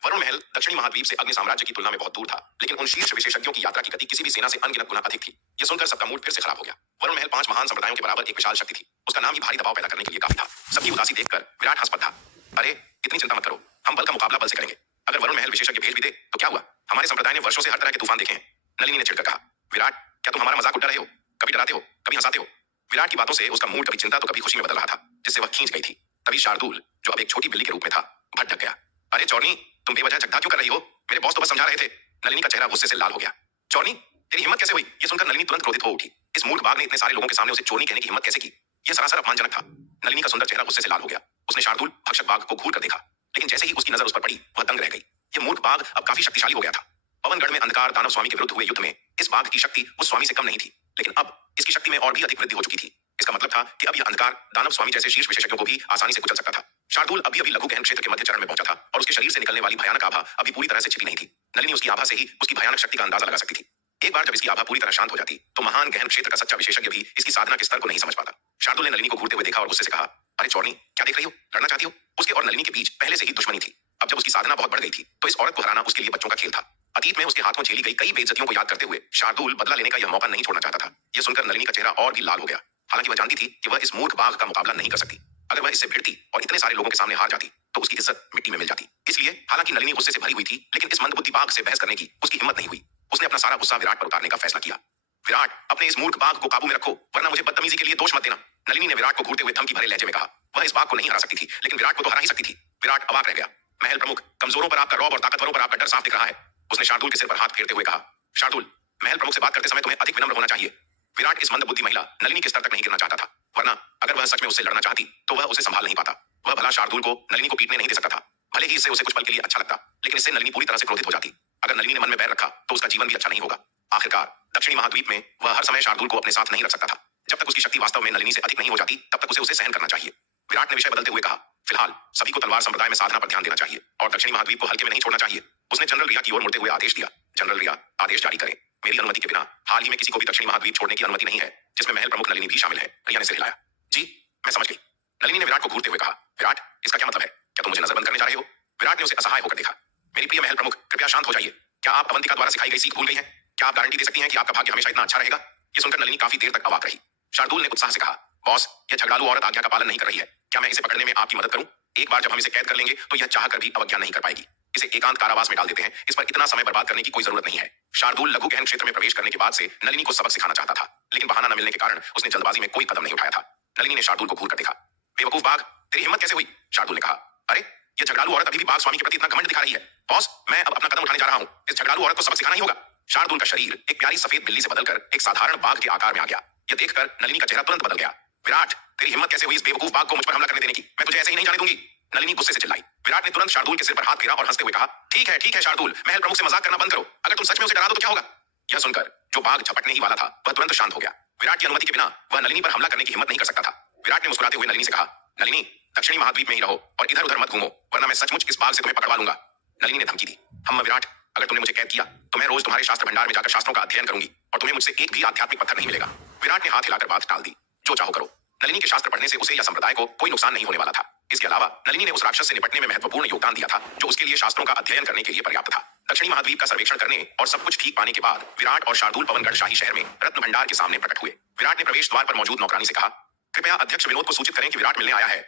वरुण महल दक्षिणी महाद्वीप से अग्नि साम्राज्य की तुलना में बहुत दूर था, लेकिन उन शीर्ष विशेषज्ञों की यात्रा की गति किसी भी सेना से अनगिनत गुना अधिक थी। यह सुनकर सबका मूड फिर से खराब हो गया। वरुण महल 5 महान संप्रदायों के बराबर एक विशाल शक्ति थी। उसका नाम ही भारी दबाव पैदा करने के लिए काफी था। सबकी उदासी देखकर विराट हंस पड़ा। अरे इतनी चिंता मत करो, हम बल का मुकाबला बल से करेंगे। अगर वरुण महल विशेषज्ञ भेज भी दे तो क्या हुआ, हमारे संप्रदाय ने वर्षों से हर तरह के तूफान देखे हैं। नलिनी ने चिढ़कर कहा, विराट क्या तुम हमारा मजाक उड़ा रहे हो? कभी डराते हो, कभी हंसाते हो। विराट की बातों से उसका मूड कभी चिंता तो कभी खुशी में बदल रहा था, जिससे वह खींच गई थी। तभी शार्दूल, जो अब एक छोटी बिल्ली के रूप में था, भटक गया। अरे चौरनी, तुम बेवजह झगड़ा क्यों कर रही हो? मेरे बॉस तो बस समझा रहे थे। नलिनी का चेहरा गुस्से से लाल हो गया। चौरनी, तेरी हिम्मत कैसे हुई? ये सुनकर नलिनी तुरंत क्रोधित हो उठी। इस मूर्ख बाघ ने इतने सारे लोगों के सामने उसे चोरनी कहने की हिम्मत कैसे की? यह सरासर अपमानजनक था। नलिनी का सुंदर चेहरा गुस्से से लाल हो गया। उसने शार्दूल भक्षक बाघ को घूर कर देखा, लेकिन जैसे ही उसकी नजर उस पर पड़ी वह दंग रह गई। यह मूर्ख बाघ अब काफी शक्तिशाली हो गया था। पवनगढ़ में अंधकार दानव स्वामी के विरुद्ध हुए युद्ध में इस बाघ की शक्ति उस स्वामी से कम नहीं थी, लेकिन अब इसकी शक्ति में और भी अधिक वृद्धि हो चुकी थी। इसका मतलब था कि अब यह अंधकार दानव स्वामी जैसे शीर्ष विशेषज्ञों को भी आसानी से कुचल सकता था। शार्दूल अभी अभी लघु गहन क्षेत्र के मध्य चरण में पहुंचा था और उसके शरीर से निकलने वाली भयानक आभा अभी पूरी तरह से छिपी नहीं थी। नलिनी उसकी आभा से ही उसकी भयानक शक्ति का अंदाजा लगा सकती थी। एक बार जब इसकी आभा पूरी तरह शांत हो जाती तो महान गहन क्षेत्र का सच्चा विशेषज्ञ भी इसकी साधना के स्तर को नहीं समझ पाता। शार्दूल ने नलिनी को घूरते हुए देखा और गुस्से से कहा, अरे चौरनी, क्या देख रही हो? लड़ना चाहती हो? उसके और नलिनी के बीच पहले से ही दुश्मनी थी। अब जब उसकी साधना बहुत बढ़ गई थी तो इस औरत को हराना उसके लिए बच्चों का खेल था। अतीत में उसके हाथों झेली गई कई बेइज्जतियों को याद करते हुए शार्दूल बदला लेने का यह मौका नहीं छोड़ना चाहता था। यह सुनकर नलिनी का चेहरा और भी लाल हो गया। हालांकि वह जानती थी कि वह इस मूर्ख बाघ का मुकाबला नहीं कर सकती। अगर वह इससे भिड़ती और इतने सारे लोगों के सामने हार जाती तो उसकी इज्जत मिट्टी में मिल जाती। इसलिए हालांकि नलिनी गुस्से से भरी हुई थी, लेकिन इस मंदबुद्धि बाघ से बहस करने की उसकी हिम्मत नहीं हुई। उसने अपना सारा गुस्सा विराट पर उतारने का फैसला किया। विराट, अपने इस मूर्ख बाघ को काबू में रखो, वरना मुझे बदतमीजी के लिए दोष मत देना। नलिनी ने विराट को घूरते हुए धमकी भरे लहजे में कहा। वह इस बाघ को नहीं हरा सकती थी, लेकिन विराट को तो हरा ही सकती थी। विराट अवाक रह गया। महल प्रमुख, कमजोरों पर आपका रौब और ताकतवरों पर आपका डर साफ दिख रहा है। उसने शार्दूल के सिर पर हाथ फेरते हुए कहा, शार्दूल, महल प्रमुख से बात करते समय तुम्हें अधिक विनम्र होना चाहिए। विराट इस मंदबुद्धि महिला नलिनी के स्तर तक नहीं गिरना चाहता था, वरना अगर वह सच में उससे लड़ना चाहती तो वह उसे संभाल नहीं पाता। वह भला शार्दूल को नलिनी को पीटने नहीं दे सकता था। भले ही इससे उसे कुछ पल के लिए अच्छा लगता, लेकिन इससे नलिनी पूरी तरह से क्रोधित हो जाती। अगर नलिनी ने मन में बैर रखा तो उसका जीवन भी अच्छा नहीं होगा। आखिरकार दक्षिणी महाद्वीप में वह हर समय शार्दूल को अपने साथ नहीं रख सकता था। जब तक उसकी शक्ति वास्तव में नलिनी से अधिक नहीं हो जाती तब तक उसे सहन करना चाहिए। विराट ने विषय बदलते हुए कहा, फिलहाल सभी को तलवार संप्रदाय में साधना पर ध्यान देना चाहिए और दक्षिणी महाद्वीप को हल्के में नहीं छोड़ना चाहिए। उसने जनरल रिया की ओर मुड़ते हुए आदेश दिया, जनरल रिया, आदेश जारी करें। मेरी अनुमति के बिना हाल ही में किसी को भी दक्षिणी महाद्वीप छोड़ने की अनुमति नहीं है, जिसमें महल प्रमुख नलिनी भी शामिल है। रिया ने सिर हिलाया। जी, मैं समझ गई। नलिनी ने विराट को घूरते हुए कहा, विराट, इसका क्या मतलब है? क्या तुम मुझे नजरबंद करने जा रहे हो? विराट ने उसे असहाय होकर देखा। मेरी प्रिय महल प्रमुख, कृपया शांत हो जाइए। क्या आप अवंतिका द्वारा सिखाई गई सीख भूल गई हैं? क्या आप गारंटी दे सकती हैं कि आपका भाग्य हमेशा इतना अच्छा रहेगा? ये सुनकर नलिनी काफी देर तक अवाक रही। शार्दूल ने उत्साह से कहा, बॉस, यह झगड़ालू औरत आज्ञा का पालन नहीं कर रही है। क्या मैं इसे पकड़ने में आपकी मदद करूं? एक बार जब हम इसे कैद कर लेंगे तो यह चाहकर भी अवज्ञा नहीं कर पाएगी। इसे एकांत कारावास में डाल देते हैं। इस पर इतना समय बर्बाद करने की कोई जरूरत नहीं है। शार्दूल लघु गहन क्षेत्र में प्रवेश करने के बाद से नलिनी को सबक सिखाना चाहता था, लेकिन बहाना न मिलने के कारण उसने जल्दबाजी में कोई कदम नहीं उठाया था। नलिनी ने शार्दूल को घूर कर देखा। बेवकूफ बाघ, तेरी हिम्मत कैसे हुई? शार्दूल ने कहा। अरे, यह झगड़ालू औरत अभी भी बाघ स्वामी के प्रति इतना घमंड दिखा रही है। बॉस, मैं अब अपना कदम उठाने जा रहा हूं। इस झगड़ालू औरत को सबक सिखाना ही होगा। शार्दूल का शरीर एक प्यारी सफेद बिल्ली से बदलकर एक साधारण बाघ के आकार में आ गया। यह देखकर नलिनी का चेहरा तुरंत बदल गया। विराट, तेरी हिम्मत कैसे हुई इस बेवकूफ बाघ को मुझ पर हमला करने देने की? मैं तुझे ऐसे ही नहीं जाने दूंगी। नलिनी गुस्से से चिल्लाई। विराट ने तुरंत शार्दूल के सिर पर हाथ फेरा और हंसते हुए कहा, ठीक है शार्दूल, महल प्रमुख से मजाक करना बंद करो। अगर तुम सच में उसे डरा दो तो क्या होगा? यह सुनकर जो बाघ झपटने ही वाला था वह तुरंत शांत हो गया। विराट की अनुमति के बिना वह नलिनी पर हमला करने की हिम्मत नहीं कर सकता था। विराट ने मुस्कुराते हुए नलिनी से कहा, नलिनी, दक्षिणी महाद्वीप में ही रहो और इधर उधर मत घूमो, वरना मैं सचमुच इस बाघ से तुम्हें पकड़वा लूंगा। नलिनी ने धमकी दी। हम विराट, अगर तुमने मुझे कैद किया तो मैं रोज तुम्हारे शास्त्र भंडार में जाकर शास्त्रों का अध्ययन करूंगी और तुम्हें मुझसे एक भी आध्यात्मिक पत्थर नहीं मिलेगा। विराट ने हाथ हिलाकर बात टाल दी। जो चाहो करो। नलिनी के शास्त्र पढ़ने से उसे या संप्रदाय को कोई नुकसान नहीं होने वाला था। इसके अलावा नलिनी ने उस राक्षस से निपटने में महत्वपूर्ण योगदान दिया था जो उसके लिए शास्त्रों का अध्ययन करने के लिए पर्याप्त था। दक्षिणी महाद्वीप का सर्वेक्षण करने और सब कुछ ठीक पाने के बाद विराट और शार्दूल पवनगढ़ शाही शहर में रत्न भंडार के सामने प्रकट हुए। विराट ने प्रवेश द्वार पर मौजूद नौकरानी से कहा, कृपया अध्यक्ष विनोद को सूचित करें कि विराट मिलने आया है।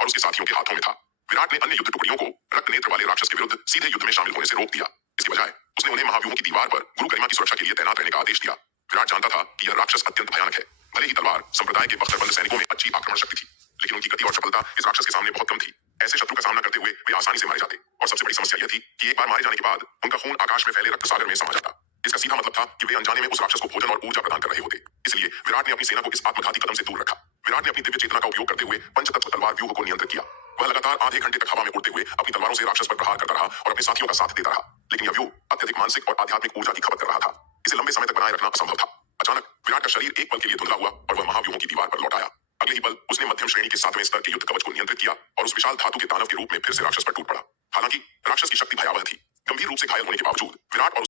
और उसके साथियों के हाथों में था। विराट ने अन्य युद्ध टुकड़ियों को रक्त नेत्र वाले राक्षस के विरुद्ध सीधे युद्ध में शामिल होने से रोक दिया। इसके बजाय उसने उन्हें महाव्यूहों की दीवार पर गुरु गरिमा की सुरक्षा के लिए तैनात रहने का आदेश दिया। विराट जानता था कि यह राक्षस अत्यंत भयानक है। भले ही तलवार संप्रदाय के बख्तरबंद सैनिकों में अच्छी आक्रमण शक्ति थी, लेकिन उनकी गति और चपलता इस राक्षस के सामने बहुत कम थी। ऐसे शत्रु का सामना करते हुए वे आसानी से मारे जाते और सबसे बड़ी समस्या यह थी कि एक बार मारे जाने के बाद उनका खून आकाश में फैले रक्त सागर में समा जाता। इसका सीधा मतलब था कि वे अनजाने में उस राक्षस को भोजन और ऊर्जा प्रदान कर रहे होते। इसलिए विराट ने अपनी सेना को इस आत्मघाती कदम से दूर रखा। विराट ने अपनी दिव्य चेतना का उपयोग करते हुए पंचतत्व तलवार व्यूह को नियंत्रित किया। वह लगातार आधे घंटे तक हवा में उड़ते हुए अपनी तलवारों से राक्षस पर प्रहार करता रहा और अपने साथियों का साथ देता रहा, लेकिन यह व्यूह अत्यधिक मानसिक और आध्यात्मिक ऊर्जा की खपत कर रहा था। इसे लंबे समय तक बनाए रखना असंभव था। अचानक विराट का शरीर एक पल के लिए धुंधला हुआ और वह महाव्यूहों की दीवार पर लौट आया। अगले ही पल उसने मध्यम श्रेणी के 7वें स्तर के युद्ध कवच को नियंत्रित किया और उस विशाल धातु के दानव के रूप में फिर से राक्षस पर टूट पड़ा। हालांकि राक्षस की शक्ति भयावह थी। गंभीर रूप से घायल होने के बावजूद विराट और